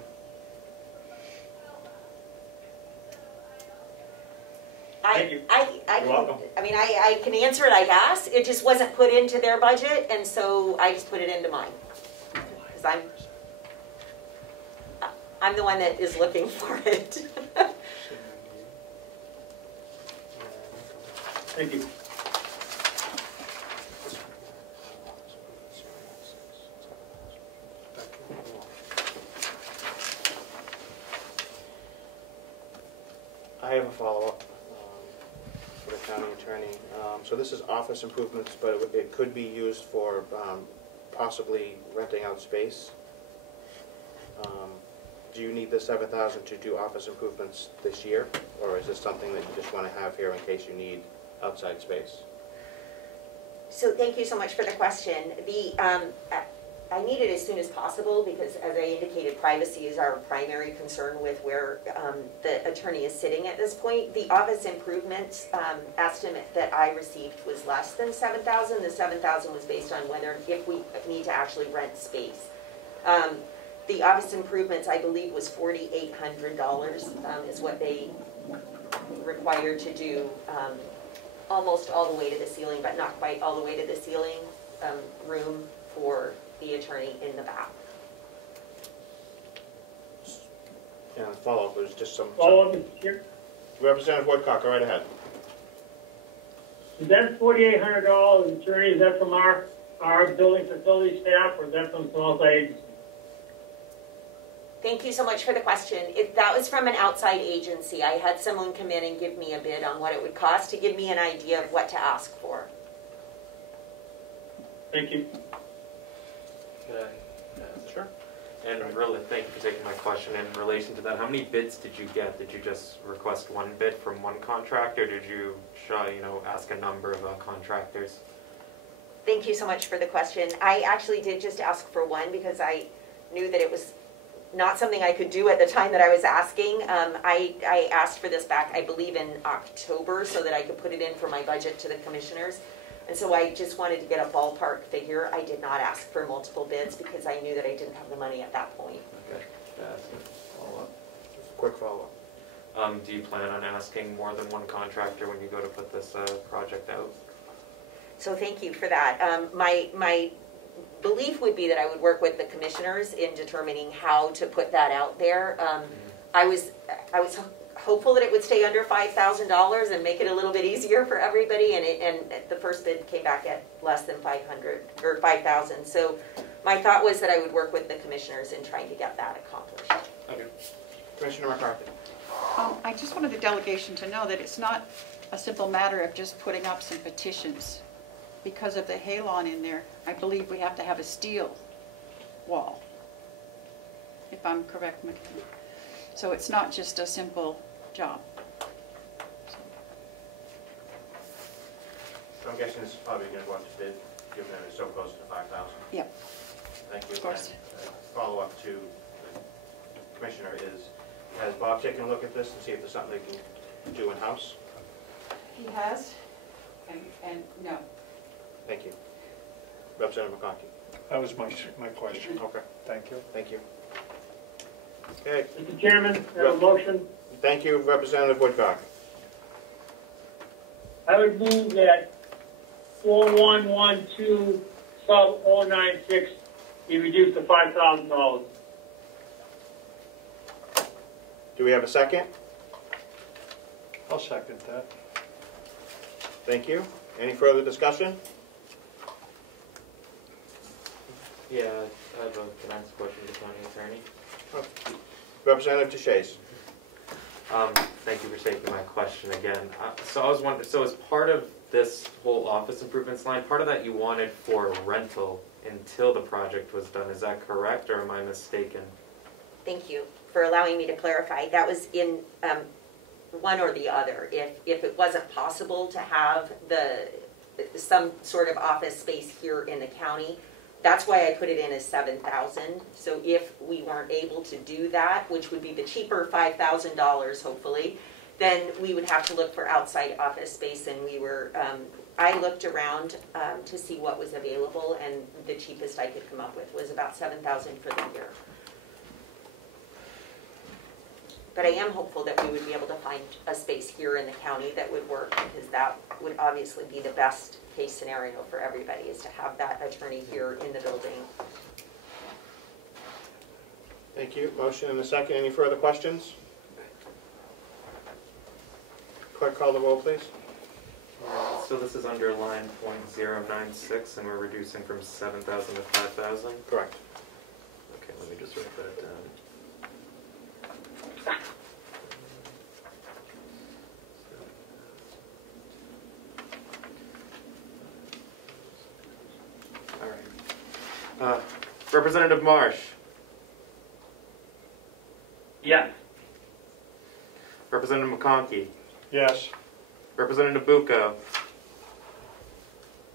You're welcome. I mean, I can answer it, I guess. It just wasn't put into their budget, and so I just put it into mine. Because I'm the one that is looking for it. Thank you. I have a follow-up for the county attorney. So this is office improvements, but it could be used for possibly renting out space. Do you need the $7,000 to do office improvements this year, or is this something that you just want to have here in case you need outside space? So thank you so much for the question. I need it as soon as possible because, as I indicated, privacy is our primary concern with where the attorney is sitting at this point. The office improvements estimate that I received was less than $7,000. The $7,000 was based on if we need to actually rent space. The office improvements, I believe, was $4,800 is what they required to do, almost all the way to the ceiling, but not quite all the way to the ceiling, room for the attorney in the back. And the follow-up was just some... Follow-up, Mr. Chair? Representative Woodcock, go right ahead. Is that $4,800 attorney, is that from our building facility staff, or is that from some outside agency? Thank you so much for the question. That was from an outside agency. I had someone come in and give me a bid on what it would cost to give me an idea of what to ask for. Thank you. Sure. And really, thank you for taking my question. In relation to that, how many bids did you get? Did you just request one bid from one contractor, or did you ask a number of contractors? Thank you so much for the question. I actually did just ask for one because I knew that it was not something I could do at the time that I was asking. I asked for this back, I believe, in October so that I could put it in for my budget to the commissioners. And so I just wanted to get a ballpark figure. I did not ask for multiple bids because I knew that I didn't have the money at that point. Okay. Follow-up. Quick follow-up. Do you plan on asking more than one contractor when you go to put this project out? So thank you for that. My belief would be that I would work with the commissioners in determining how to put that out there. I was hopeful that it would stay under $5,000 and make it a little bit easier for everybody, and the first bid came back at less than $500 or $5,000. So my thought was that I would work with the commissioners in trying to get that accomplished. Okay. Commissioner McCarthy. I just wanted the delegation to know that it's not a simple matter of just putting up some petitions. Because of the halon in there, I believe we have to have a steel wall, if I'm correct, McKenna. So it's not just a simple job. So I'm guessing this is probably going to go out to bid, given that it's so close to 5,000. Yep. Thank you. Of course. Follow-up to the commissioner is, has Bob taken a look at this and see if there's something they can do in-house? He has, and no. Thank you. Representative McConkey. That was my question. Okay. Thank you. Thank you. Okay. Mr. Chairman, I have a motion. Thank you, Representative Woodcock. I would move that 4112 sub 096 be reduced to $5,000. Do we have a second? I'll second that. Thank you. Any further discussion? Yeah, I have a question to the county attorney. Oh. Representative Deshaies. Thank you for taking my question again. So I was wondering, so as part of this whole office improvements line, part of that you wanted for rental until the project was done. Is that correct, or am I mistaken? Thank you for allowing me to clarify. That was in one or the other. If it wasn't possible to have the some sort of office space here in the county. That's why I put it in as 7,000. So if we weren't able to do that, which would be the cheaper $5,000 hopefully, then we would have to look for outside office space, and we were, I looked around to see what was available, and the cheapest I could come up with was about 7,000 for the year. But I am hopeful that we would be able to find a space here in the county that would work, because that would obviously be the best case scenario for everybody, is to have that attorney here in the building. Thank you. Motion and a second. Any further questions? Clerk, call the roll, please. So this is under line .096, and we're reducing from 7,000 to 5,000? Correct. Okay, let me just write that down. All right. Representative Marsh? Yes. Representative McConkey? Yes. Representative Bucco?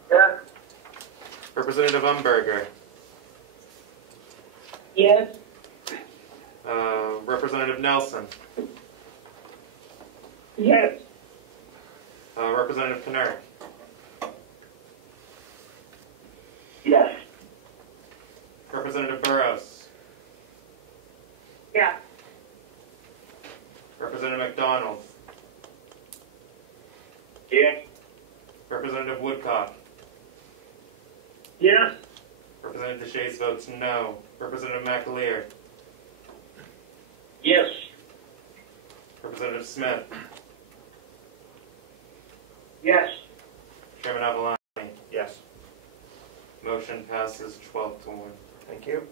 Yes. Representative Umberger? Yes. Representative Nelson? Yes. Representative Knurk? Yes. Representative Burrows? Yeah. Representative McDonald? Yes. Representative Woodcock? Yes. Representative DeShays votes no. Representative McAleer? Yes. Representative Smith? Yes. Chairman Avalani? Yes. Motion passes 12 to 1. Thank you.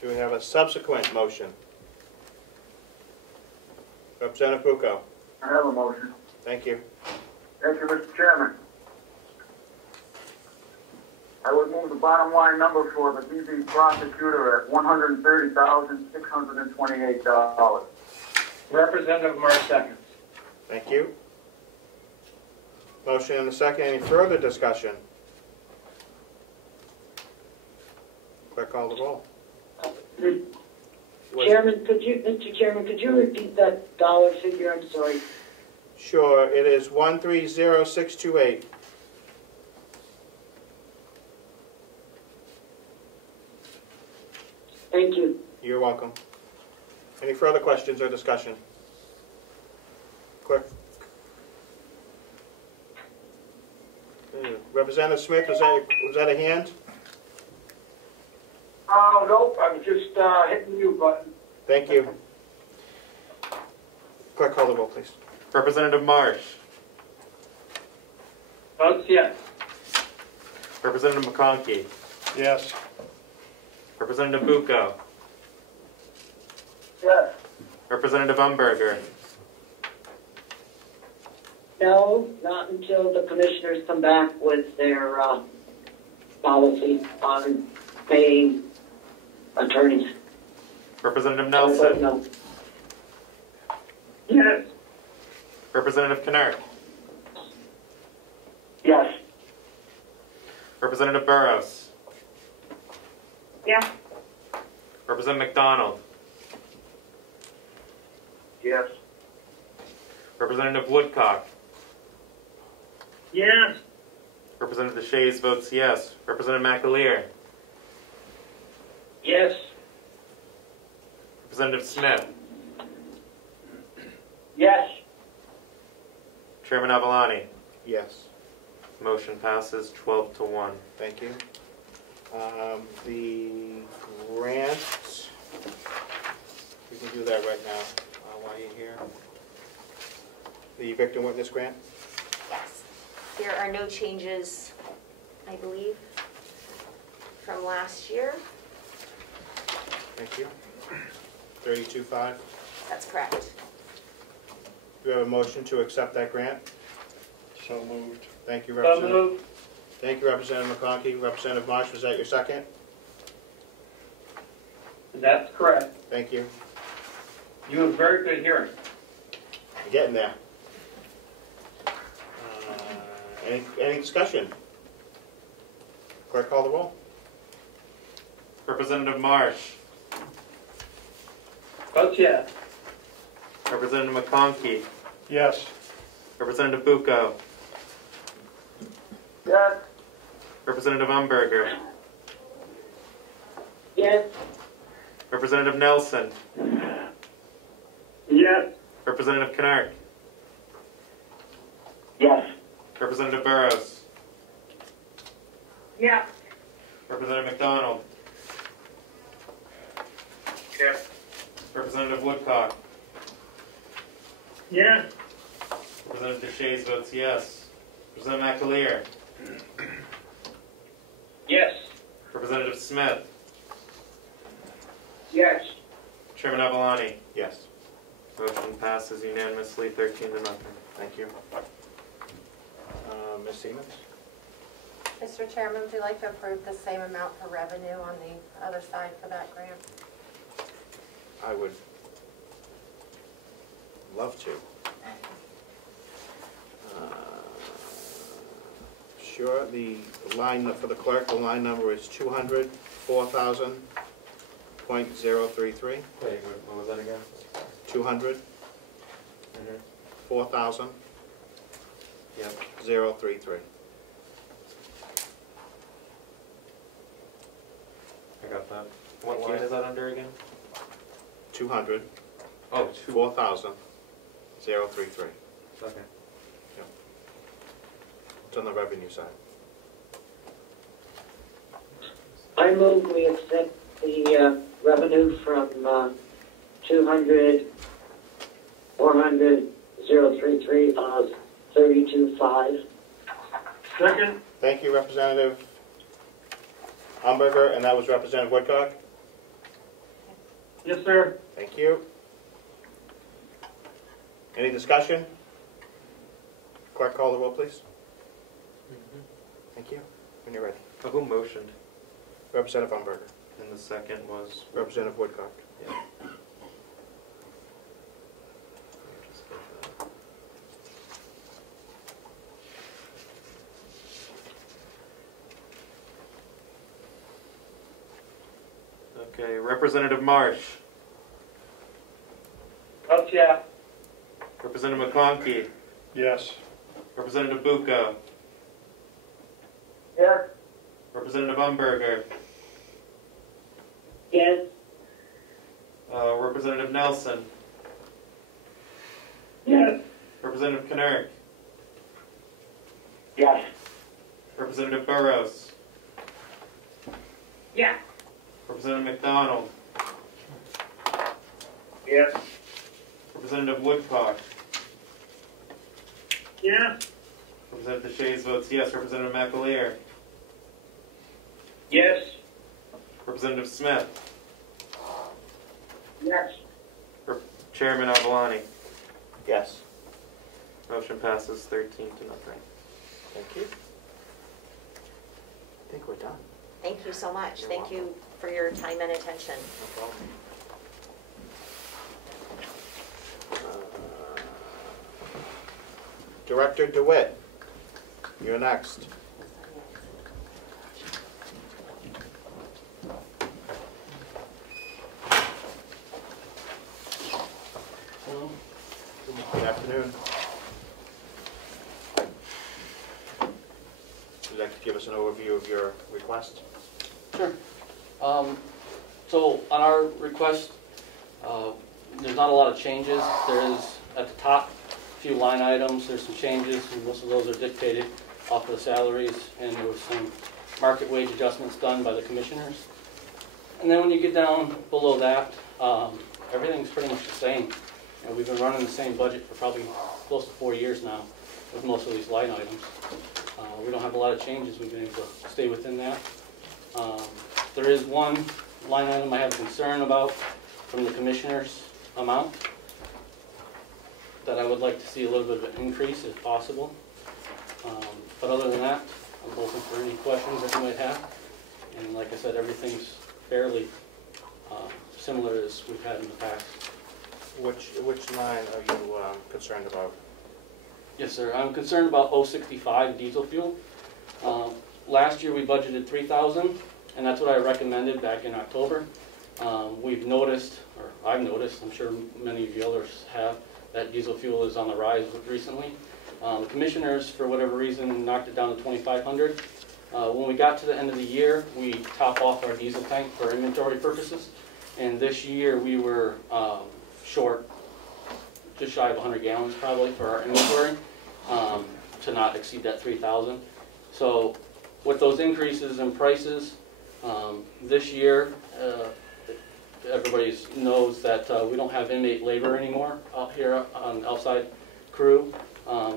Do we have a subsequent motion? Representative Bucco? I have a motion. Thank you. Thank you, Mr. Chairman. I would move the bottom line number for the DV prosecutor at $130,628. Representative Marsh seconds. Thank you. Motion and a second. Any further discussion? Clerk, call the roll. Mr. Chairman, could you repeat that dollar figure? I'm sorry. Sure. It is 130,628. Thank you. You're welcome. Any further questions or discussion? Clerk. Representative Smith, was that a hand? Oh, nope, I was just hitting the mute button. Thank you. Clerk, call the roll, please. Representative Marsh? Votes yes. Representative McConkey? Yes. Representative Bucco? Yes. Representative Umberger? No, not until the commissioners come back with their policy on paying attorneys. Representative Nelson? No. Yes. Representative Knurk? Yes. Representative Burrows? Yeah. Representative McDonald? Yes. Representative Woodcock? Yes. Representative DeShays votes yes. Representative McAleer? Yes. Representative Smith? Yes. Chairman Avalani? Yes. Motion passes 12 to 1. Thank you. The grant, we can do that right now while you're here. The victim witness grant? Yes. There are no changes, I believe, from last year. Thank you. 32.5. That's correct. Do we have a motion to accept that grant? So moved. Thank you, So Representative. moved. Thank you, Representative McConkey. Representative Marsh, was that your second? That's correct. Thank you. You have very good hearing. You're getting there. Any discussion? Clerk, call the roll. Representative Marsh. Vote yes. Representative McConkey. Yes. Representative Bucco. Yes. Representative Umberger. Yes. Representative Nelson. Yes. Representative Knark. Yes. Representative Burrows. Yeah. Representative McDonald. Yes. Representative Woodcock. Yeah. Representative DeShays votes yes. Representative McAleer. Yes. Representative Smith. Yes. Chairman Avalani. Yes. Motion passes unanimously, 13 to nothing. Thank you. Ms. Siemens? Mr. Chairman, would you like to approve the same amount for revenue on the other side for that grant? I would love to. Sure, the line for the clerk, the line number is 200, 4,000.033. Wait, what was that again? 200, 4,000. Yep. 033. I got that. What line is that under again? 200. Oh, 4,000. 033. Okay. Yep. It's on the revenue side. I move we accept the revenue from 200, 400, 033 of 32.5. Second. Thank you, Representative Umberger, and that was Representative Woodcock. Yes, sir. Thank you. Any discussion? Clerk, call the roll, please. Thank you. When you're ready. Who motioned? Representative Umberger. And the second was? Representative Woodcock. Yeah. Okay, Representative Marsh. Vote yes. Representative McConkey. Yes. Representative Bucco. Yes. Representative Umberger. Yes. Representative Nelson. Yes. Representative Knark. Yes. Representative Burrows. Yeah. Representative McDonald. Yes. Representative Woodcock. Yes. Representative DeShays votes yes. Representative McAleer. Yes. Representative Smith. Yes. Chairman Avalani. Yes. Motion passes 13 to nothing. Thank you. I think we're done. Thank you so much. You're Thank welcome. you for your time and attention. No problem. Director DeWitt, you're next. Good afternoon. Would you like to give us an overview of your request? Sure. So on our request, there's not a lot of changes. There is at the top a few line items. There's some changes, and most of those are dictated off of the salaries, and there was some market wage adjustments done by the commissioners. And then when you get down below that, everything's pretty much the same. You know, we've been running the same budget for probably close to 4 years now with most of these line items. We don't have a lot of changes. We've been able to stay within that. There is one line item I have concern about from the commissioner's amount that I would like to see a little bit of an increase if possible. But other than that, I'm open for any questions that you might have. And like I said, everything's fairly similar as we've had in the past. Which line are you concerned about? Yes, sir. I'm concerned about 065 diesel fuel. Last year we budgeted 3,000, and that's what I recommended back in October. We've noticed, or I've noticed, I'm sure many of you others have, that diesel fuel is on the rise recently. The commissioners, for whatever reason, knocked it down to 2,500. When we got to the end of the year, we top off our diesel tank for inventory purposes, and this year we were short just shy of 100 gallons probably for our inventory to not exceed that 3,000. So with those increases in prices this year, everybody knows that we don't have inmate labor anymore out here on outside crew.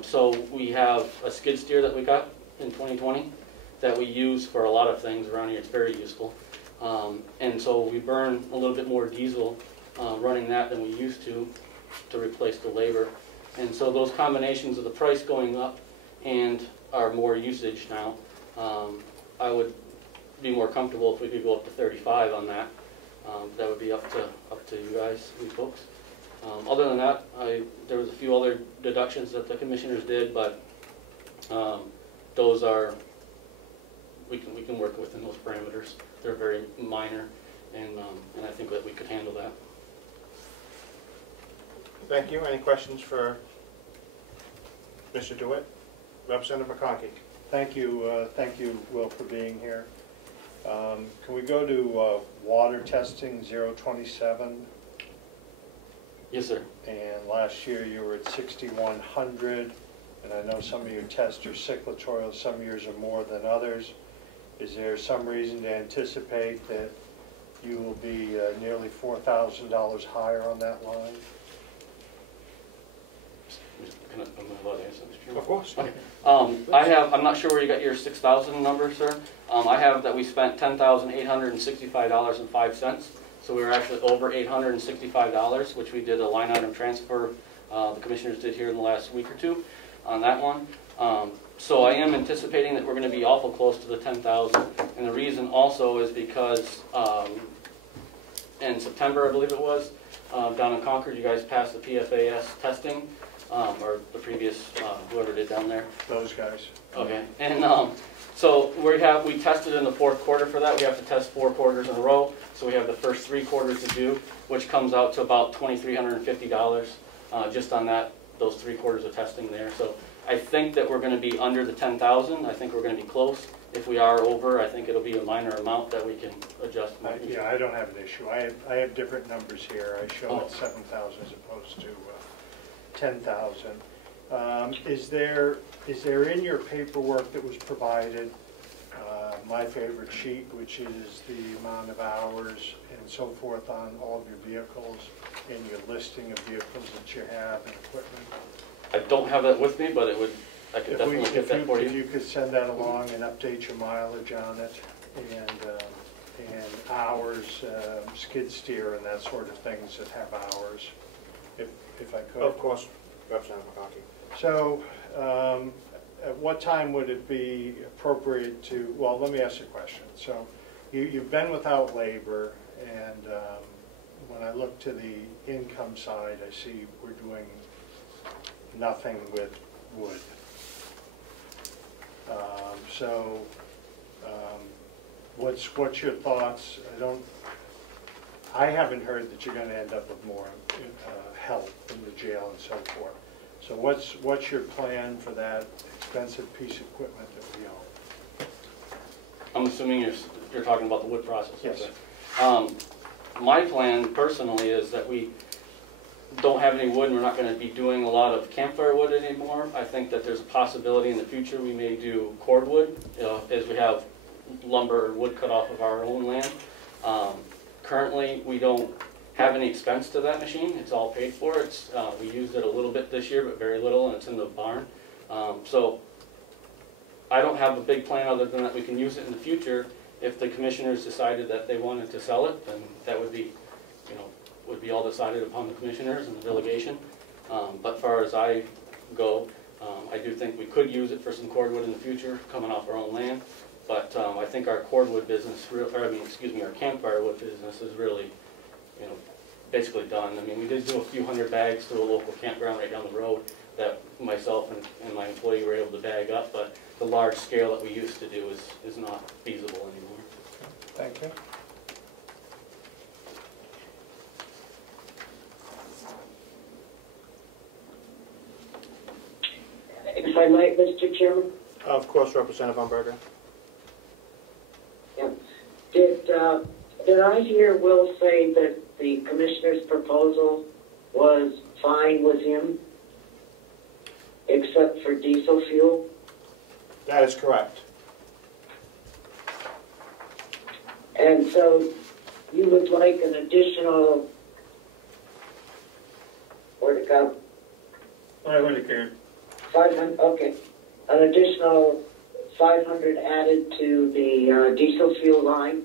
So we have a skid steer that we got in 2020 that we use for a lot of things around here. It's very useful. And so we burn a little bit more diesel running that than we used to replace the labor. And so those combinations of the price going up and our more usage now, I would be more comfortable if we could go up to 35 on that. That would be up to you guys, you folks. Other than that, there was a few other deductions that the commissioners did, but those are, we can work within those parameters. They're very minor, and I think that we could handle that. Thank you. Any questions for Mr. DeWitt? Representative McConkey. Thank you, Will, for being here. Can we go to water testing 027? Yes, sir. And last year you were at 6,100, and I know some of your tests are cyclatorial, some years are more than others. Is there some reason to anticipate that you will be nearly $4,000 higher on that line? Of course. Okay. I'm not sure where you got your 6,000 number, sir. I have that we spent $10,865.05. So we were actually over $865, which we did a line item transfer. The commissioners did here in the last week or two on that one. So I am anticipating that we're going to be awful close to the 10,000. And the reason also is because in September, I believe it was, down in Concord, you guys passed the PFAS testing. Or the previous, whoever did down there. Those guys. Okay, and so we tested in the fourth quarter for that. We have to test 4 quarters in a row, so we have the first 3 quarters to do, which comes out to about $2,350 just on those 3 quarters of testing there. So I think that we're going to be under the 10,000. I think we're going to be close. If we are over, I think it'll be a minor amount that we can adjust. Yeah, I don't have an issue. I have different numbers here. I show it 7,000 as opposed to 10,000. Is there in your paperwork that was provided my favorite sheet, which is the amount of hours and so forth on all of your vehicles and your listing of vehicles that you have and equipment? I don't have that with me, but I could definitely get that for you. If you could send that along and update your mileage on it and hours, skid steer and that sort of things that have hours. If I could. Of course, Representative McConkey. So, at what time would it be appropriate to, well, let me ask you a question. So, you've been without labor, and when I look to the income side, I see we're doing nothing with wood. What's your thoughts? I haven't heard that you're going to end up with more help in the jail and so forth. So what's your plan for that expensive piece of equipment that we own? I'm assuming you're talking about the wood process. Yes. My plan personally is that we don't have any wood and we're not going to be doing a lot of campfire wood anymore. I think that there's a possibility in the future we may do cordwood, as we have lumber or wood cut off of our own land. Currently, we don't have any expense to that machine. It's all paid for. We used it a little bit this year, but very little, and it's in the barn. So I don't have a big plan other than that we can use it in the future. If the commissioners decided that they wanted to sell it, then that would be, would be all decided upon the commissioners and the delegation. But far as I go, I do think we could use it for some cordwood in the future, coming off our own land. But I think our cordwood business, our campfire wood business is really, basically done. I mean, we did do a few hundred bags to a local campground right down the road, that myself and my employee were able to bag up, but the large scale that we used to do is not feasible anymore. Thank you. If I might, Mr. Chairman? Of course, Representative Umberger. Yeah. Did I hear Will say that the commissioner's proposal was fine with him, except for diesel fuel? That is correct. And so you would like an additional, where'd it go? 500, Karen. 500, okay. An additional 500 added to the diesel fuel line?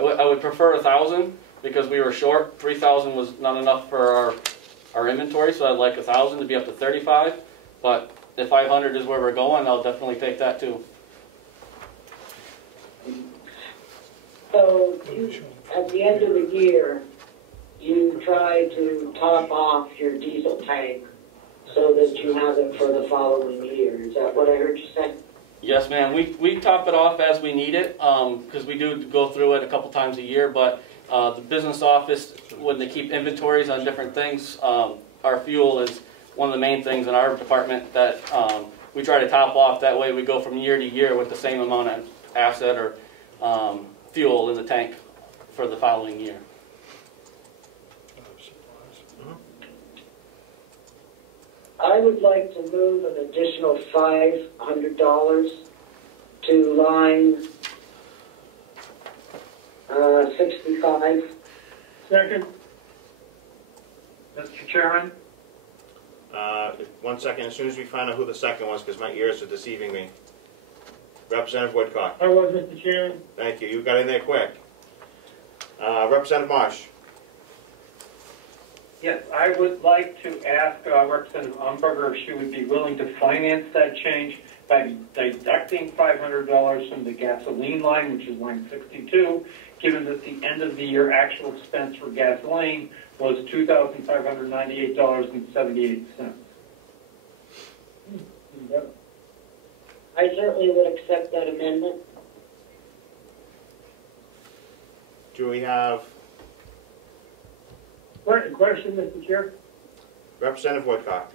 I would prefer 1,000 because we were short. 3,000 was not enough for our inventory, so I'd like 1,000 to be up to 35. But if 500 is where we're going, I'll definitely take that too. So you, at the end of the year, you try to top off your diesel tank so that you have it for the following year. Is that what I heard you say? Yes, ma'am. We top it off as we need it because we do go through it a couple times a year. But the business office, when they keep inventories on different things, our fuel is one of the main things in our department that we try to top off. That way we go from year to year with the same amount of asset or fuel in the tank for the following year. I would like to move an additional $500 to line 65. Second. Mr. Chairman? 1 second, as soon as we find out who the second was, because my ears are deceiving me. Representative Woodcock. I was, Mr. Chairman. Thank you. You got in there quick. Representative Marsh. Yes, I would like to ask Representative Umberger if she would be willing to finance that change by deducting $500 from the gasoline line, which is line 62, given that the end of the year actual expense for gasoline was $2,598.78. I certainly would accept that amendment. Do we have Question, Mr. Chair. Representative Woodcock?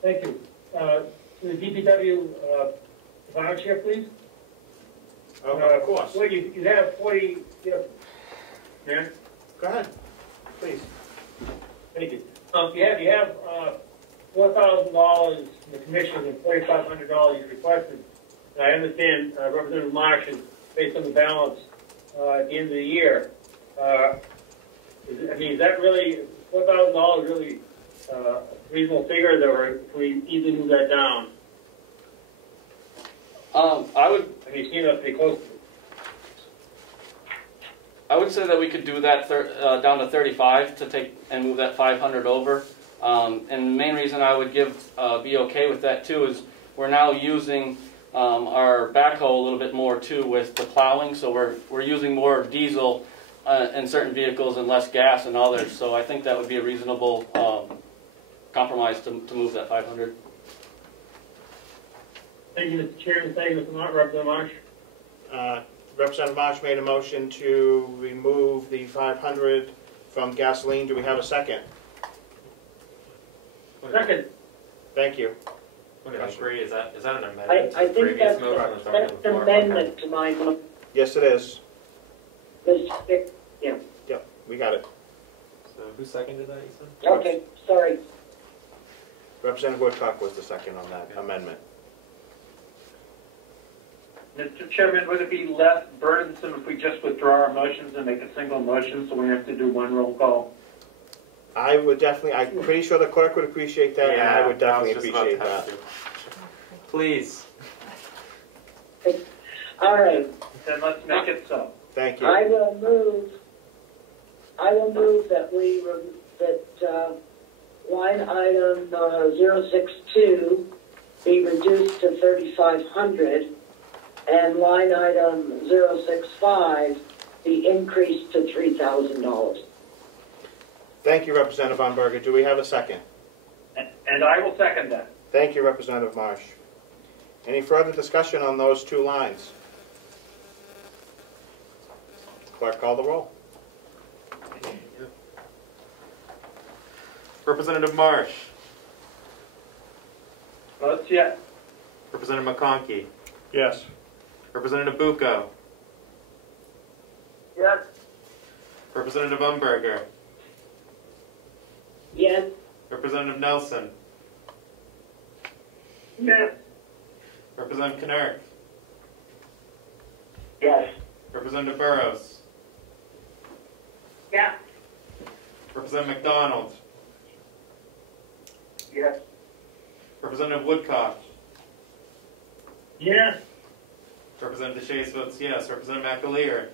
Thank you. To the DPW vice chair, please. Oh, of course. Well, you have 40. Yeah. Go ahead, please. Thank you. You have $4,000 in the commission and $4,500 you requested. And I understand Representative Marsh is based on the balance at the end of the year. Is that really $4,000 really a reasonable figure, or can we easily move that down? I would. Have you seen that pretty close? I would say that we could do that down to 35 to take and move that 500 over. And the main reason I would be okay with that too is we're now using our backhoe a little bit more too with the plowing, so we're using more diesel in certain vehicles and less gas in others. So I think that would be a reasonable compromise to move that 500. Thank you, Mr. Chairman. Thank you, Mr. Representative Marsh. Representative Marsh made a motion to remove the 500 from gasoline. Do we have a second? Second. Thank you. Is that an amendment to I the think previous that's motion? an amendment to my motion. Yes, it is. Yeah. Yep, we got it. So who seconded that, you said? Okay, sorry. Representative Woodcock was the second on that amendment. Mr. Chairman, would it be less burdensome if we just withdraw our motions and make a single motion so we have to do one roll call? I would definitely, I'm pretty sure the clerk would appreciate that, and I would definitely appreciate that. Please. All right. Then let's make it so. Thank you. I will move that line item 062 be reduced to 3,500 and line item 065 be increased to $3,000. Thank you, Representative Umberger. Do we have a second? And I will second that. Thank you, Representative Marsh. Any further discussion on those two lines? Clerk, call the roll. Representative Marsh. Votes yes. Representative McConkey. Yes. Representative Bucco. Yes. Representative Umberger. Yes. Representative Nelson. Yes. Representative Knurk. Yes. Representative Burrows. Yeah. Representative McDonald. Yes. Representative Woodcock. Yes. Representative DeShays votes yes. Representative McAleer.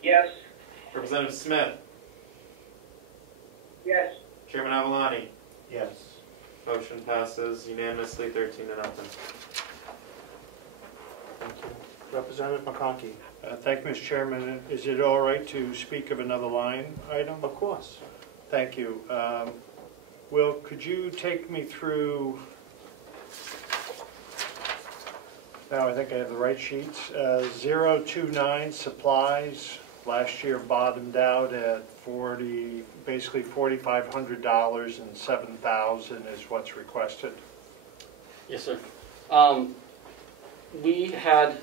Yes. Representative Smith. Yes. Chairman Avalani. Yes. Motion passes unanimously, 13-0. Thank you. Representative McConkey. Thank you, Mr. Chairman. Is it all right to speak of another line item? Of course. Thank you. Will, could you take me through, now I think I have the right sheets, 029 supplies, last year bottomed out at basically $4,500 and $7,000 is what's requested. Yes, sir. We got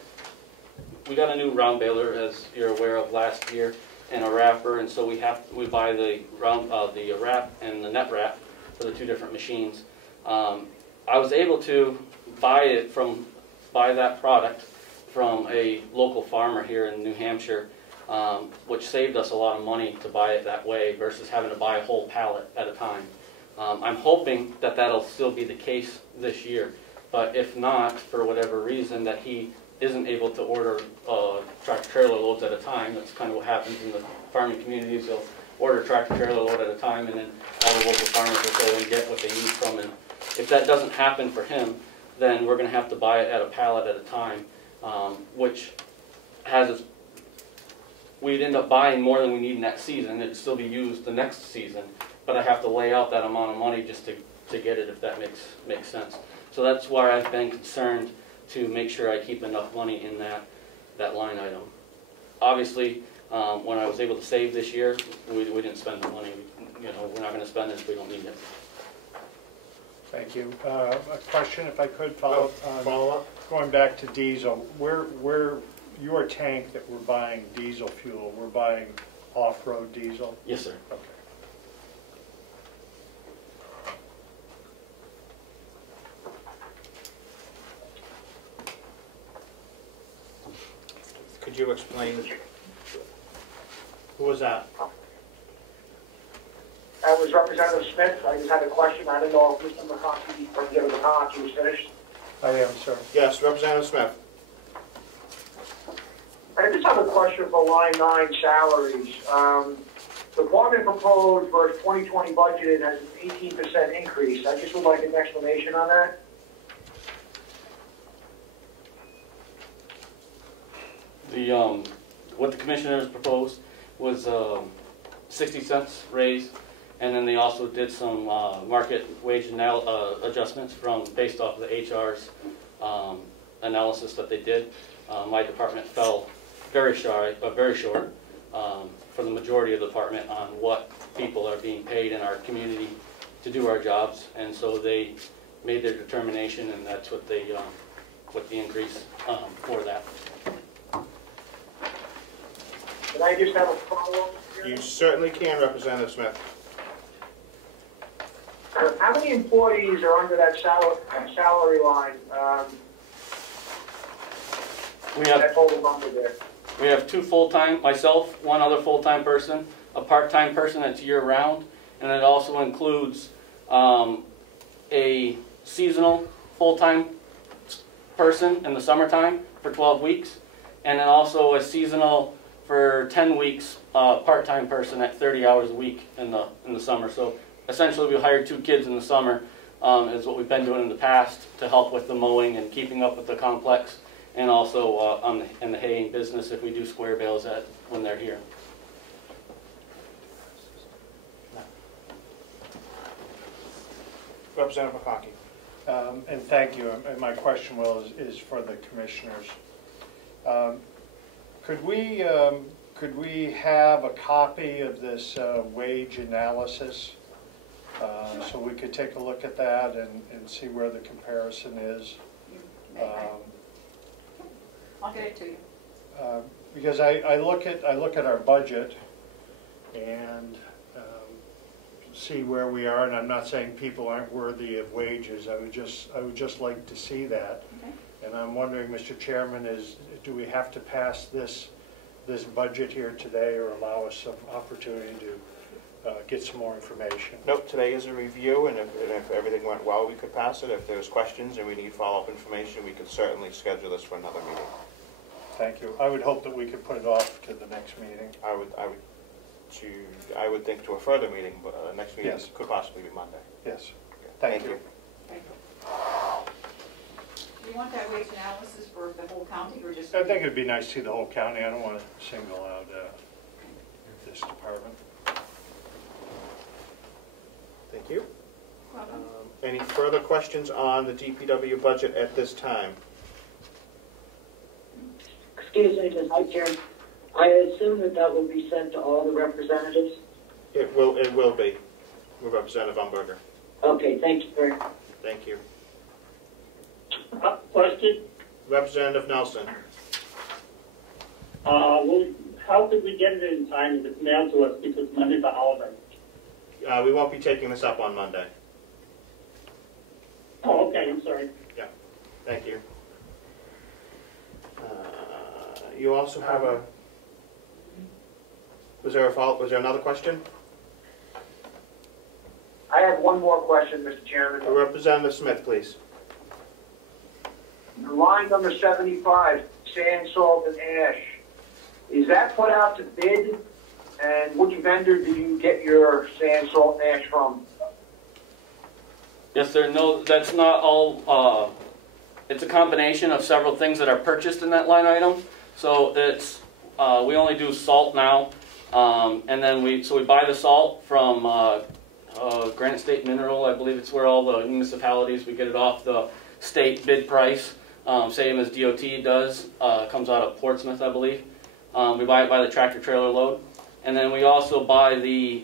a new round baler, as you're aware of, last year, and a wrapper, and so we buy the wrap and the net wrap for the two different machines. I was able to buy that product from a local farmer here in New Hampshire, which saved us a lot of money to buy it that way versus having to buy a whole pallet at a time. I'm hoping that that'll still be the case this year, but if not, for whatever reason, that he isn't able to order tractor-trailer loads at a time. That's kind of what happens in the farming communities. They'll order tractor-trailer load at a time, and then all the local farmers will go and get what they need from him. If that doesn't happen for him, then we're going to have to buy it at a pallet at a time, which we'd end up buying more than we need in that season. It'd still be used the next season, but I have to lay out that amount of money just to get it, if that makes sense. So that's why I've been concerned to make sure I keep enough money in that line item. Obviously, when I was able to save this year, we didn't spend the money. We're not going to spend it if we don't need it. Thank you. A question, if I could follow up. Going back to diesel, where your tank that we're buying diesel fuel, we're buying off-road diesel? Yes, sir. Okay. Could you explain? Who was that? That was Representative Smith. I just had a question. I didn't know if Mr. McConkey, or Representative McConkey was finished. I am, sir. Yes, Representative Smith. I just have a question for line 9 salaries. The department proposed for its 2020 budget has an 18% increase. I just would like an explanation on that. What the commissioners proposed was 60 cents raise, and then they also did some market wage adjustments based off of the HR's analysis that they did. My department fell very short for the majority of the department on what people are being paid in our community to do our jobs, and so they made their determination, and that's what the increase for that. Can I just have a follow-up? You certainly can, Representative Smith. How many employees are under that salary line? That total number there. We have 2 full-time, myself, 1 other full-time person, a part-time person that's year-round, and it also includes a seasonal full-time person in the summertime for 12 weeks, and then also a seasonal for 10 weeks part-time person at 30 hours a week in the summer. So essentially we hired 2 kids in the summer is what we've been doing in the past to help with the mowing and keeping up with the complex, and also in the haying business if we do square bales when they're here. Representative McConkey. And thank you. And my question, Will, is for the commissioners. Could we have a copy of this wage analysis so we could take a look at that and see where the comparison is? I'll get it to you. Because I look at our budget and see where we are, and I'm not saying people aren't worthy of wages. I would just like to see that. Okay. And I'm wondering, Mr. Chairman, do we have to pass this budget here today, or allow us some opportunity to get some more information? Nope, today is a review, and if everything went well, we could pass it. If there's questions and we need follow-up information, we could certainly schedule this for another meeting. Thank you. I would hope that we could put it off to the next meeting. I would think to a further meeting, but next meeting Yes. could possibly be Monday. Yes. Okay. Thank you. Do you want that wage analysis for the whole county or just? I think it'd be nice to see the whole county. I don't want to single out this department. Thank you. Any further questions on the DPW budget at this time? Excuse me, Mr. Chair. I assume that will be sent to all the representatives? It will be. Representative Umberger. Okay, thank you very much. Thank you. Question? Representative Nelson. How could we get it in time if it's mailed to us because Monday's a holiday? We won't be taking this up on Monday. Oh, okay, I'm sorry. Yeah, thank you. You also have a, was there another question? I have one more question, Mr. Chairman. Representative Smith, please. Line number 75, sand, salt, and ash. Is that put out to bid? And which vendor do you get your sand, salt, and ash from? Yes, sir. No, that's not all. It's a combination of several things that are purchased in that line item. So it's we only do salt now, and then we buy the salt from Granite State Mineral. I believe it's where all the municipalities, we get it off the state bid price, same as DOT does. Comes out of Portsmouth, I believe. We buy it by the tractor trailer load, and then we also buy the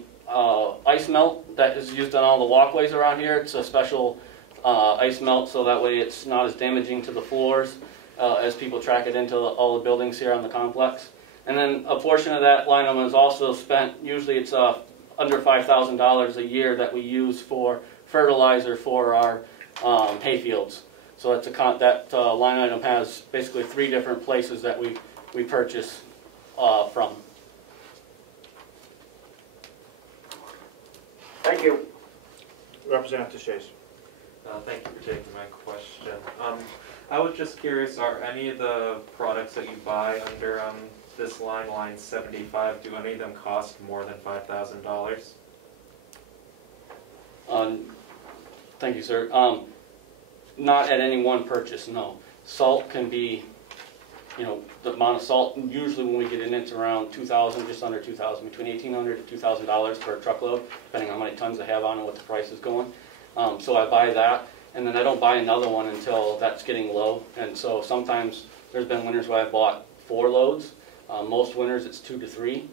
ice melt that is used on all the walkways around here. It's a special ice melt, so that way it's not as damaging to the floors as people track it into all the buildings here on the complex. And then a portion of that line item is also spent, usually it's under $5,000 a year that we use for fertilizer for our hay fields. So that's that line item has basically 3 different places that we purchase from. Thank you. Representative Shays. Thank you for taking my question. I was just curious, are any of the products that you buy under this line 75, do any of them cost more than $5,000? Thank you, sir. Not at any one purchase, no. Salt can be, the amount of salt, usually when we get it in, it's around $2,000, just under $2,000, between $1,800 to $2,000 per truckload, depending on how many tons I have on and what the price is going. So I buy that, and then I don't buy another one until that's getting low. And so sometimes there's been winters where I've bought 4 loads. Most winters it's 2 to 3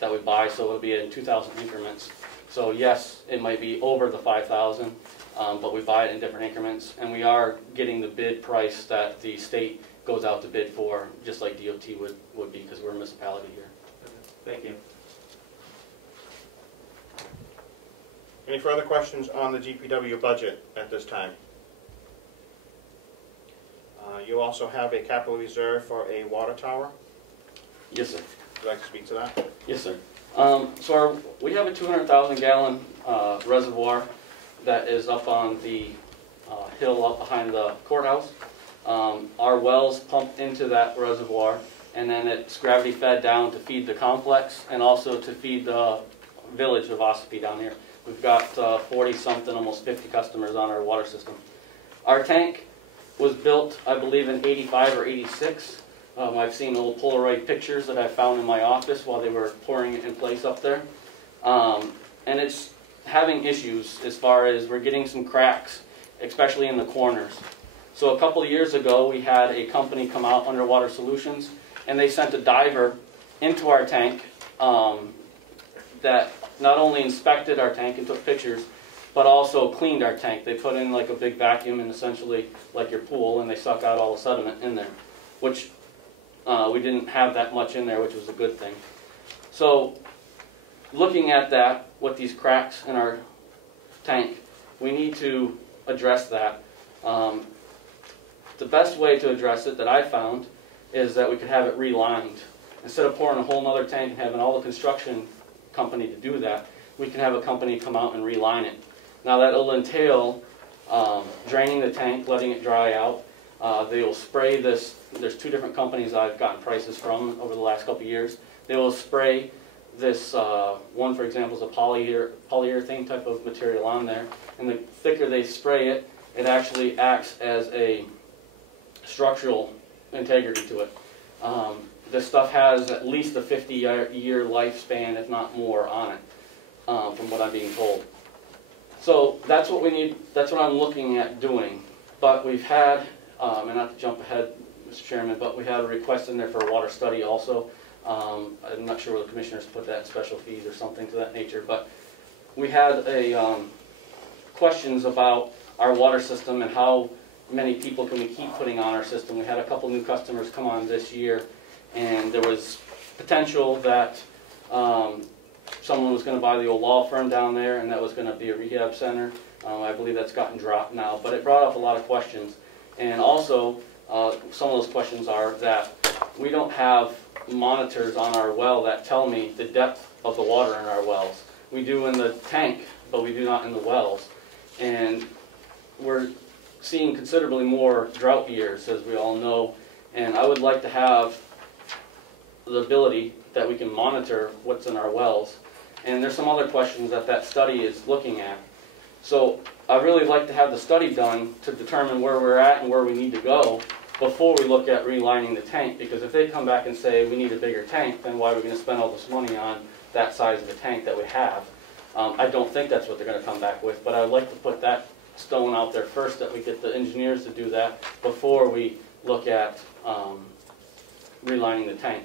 that we buy, so it'll be in 2,000 increments. So yes, it might be over the 5,000, but we buy it in different increments, and we are getting the bid price that the state goes out to bid for, just like DOT would be, because we're a municipality here. Thank you. Any further questions on the DPW budget at this time? You also have a capital reserve for a water tower. Yes, sir. Would you like to speak to that? Yes, sir. So we have a 200,000 gallon reservoir that is up on the hill up behind the courthouse. Our wells pump into that reservoir, and then it's gravity fed down to feed the complex and also to feed the village of Ossipee down here. We've got 40-something, almost 50 customers on our water system. Our tank was built, I believe, in '85 or '86. I've seen old Polaroid pictures that I found in my office while they were pouring it in place up there. And it's having issues as far as we're getting some cracks, especially in the corners. So a couple of years ago, we had a company come out, Underwater Solutions, and they sent a diver into our tank that not only inspected our tank and took pictures, but also cleaned our tank. They put in like a big vacuum and essentially like your pool, and they suck out all the sediment in there, which we didn't have that much in there, which was a good thing. So looking at that, with these cracks in our tank, we need to address that. The best way to address it that I found is that we could have it relined. Instead of pouring a whole nother tank and having all the construction company to do that, we can have a company come out and reline it. Now that'll entail draining the tank, letting it dry out. They will spray this. There's two different companies I've gotten prices from over the last couple of years. They will spray this, one for example is a polyurethane type of material on there, and the thicker they spray it, it actually acts as a structural integrity to it. This stuff has at least a 50-year lifespan, if not more, on it, from what I'm being told. So that's what we need, that's what I'm looking at doing. But we've had, and not to jump ahead, Mr. Chairman, but we had a request in there for a water study also. I'm not sure where the commissioners put that, special fees or something to that nature, but we had questions about our water system and how many people can we keep putting on our system. We had a couple new customers come on this year, and there was potential that someone was going to buy the old law firm down there, and that was going to be a rehab center. I believe that's gotten dropped now, but it brought up a lot of questions. And also, some of those questions are that we don't have monitors on our well that tell me the depth of the water in our wells. We do in the tank, but we do not in the wells. And we're seeing considerably more drought years, as we all know, and I would like to have the ability that we can monitor what's in our wells. And there's some other questions that that study is looking at. So I'd really like to have the study done to determine where we're at and where we need to go before we look at relining the tank, because if they come back and say we need a bigger tank, then why are we going to spend all this money on that size of a tank that we have? I don't think that's what they're going to come back with, but I'd like to put that stone out there first, that we get the engineers to do that before we look at relining the tank.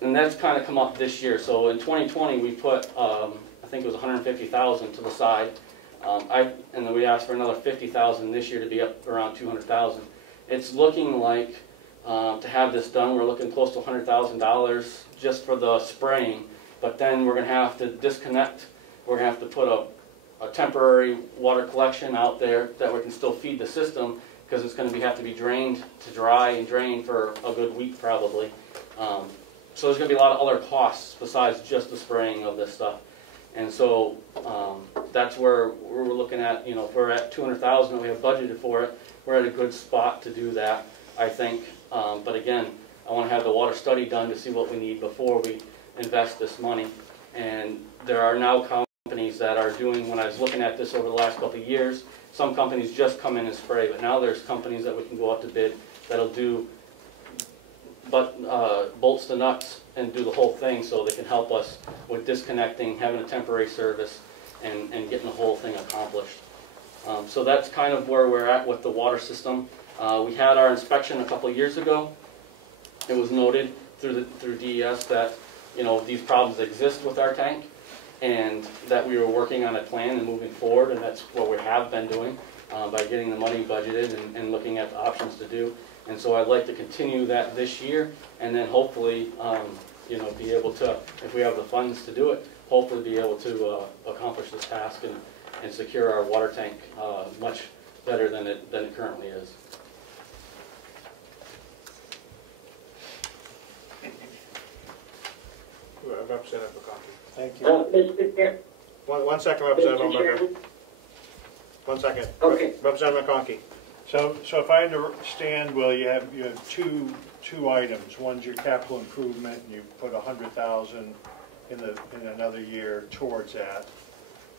And that's kind of come up this year. So in 2020 we put, I think it was $150,000 to the side, and then we asked for another $50,000 this year to be up around $200,000. It's looking like to have this done, we're looking close to $100,000 just for the spraying, but then we're going to have to disconnect. We're going to have to put a temporary water collection out there that we can still feed the system, because it's going to have to be drained to dry and drained for a good week probably. So there's going to be a lot of other costs besides just the spraying of this stuff. And so that's where we're looking at, you know, if we're at $200,000 and we have budgeted for it, we're at a good spot to do that, I think. But again, I want to have the water study done to see what we need before we invest this money. And there are now companies that are doing, when I was looking at this over the last couple of years, some companies just come in and spray, but now there's companies that we can go out to bid that'll do bolts to nuts and do the whole thing, so they can help us with disconnecting, having a temporary service, and getting the whole thing accomplished. So that's kind of where we're at with the water system. We had our inspection a couple of years ago. It was noted through DES that, you know, these problems exist with our tank, and that we were working on a plan and moving forward, and that's what we have been doing by getting the money budgeted and looking at the options to do. And so I'd like to continue that this year, and then hopefully, you know, be able to, if we have the funds to do it, hopefully be able to accomplish this task and secure our water tank much better than it currently is. Representative McConkey. Thank you. Mr. Chair. One second, Representative Umberger. 1 second. Okay. Representative McConkey. So if I understand, well, you have two items. One's your capital improvement, and you put $100,000 in another year towards that.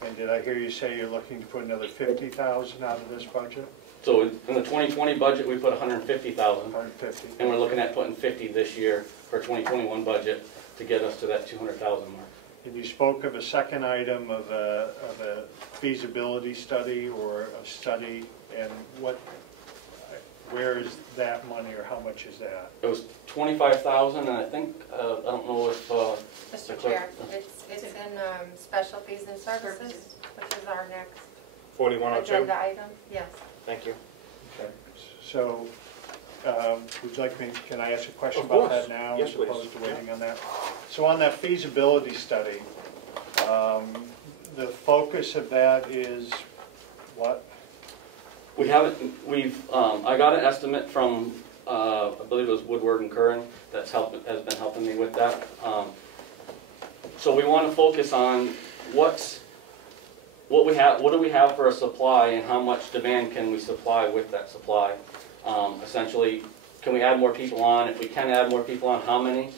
And did I hear you say you're looking to put another $50,000 out of this budget? So in the 2020 budget, we put $150,000, $150,000, and we're looking at putting $50,000 this year for 2021 budget to get us to that $200,000 mark. And you spoke of a second item of a feasibility study or a study, and where is that money, or how much is that? It was 25,000, and I think, I don't know if, Mr. Chair, it's in special fees and services, which is our next 4102? agenda item. Yes. Thank you. Okay, so, would you like me, can I ask a question Of about course. that now, Yes, as opposed please. to waiting on that? So on that feasibility study, the focus of that is what? we haven't, I got an estimate from, I believe it was Woodward and Curran has been helping me with that. So we want to focus on what do we have for a supply, and how much demand can we supply with that supply. Essentially, can we add more people on? If we can add more people on, how many?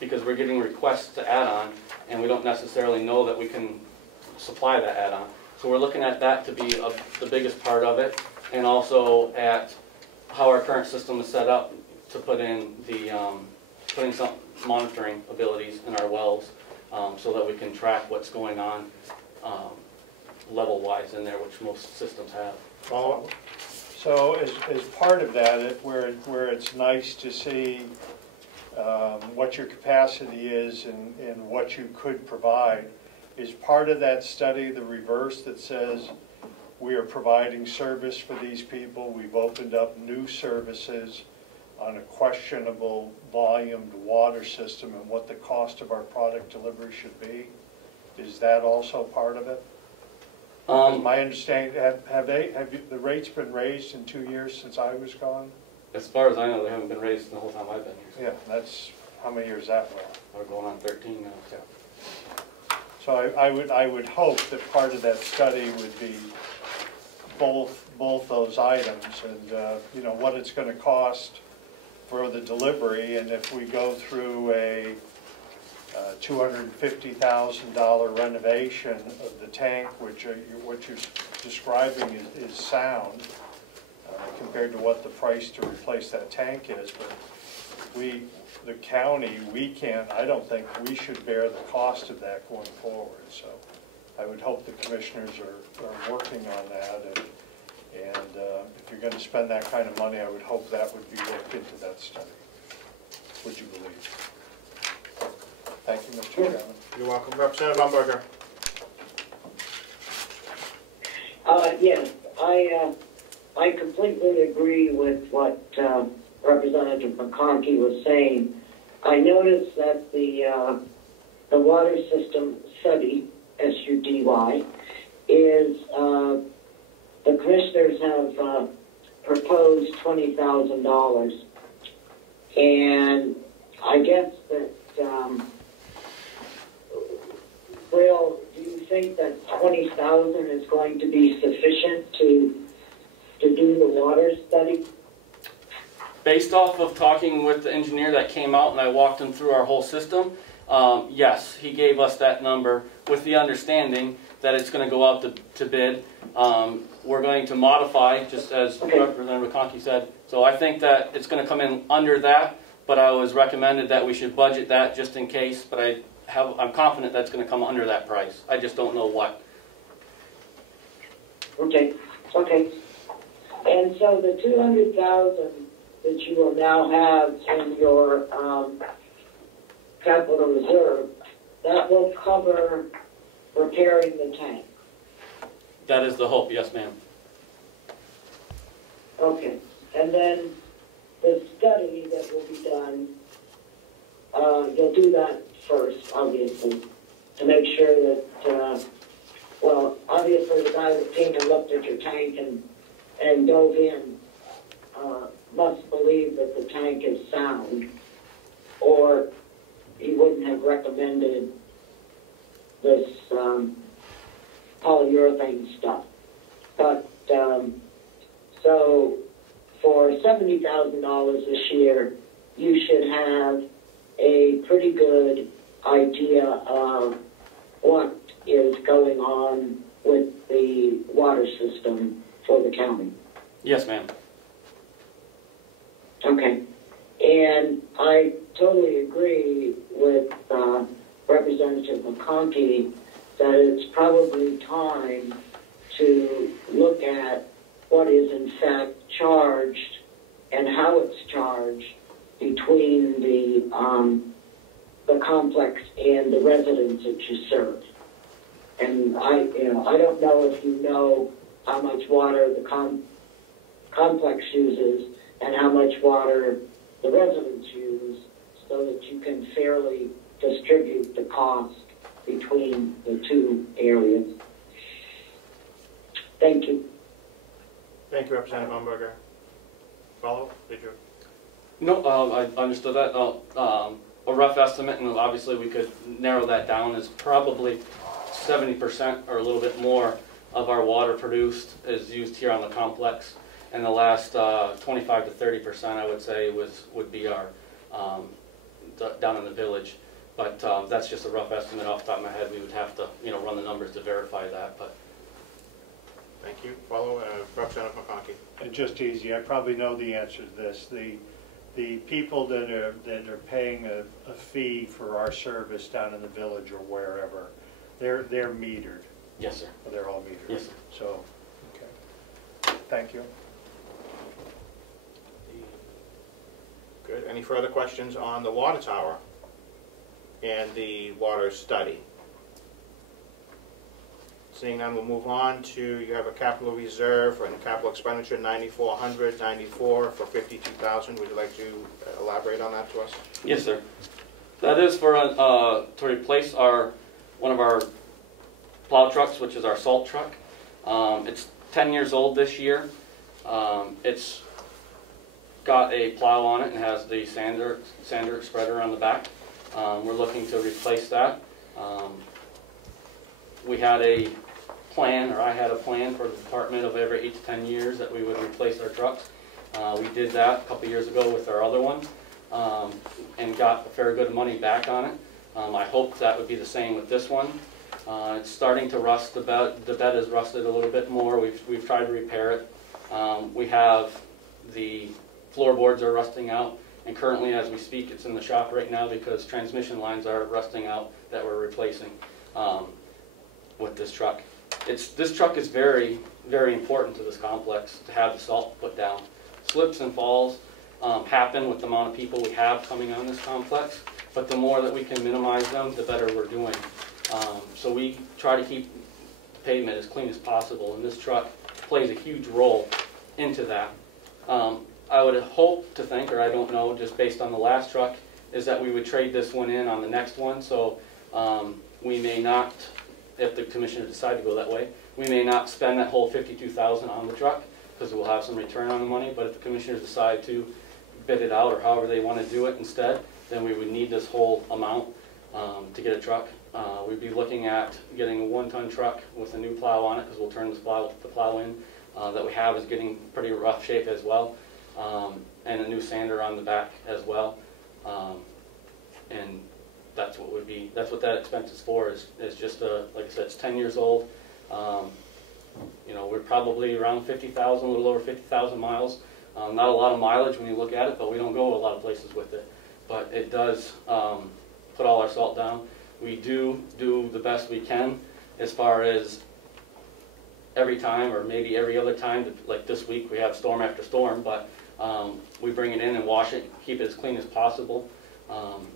Because we're getting requests to add on, and we don't necessarily know that we can supply that add-on. So we're looking at that to be the biggest part of it, and also at how our current system is set up to put in putting some monitoring abilities in our wells, so that we can track what's going on level-wise in there, which most systems have. Follow-up? So as part of that, where it's nice to see what your capacity is and what you could provide, is part of that study the reverse that says we are providing service for these people, we've opened up new services on a questionable volumed water system, and what the cost of our product delivery should be? Is that also part of it? My understanding, have the rates been raised in 2 years since I was gone? As far as I know, they haven't been raised the whole time I've been here. Yeah, that's, how many years that was? We're going on 13 now. Yeah. So I would hope that part of that study would be both those items, and you know, what it's going to cost for the delivery, and if we go through a $250,000 renovation of the tank, which what you're describing is sound compared to what the price to replace that tank is, but the county, I don't think we should bear the cost of that going forward. So I would hope the commissioners are working on that, and if you're going to spend that kind of money, I would hope that would be worked into that study. Would you believe? Thank you, Mr. Chairman. You're welcome. Representative Umberger. Yes, I completely agree with what Representative McConkey was saying. I noticed that the water system study, SUDY, is the commissioners have proposed $20,000, and I guess that Will, do you think that $20,000 is going to be sufficient to do the water study? Based off of talking with the engineer that came out and I walked him through our whole system, yes, he gave us that number with the understanding that it's going to go out to bid. We're going to modify, just as Representative McConkey said. So I think that it's going to come in under that, but I was recommended that we should budget that just in case, but I'm confident that's going to come under that price. I just don't know what. Okay. And so the $200,000 that you will now have in your capital reserve, that will cover repairing the tank. That is the hope, yes, ma'am. Okay. And then the study that will be done, you'll do that first, obviously, to make sure that, well, obviously the guy that came and looked at your tank and dove in must believe that the tank is sound, or he wouldn't have recommended this polyurethane stuff. But so for $70,000 this year, you should have a pretty good idea of what is going on with the water system for the county. Yes, ma'am. Okay. And I totally agree with McConkey that it's probably time to look at what is in fact charged and how it's charged between the complex and the residents that you serve. And I don't know if you know how much water the complex uses and how much water the residents use, so that you can fairly distribute the cost between the two areas. Thank you. Thank you, Representative Umberger. Follow? Did you? No, I understood that. A rough estimate, and obviously we could narrow that down, is probably 70% or a little bit more of our water produced is used here on the complex, and the last 25 to 30% I would say would be our down in the village. But that's just a rough estimate off the top of my head. We would have to run the numbers to verify that. But thank you. Follow Representative McConkey. And just easy, I probably know the answer to this. The people that are paying a fee for our service down in the village or wherever, they're metered. Yes, sir. They're all metered. Yes, sir. So, okay. Thank you. Good. Any further questions on the water tower and the water study? Seeing none, we'll move on to, you have a capital reserve and a capital expenditure, 9,494 for 52,000. Would you like to elaborate on that to us? yes, sir. That is for to replace one of our plow trucks, which is our salt truck. It's 10 years old this year. It's got a plow on it and has the sander spreader on the back. We're looking to replace that. We had a plan, or I had a plan for the department of every 8 to 10 years that we would replace our trucks. We did that a couple years ago with our other ones and got a fair good money back on it. I hope that would be the same with this one. It's starting to rust. The bed is rusted a little bit more. We've tried to repair it. We have the floorboards are rusting out, and currently as we speak it's in the shop right now because transmission lines are rusting out that we're replacing with this truck. This truck is very, very important to this complex to have the salt put down. Slips and falls happen with the amount of people we have coming on this complex, but the more that we can minimize them, the better we're doing. So we try to keep the pavement as clean as possible, and this truck plays a huge role into that. I would hope to think, or I don't know, just based on the last truck, is that we would trade this one in on the next one. So we may not, if the commissioners decide to go that way, we may not spend that whole $52,000 on the truck because we'll have some return on the money. But if the commissioners decide to bid it out or however they want to do it instead, then we would need this whole amount to get a truck. We'd be looking at getting a 1-ton truck with a new plow on it because we'll turn the plow in that we have is getting pretty rough shape as well, and a new sander on the back as well. And that's what that expense is for, is just like I said, it's 10 years old. We're probably around 50,000, a little over 50,000 miles. Not a lot of mileage when you look at it, but we don't go a lot of places with it. But it does put all our salt down. We do the best we can as far as every time, or maybe every other time. Like this week we have storm after storm, but we bring it in and wash it, keep it as clean as possible.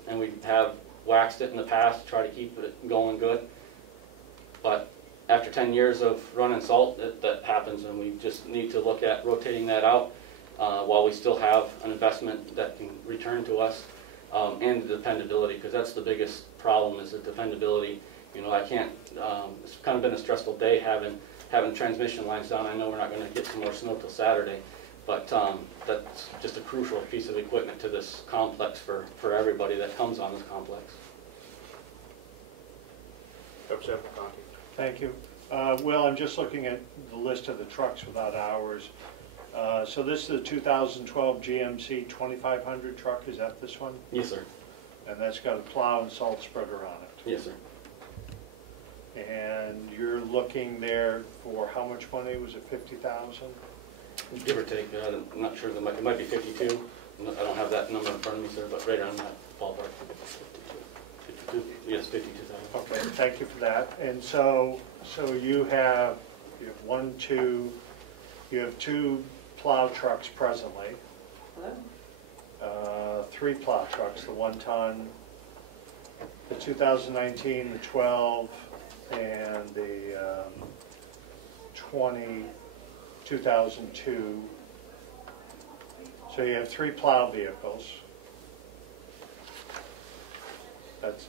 And we have waxed it in the past to try to keep it going good. But after 10 years of running salt, that happens, and we just need to look at rotating that out while we still have an investment that can return to us, and the dependability, because that's the biggest problem, is the dependability. I can't, it's kind of been a stressful day having transmission lines down. I know we're not going to get some more snow till Saturday, but that's just a crucial piece of equipment to this complex for everybody that comes on this complex. Representative McConkey. Thank you. Will, I'm just looking at the list of the trucks without hours. So this is the 2012 GMC 2500 truck, is that this one? Yes, sir. And that's got a plow and salt spreader on it? Yes, sir. And you're looking there for how much money? Was it 50,000? Give or take. I'm not sure. It might be 52. I don't have that number in front of me, sir, but right around that ballpark. 52. Yes, 52,000. Okay, thank you for that. And so you have you have two plow trucks presently. Hello? 3 plow trucks, the 1-ton, the 2019, the 12, and the 2002. So you have 3 plow vehicles.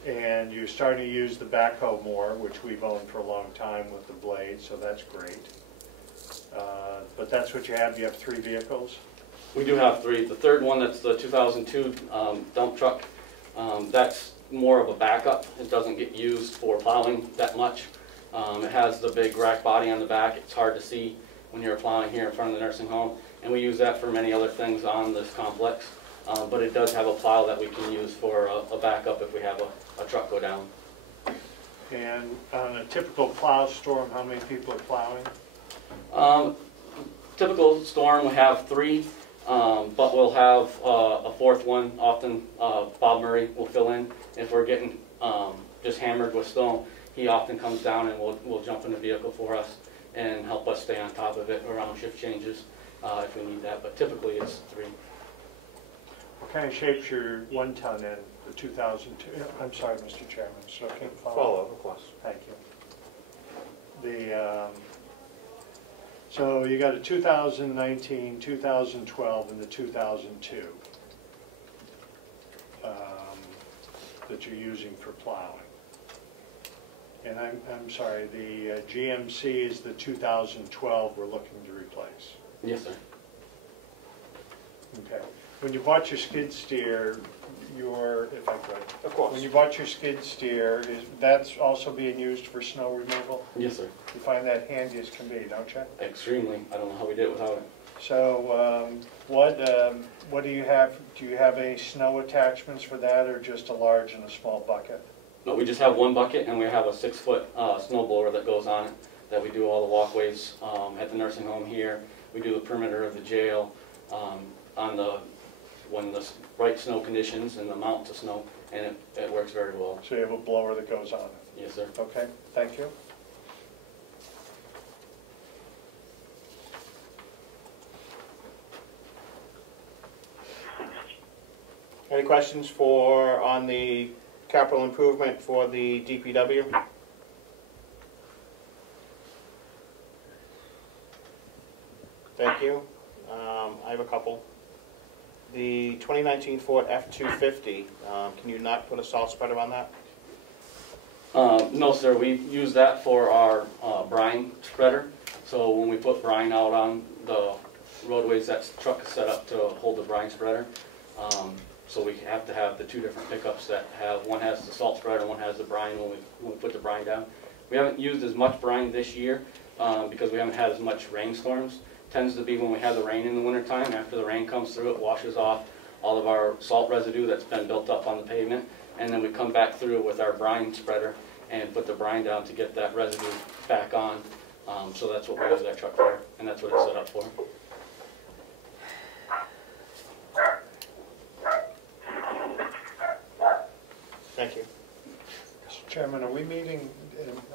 And you're starting to use the backhoe more, which we've owned for a long time with the blade, so that's great. But that's what you have. You have 3 vehicles? We do have 3. The third one, that's the 2002 dump truck. That's more of a backup. It doesn't get used for plowing that much. It has the big rack body on the back. It's hard to see when you're plowing here in front of the nursing home. And we use that for many other things on this complex. But it does have a plow that we can use for a backup if we have a truck go down. And on a typical plow storm, how many people are plowing? Typical storm, we have 3, but we'll have a 4th one. Often Bob Murray will fill in. If we're getting just hammered with snow, he often comes down and will jump in the vehicle for us and help us stay on top of it around shift changes if we need that. But typically it's 3. What kind of shape's your 1-ton in the 2002? I'm sorry, Mr. Chairman, so I can't follow. Follow, of course. Thank you. So you got a 2019, 2012, and the 2002 that you're using for plowing. And I'm sorry, the GMC is the 2012 we're looking to replace. Yes, sir. Okay. When you bought your skid steer, if I could. Of course. When you bought your skid steer, that's also being used for snow removal? Yes, sir. You find that handy as can be, don't you? Extremely. I don't know how we did it without it. So what do you have? Do you have any snow attachments for that, or just a large and a small bucket? No, we just have 1 bucket, and we have a 6-foot snow blower that goes on it, that we do all the walkways at the nursing home here. We do the perimeter of the jail when the right snow conditions and the amount of snow, and it works very well. So you have a blower that goes on it? Yes, sir. Okay, thank you. Any questions on the capital improvement for the DPW? Thank you. I have a couple. The 2019 Ford F-250, can you not put a salt spreader on that? No, sir. We use that for our brine spreader. So when we put brine out on the roadways, that truck is set up to hold the brine spreader. So we have to have the 2 different pickups that one has the salt spreader, one has the brine when we put the brine down. We haven't used as much brine this year because we haven't had as much rainstorms. Tends to be when we have the rain in the wintertime. After the rain comes through, it washes off all of our salt residue that's been built up on the pavement, and then we come back through with our brine spreader and put the brine down to get that residue back on. So that's what we use that truck for, and that's what it's set up for. Thank you. Mr. Chairman, are we meeting,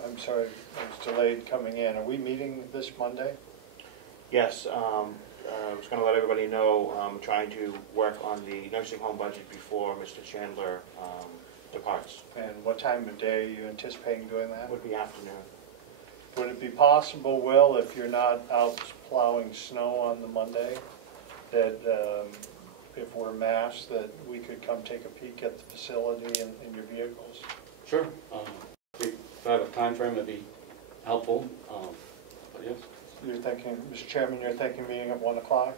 I'm sorry, I was delayed coming in, are we meeting this Monday? Yes, I was going to let everybody know I'm trying to work on the nursing home budget before Mr. Chandler departs. And what time of day are you anticipating doing that? Would be afternoon. Would it be possible, Will, if you're not out plowing snow on the Monday, that if we're masked, that we could come take a peek at the facility and your vehicles? Sure. If I have a time frame, it'd be helpful. But yes. You're thinking, Mr. Chairman, you're thinking meeting at 1 o'clock?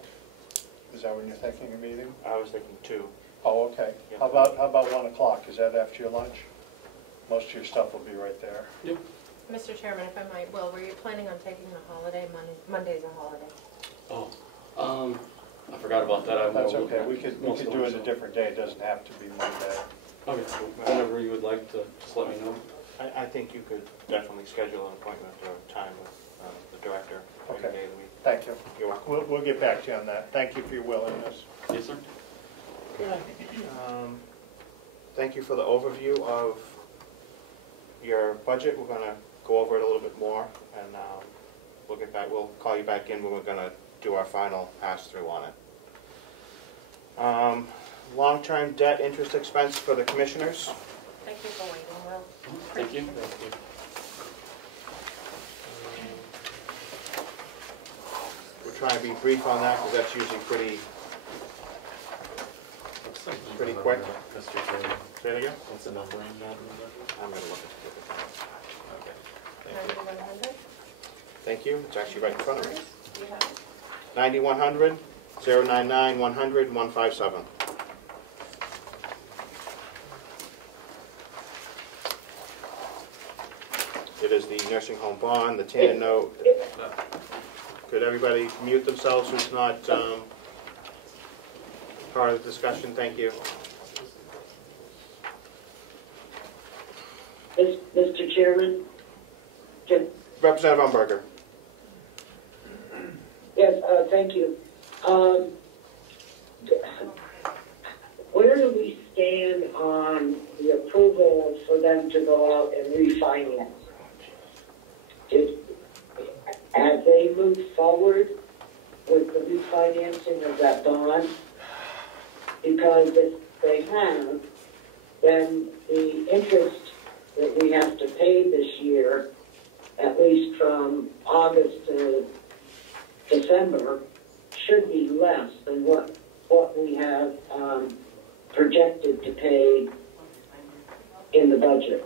Is that when you're thinking of meeting? I was thinking 2. Oh, okay. Yeah. How about 1 o'clock? Is that after your lunch? Most of your stuff will be right there. Yep. Mr. Chairman, if I might, Will, were you planning on taking the holiday? Monday's a holiday. Oh, I forgot about that. That's okay. We could do it a different day. It doesn't have to be Monday. Okay. Whenever you would like to, just let me know. I think you could definitely schedule an appointment or time with the director. Okay. Day of the week. Thank you. You're welcome. We'll get back to you on that. Thank you for your willingness. Yes, sir. Thank you for the overview of your budget. We're gonna go over it a little bit more, and we'll get back. We'll call you back in when we're gonna do our final pass-through on it. Long-term debt interest expense for the commissioners. Thank you for waiting, Will. Thank you. We're trying to be brief on that, because that's usually pretty quick. Mr. Chairman. Say it again? What's the number on that? I'm gonna look at it. Okay. 9100? Thank you, it's actually right in front of me. You have it? 9100, 099, 100, 157. It is the nursing home bond, the TAN note. Could everybody mute themselves who's not part of the discussion? Thank you. Mr. Chairman? Representative Umberger. Yes, thank you. Where do we stand on the approval for them to go out and refinance? Have they moved forward with the refinancing of that bond? Because if they have, then the interest that we have to pay this year, at least from August to December, should be less than what we have projected to pay in the budget.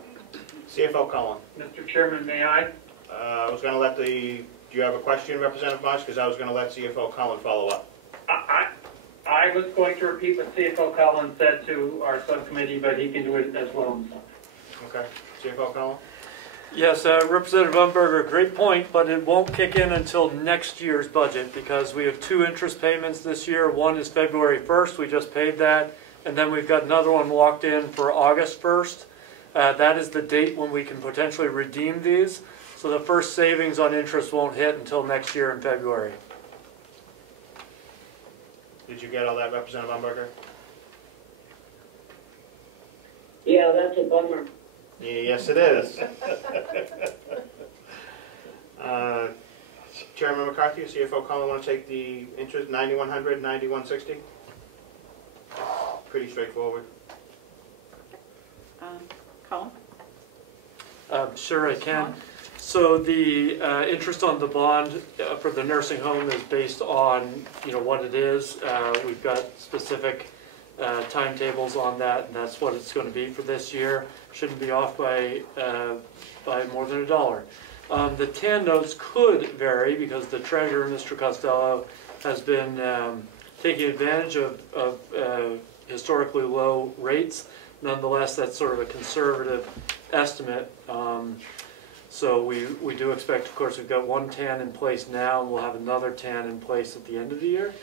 CFO Cullen. Mr. Chairman, may I? I was going to let do you have a question, Representative Marsh? Because I was going to let CFO Cullen follow up. I was going to repeat what CFO Collins said to our subcommittee, but he can do it as well himself. Okay. CFO Cullen? Yes, Representative Umberger, great point, but it won't kick in until next year's budget because we have 2 interest payments this year. One is February 1st, we just paid that, and then we've got another one locked in for August 1st. That is the date when we can potentially redeem these. So the first savings on interest won't hit until next year in February. Did you get all that, Representative Umberger? Yeah, that's a bummer. Yes, it is. Chairman McCarthy, CFO Cullen, want to take the interest 9100, 9160? Pretty straightforward. Colin? Sure, I can. So the interest on the bond for the nursing home is based on what it is. We've got specific timetables on that, and that's what it's going to be for this year. Shouldn't be off by more than $1. The TAN notes could vary because the treasurer, Mr. Costello, has been taking advantage of historically low rates. Nonetheless, that's sort of a conservative estimate. So we do expect, of course, we've got 1 TAN in place now, and we'll have another TAN in place at the end of the year.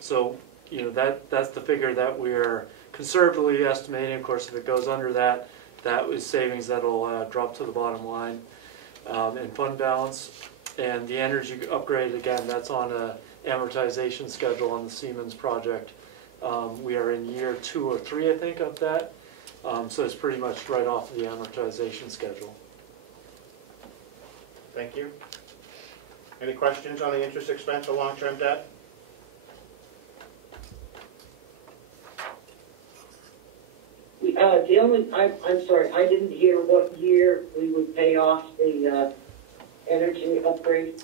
So that's the figure that we're conservatively estimating. Of course, if it goes under that, that is savings that'll drop to the bottom line in fund balance. And the energy upgrade, again, that's on an amortization schedule on the Siemens project. We are in year 2 or 3, I think, of that. So it's pretty much right off the amortization schedule. Thank you. Any questions on the interest expense or long-term debt? I'm sorry, I didn't hear what year we would pay off the energy upgrade.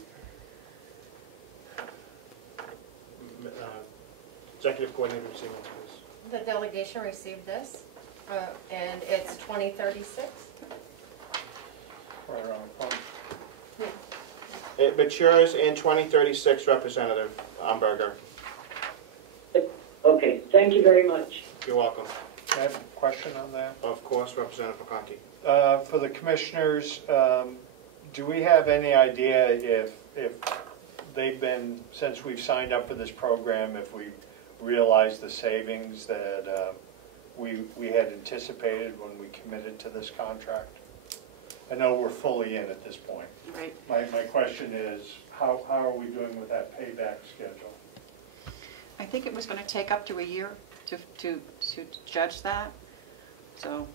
Executive Coordinator, please. The delegation received this, and it's 2036. It matures in 2036, Representative Umberger. Okay, thank you very much. You're welcome. I have a question on that. Of course, Representative McConkey. For the commissioners, do we have any idea if they've been, since we've signed up for this program, if we realized the savings that we had anticipated when we committed to this contract? I know we're fully in at this point. Right. My question is, how are we doing with that payback schedule? I think it was going to take up to a year to judge that. So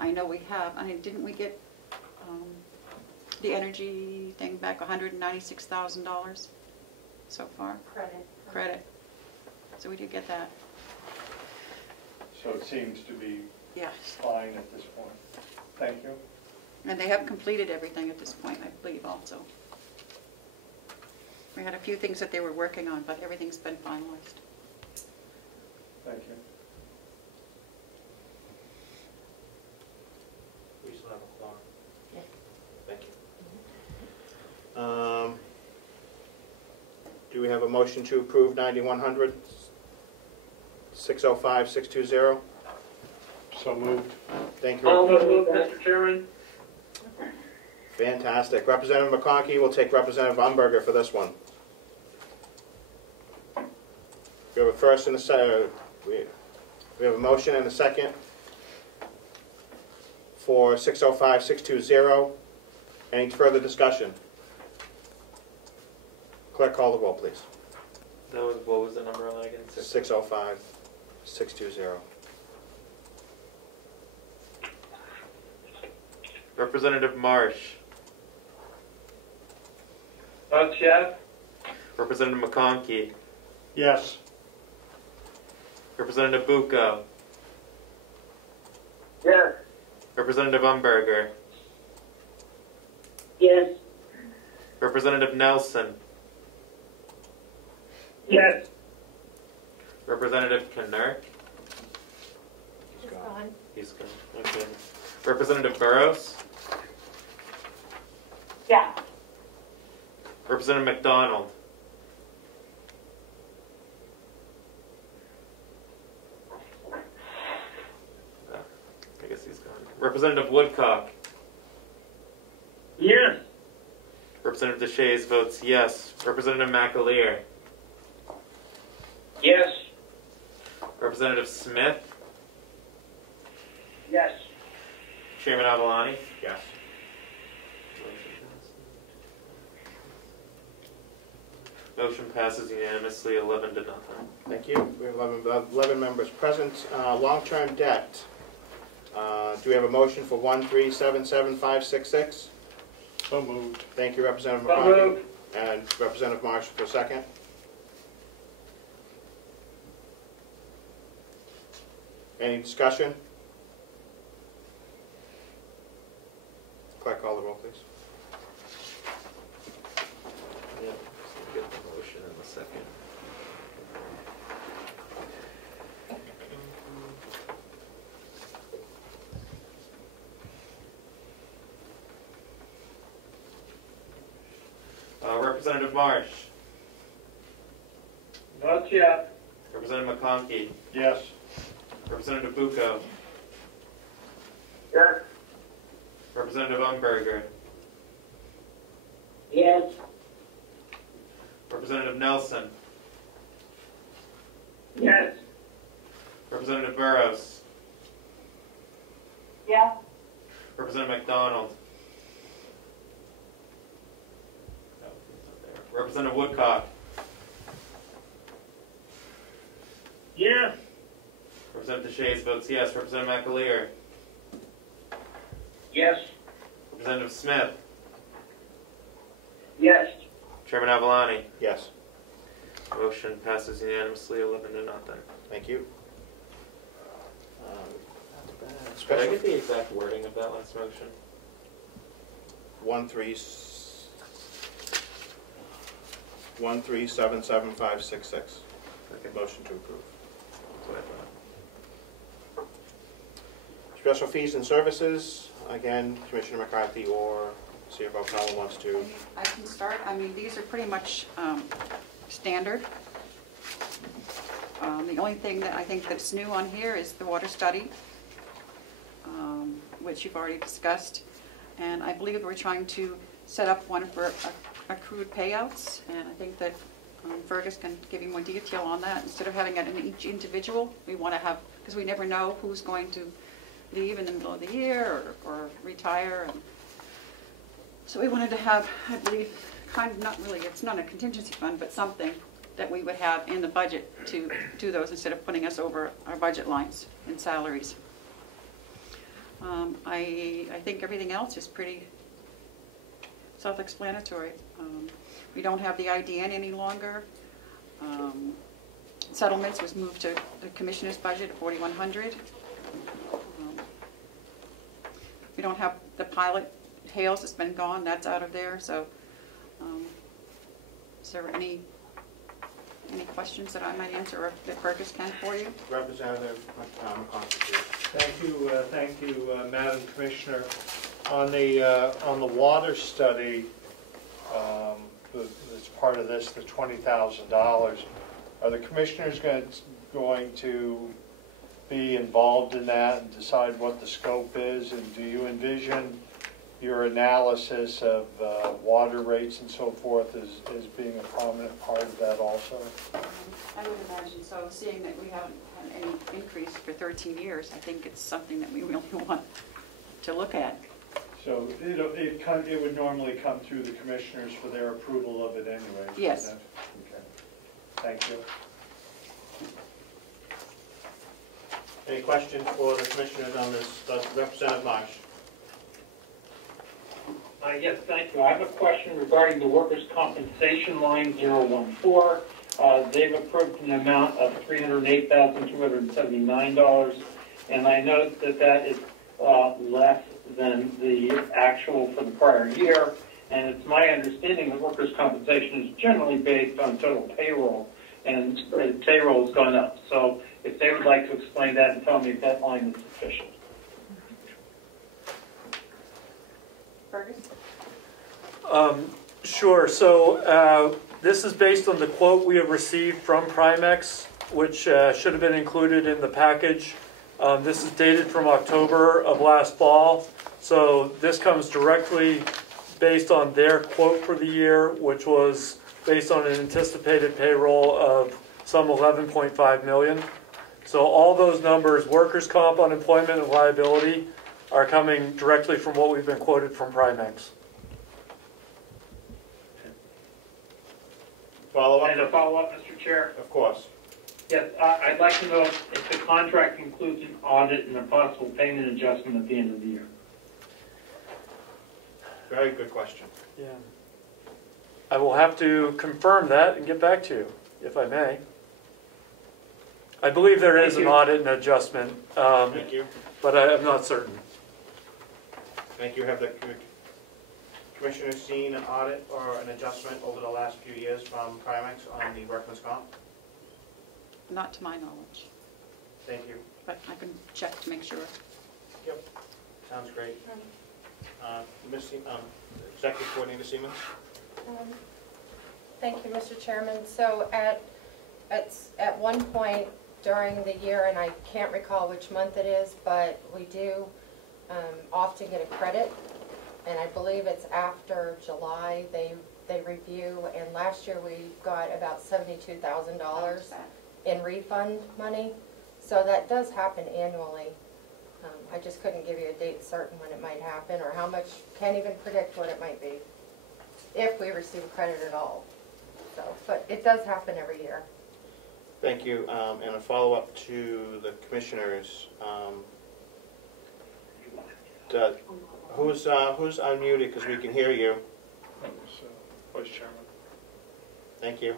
I know we have, I mean, didn't we get the energy thing back, $196,000 so far? Credit. So we did get that. So it seems to be Yes. fine at this point. Thank you. And they have completed everything at this point, I believe, also. We had a few things that they were working on, but everything's been finalized. Thank you. We still have a quorum. Yeah. Thank you. Do we have a motion to approve 9100, 605, 620? So moved. Thank you. Also moved, Mr. Chairman. Fantastic. Representative McConkey will take Representative Umberger for this one. We have a first and a second. We have a motion and a second for 605, 620. Any further discussion? Clerk, call the roll, please. That was, what was the number on that again? 605, 620. Representative Marsh. Vote yes. Representative McConkey. Yes. Representative Bucco. Yes. Representative Umberger. Yes. Representative Nelson. Yes. Representative Knurk. It's gone. He's gone. Okay. Representative Burrows. Yeah. Representative McDonald. I guess he's gone. Representative Woodcock. Yes. Representative DeShays votes yes. Representative McAleer. Yes. Representative Smith. Yes. Chairman Avalani. Yes. Motion passes unanimously, 11 to 0. Thank you. We have 11 members present. Long-term debt. Do we have a motion for 1377566? So moved. Thank you, Representative So McConkey. moved. And Representative Marshall for a second. Any discussion? Clerk, call the roll, please. Yeah, just get the motion in a second. Representative Marsh. Vote yes. Representative McConkey. Yes. Representative Bucco. Yes. Representative Umberger. Yes. Representative Nelson. Yes. Representative Burrows. Yeah. Representative McDonald. No, he's not there. Representative Woodcock. Yes. Representative DeShays votes yes. Representative McAleer. Yes. Representative Smith. Yes. Chairman Avalani. Yes. Motion passes unanimously, 11 to 0. Thank you. Could I Special get the exact wording of that last motion? 1377566. Okay. Motion to approve. That's what I thought. Special fees and services, again, Commissioner McCarthy or CFO Powell wants to. I can start. I mean, these are pretty much standard. The only thing that I think that's new on here is the water study, which you've already discussed. And I believe we're trying to set up one for accrued payouts. And I think that Fergus can give you more detail on that. Instead of having it in each individual, we want to have, because we never know who's going to leave in the middle of the year or retire. And so we wanted to have, I believe, kind of not really, it's not a contingency fund, but something that we would have in the budget to do those instead of putting us over our budget lines in salaries. I think everything else is pretty self-explanatory. We don't have the IDN any longer. Settlements was moved to the commissioner's budget, 4,100. We don't have the pilot Hales has been gone, that's out of there. So, is there any questions that I might answer, or that Fergus can for you? Representative McConaughey. Thank you, Madam Commissioner. On the water study, that's part of this, the $20,000. Are the commissioners going to be involved in that and decide what the scope is? And do you envision your analysis of water rates and so forth as being a prominent part of that also? I would imagine so, seeing that we haven't had any increase for 13 years. I think it's something that we really want to look at. So it would normally come through the commissioners for their approval of it anyway? Yes. Okay. Thank you. Any questions for the commissioners on this? Representative Marsh. Yes, thank you. I have a question regarding the workers' compensation line 014. They've approved an amount of $308,279, and I note that is less than the actual for the prior year. And it's my understanding that workers' compensation is generally based on total payroll, and payroll has gone up. So if they would like to explain that and tell me if that line is sufficient. Fergus? Sure. So this is based on the quote we have received from Primex, which should have been included in the package. This is dated from October of last fall. So this comes directly based on their quote for the year, which was based on an anticipated payroll of some 11.5 million. So all those numbers, workers' comp, unemployment, and liability, are coming directly from what we've been quoted from Primex. Follow-up? And a follow-up, Mr. Chair? Of course. Yes, I'd like to know if the contract includes an audit and a possible payment adjustment at the end of the year. Very good question. Yeah. I will have to confirm that and get back to you, if I may. I believe there is an audit and adjustment, Thank you. but I'm not certain. Thank you. Have the commissioner seen an audit or an adjustment over the last few years from Primex on the workman's comp? Not to my knowledge, Thank you. but I can check to make sure. Yep. Sounds great. Executive Coordinator Siemens? Thank you, Mr. Chairman. So at one point during the year, and I can't recall which month it is, but we do often get a credit, and I believe it's after July they review, and last year we got about $72,000 in refund money. So that does happen annually. I just couldn't give you a date certain when it might happen, or how much, can't even predict what it might be, if we receive credit at all. So, but it does happen every year. Thank you. And a follow-up to the commissioners. Who's unmuted, because we can hear you? Vice Chairman. Thank you.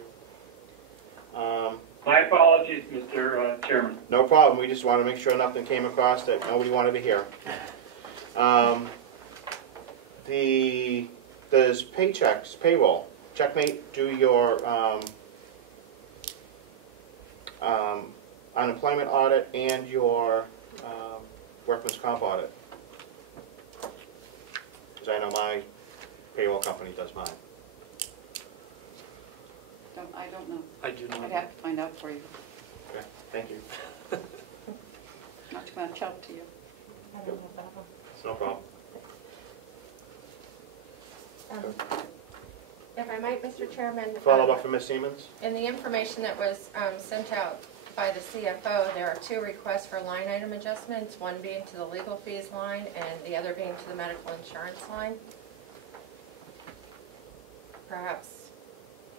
My apologies, Mr. Chairman. No problem. We just want to make sure nothing came across that nobody wanted to hear. Does paychecks, payroll, Checkmate do your unemployment audit and your workman's comp audit? Because I know my payroll company does mine. I don't know. I do not. I'd have to find out for you. Okay, thank you. Not too much help to you. I don't know that one. No problem. If I might, Mr. Chairman. Follow-up from Ms. Siemens? In the information that was sent out by the CFO, there are two requests for line item adjustments, one being to the legal fees line and the other being to the medical insurance line. Perhaps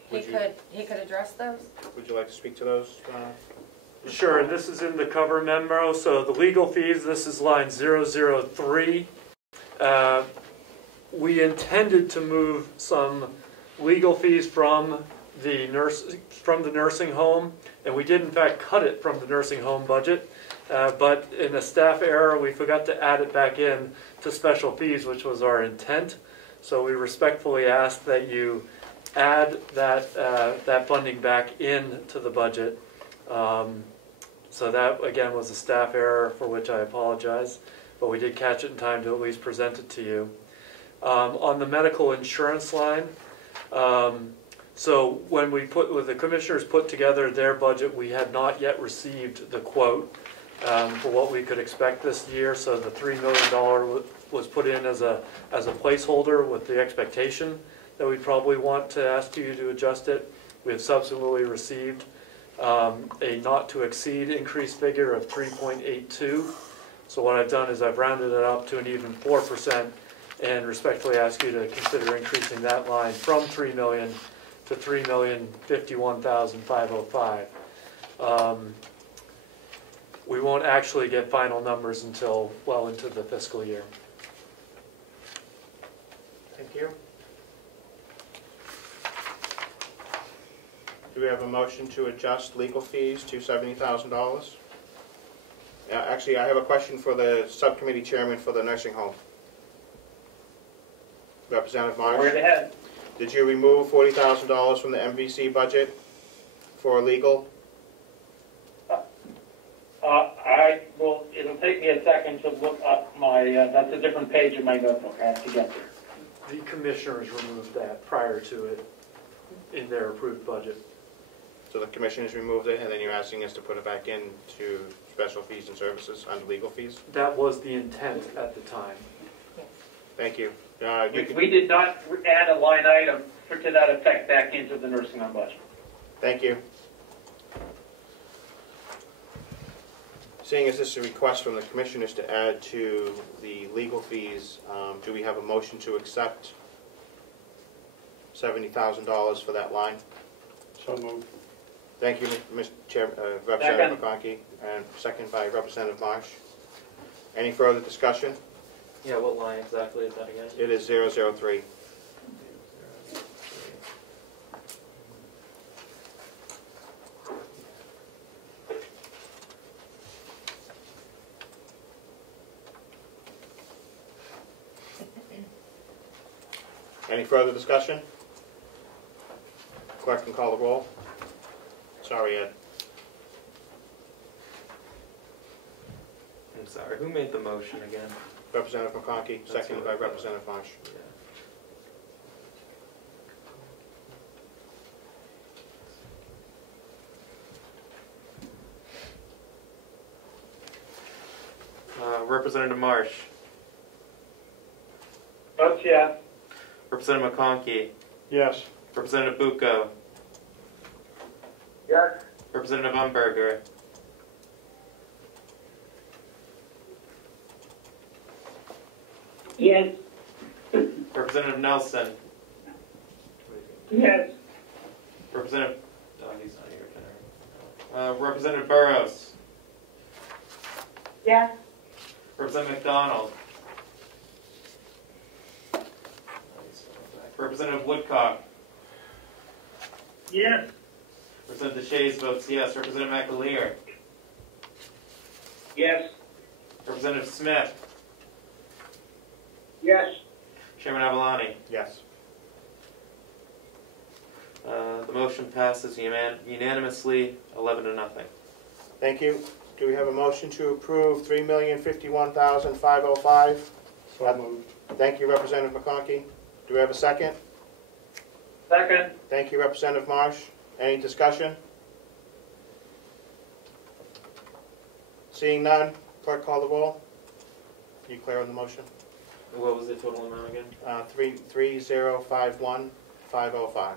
he could address those? Would you like to speak to those? Sure, and this is in the cover memo. So the legal fees, this is line 003. We intended to move some legal fees from the nursing home, and we did in fact cut it from the nursing home budget. But in a staff error, we forgot to add it back in to special fees, which was our intent. So we respectfully ask that you add that funding back into the budget. So that, again, was a staff error for which I apologize, but we did catch it in time to at least present it to you. On the medical insurance line, so when the commissioners put together their budget, we had not yet received the quote for what we could expect this year. So the $3 million was put in as a placeholder with the expectation that we'd probably want to ask you to adjust it. We have subsequently received a not to exceed increase figure of 3.82. So what I've done is I've rounded it up to an even 4% and respectfully ask you to consider increasing that line from $3 million to $3,051,505. We won't actually get final numbers until well into the fiscal year. Thank you. Do we have a motion to adjust legal fees to $70,000? Actually, I have a question for the subcommittee chairman for the nursing home. Representative Marsh? Go right ahead. Did you remove $40,000 from the MVC budget for legal? It'll take me a second to look up my, that's a different page in my notebook. I have to get there. The commissioners removed that prior to it in their approved budget. So the commissioners removed it, and then you're asking us to put it back into special fees and services under legal fees? That was the intent at the time. Thank you. We did not add a line item to that effect back into the nursing home budget. Thank you. Seeing as this is a request from the commissioners to add to the legal fees, do we have a motion to accept $70,000 for that line? So moved. Thank you, Mr. Chair, Representative McConkey, and second by Representative Marsh. Any further discussion? Yeah, what line exactly is that again? It is 003. Any further discussion? Clerk can call the roll. Sorry, Ed. I'm sorry, who made the motion again? Representative McConkey, seconded by Representative Marsh. Representative Marsh. Votes yes. Representative McConkey. Yes. Representative Bucco. Yes. Representative Umberger. Yes. Representative Nelson. Yes. Representative, he's not here. Representative Burrows. Yes. Representative McDonald. Representative Woodcock. Yes. Representative Shays votes yes. Representative McAleer. Yes. Representative Smith. Yes. Chairman Avalani. Yes. The motion passes unanimously, 11-0. Thank you. Do we have a motion to approve $3,051,505? So moved. Thank you, Representative McConkey. Do we have a second? Second. Thank you, Representative Marsh. Any discussion? Seeing none, clerk call the roll. Are you clear on the motion? What was the total amount again? 3,051,505. 3,051,505.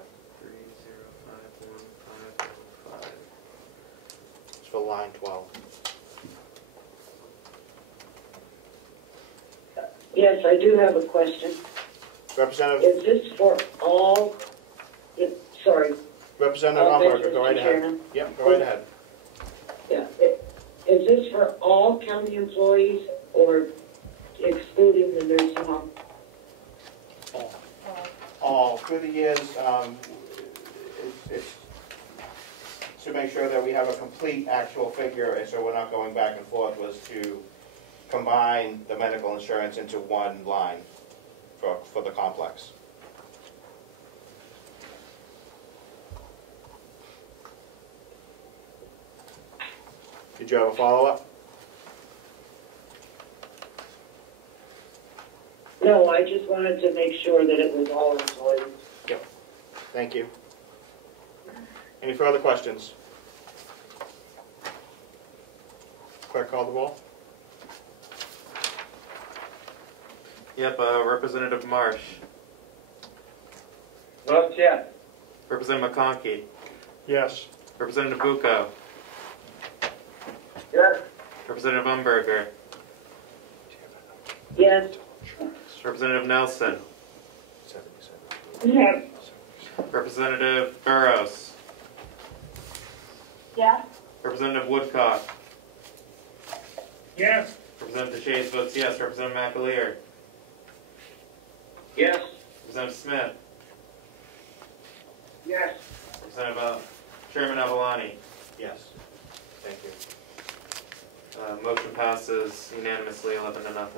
It's for line 12. Yes, I do have a question. Representative. Is this for all, sorry. Representative Umberger, go right ahead. Yep, go right ahead. Yeah. Is this for all county employees or excluding the nursing home? All through the years, it's to make sure that we have a complete actual figure, and so we're not going back and forth, was to combine the medical insurance into one line for the complex. Did you have a follow-up? No, I just wanted to make sure that it was all employees. Yep. Thank you. Any further questions? Clerk, call the roll. Yep, Representative Marsh. Votes yes. Representative McConkey. Yes. Representative Bucco. Yes. Representative Umberger. Yes. Representative Nelson. Yes. Representative Burrows. Yes. Representative Woodcock. Yes. Representative DeShays votes yes. Representative McAleer. Yes. Representative Smith. Yes. Representative Chairman Avalani. Yes. Thank you. Motion passes unanimously, 11-0.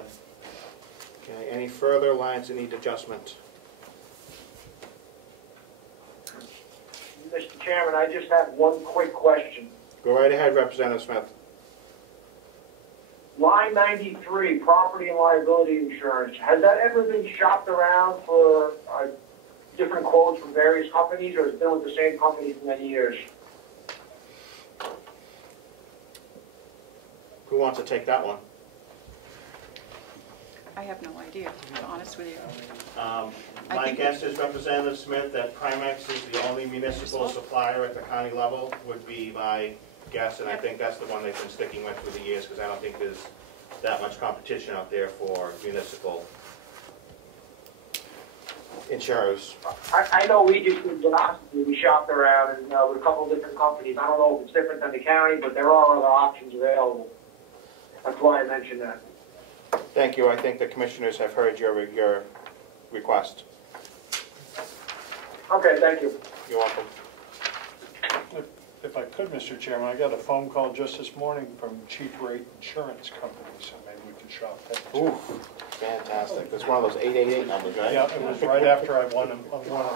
Okay, any further lines that need adjustment? Mr. Chairman, I just have one quick question. Go right ahead, Representative Smith. Line 93, property and liability insurance, has that ever been shopped around for different quotes from various companies, or has it been with the same company for many years? Who wants to take that one? I have no idea, to be honest with you. My guess is, Representative Smith, that Primex is the only municipal supplier at the county level, would be my guess, and I think that's the one they've been sticking with through the years, because I don't think there's that much competition out there for municipal insurers. I know we just did velocity, we shopped around and with a couple of different companies. I don't know if it's different than the county, but there are other options available. That's why I mentioned that. Thank you. I think the commissioners have heard your request. Okay, thank you. You're welcome. If I could, Mr. Chairman, I got a phone call just this morning from Cheap Rate Insurance Company, so maybe we can shop that too. Ooh, fantastic. That's one of those 888 numbers, right? Yeah, it was right after I won a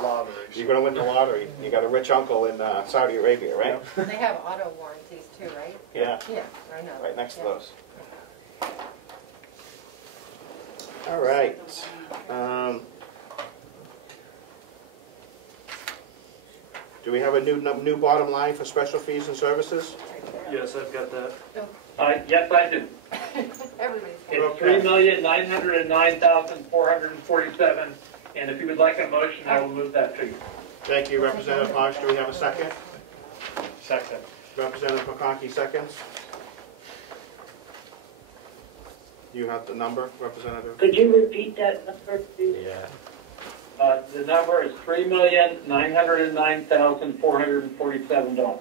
lottery. You're going to win the lottery. You got a rich uncle in Saudi Arabia, right? They have auto warranties too, right? Yeah. Yeah, I know. Right next to those. All right. Do we have a new bottom line for special fees and services? Yes, I've got that. Yes, I do. Everybody's It's $3,909,447, and if you would like a motion, I will move that to you. Thank you, Representative Marsh. Do we have a second? Second. Representative McConkey seconds. You have the number, Representative? Could you repeat that number, please? Yeah. The number is $3,909,447.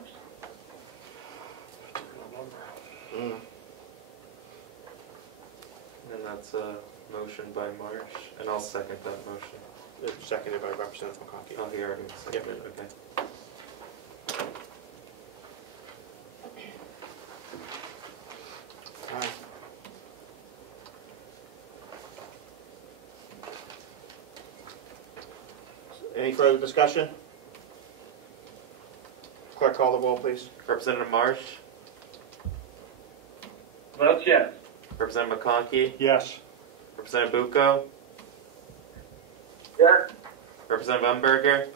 Mm. And that's a motion by Marsh, and I'll second that motion. It's seconded by Representative McConkey. Oh, he already seconded it, okay. Aye. Any further discussion? Clerk, call the roll, please. Representative Marsh? Votes yes. Representative McConkey? Yes. Representative Bucco? Yes. Representative Umberger?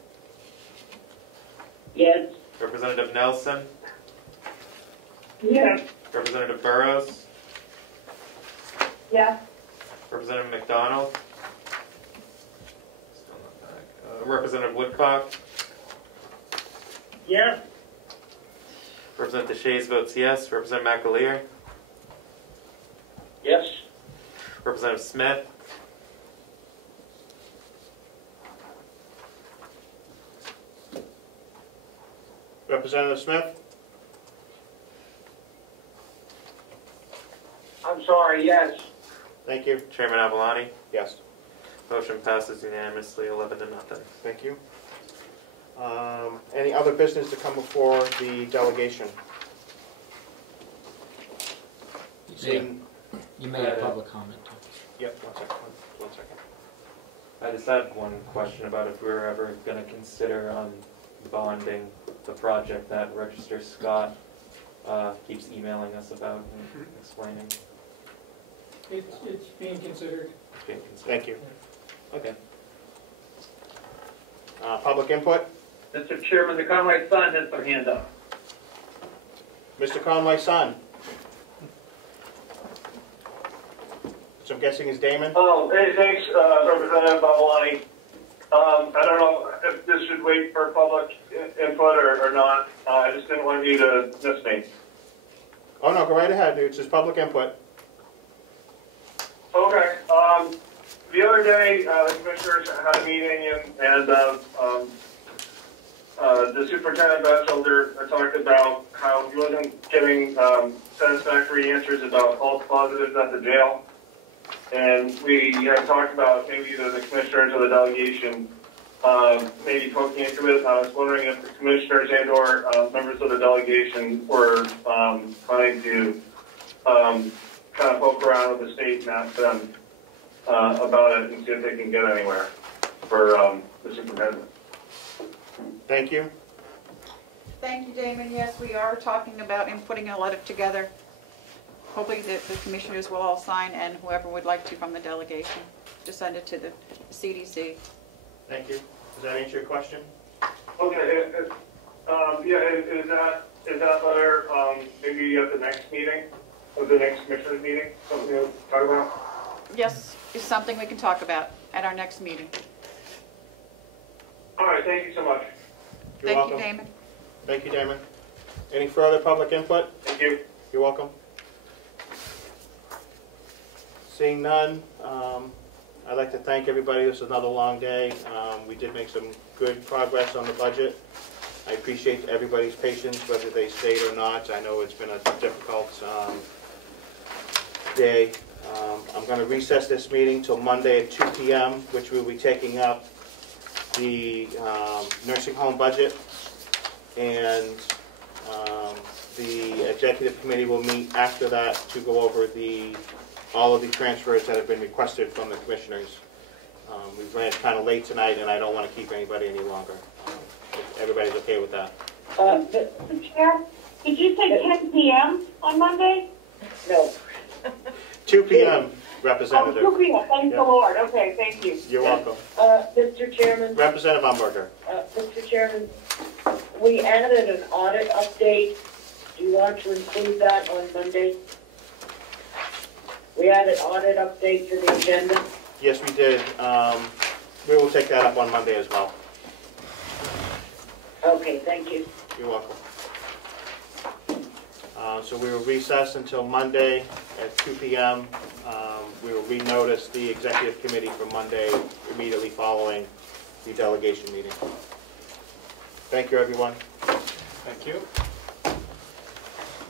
Yes. Representative Nelson? Yes. Representative Burrows? Yes. Representative McDonald? Still not back. Representative Woodcock? Yes. Representative DeShays votes yes. Representative McAleer? Yes. Representative Smith? Representative Smith? I'm sorry, yes. Thank you. Chairman Avalani? Yes. Motion passes unanimously, 11 to nothing. Thank you. Any other business to come before the delegation? You made a public comment. Yep, one second. I just had one question about if we were ever going to consider bonding the project that Register Scott keeps emailing us about and explaining. It's being considered. It's being considered. Thank you. Okay. Public input? Mr. Chairman, the Conway Sun has their hand up. Mr. Conway Sun. So I'm guessing is Damon? Oh, hey, thanks, Representative Babalani. I don't know if this should wait for public input or not. I just didn't want you to miss me. Oh, no, go right ahead, dude. It's just public input. Okay. The other day, the commissioners had a meeting and the superintendent Batchelder talked about how he wasn't getting satisfactory answers about false positives at the jail. And we had talked about maybe either the commissioners or the delegation maybe poking into it. I was wondering if the commissioners and or members of the delegation were planning to kind of poke around with the state and ask them about it and see if they can get anywhere for the superintendent. Thank you. Thank you, Damon. Yes, we are talking about and putting a letter together. Hopefully the commissioners will all sign, and whoever would like to from the delegation to send it to the CDC. Thank you. Does that answer your question? Okay. Yeah, is that letter maybe at the next meeting, or the next commissioners meeting, something to talk about? Yes, it's something we can talk about at our next meeting. All right, thank you so much. You're welcome. Thank you, Damon. Thank you, Damon. Any further public input? Thank you. You're welcome. Seeing none, I'd like to thank everybody. This is another long day. We did make some good progress on the budget. I appreciate everybody's patience, whether they stayed or not. I know it's been a difficult day. I'm going to recess this meeting till Monday at 2 p.m., which we'll be taking up the nursing home budget, and the executive committee will meet after that to go over all of the transfers that have been requested from the commissioners. We've ran kind of late tonight, and I don't want to keep anybody any longer. If everybody's okay with that. Mr. Chair, did you say 10 p.m. on Monday? No. 2 p.m., Representative. Oh, 2 p.m. Thank the Lord. Okay, thank you. You're welcome. Mr. Chairman. Representative Umberger. Mr. Chairman, we added an audit update. Do you want to include that on Monday? We added audit update to the agenda. Yes, we did. We will take that up on Monday as well. Okay, thank you. You're welcome. So we will recess until Monday at 2 p.m. We will renotice the executive committee for Monday immediately following the delegation meeting. Thank you, everyone. Thank you.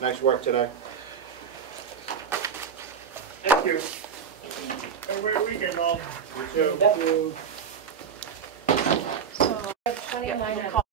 Nice work today. Thank you. Have a great weekend, all. You too. So, 29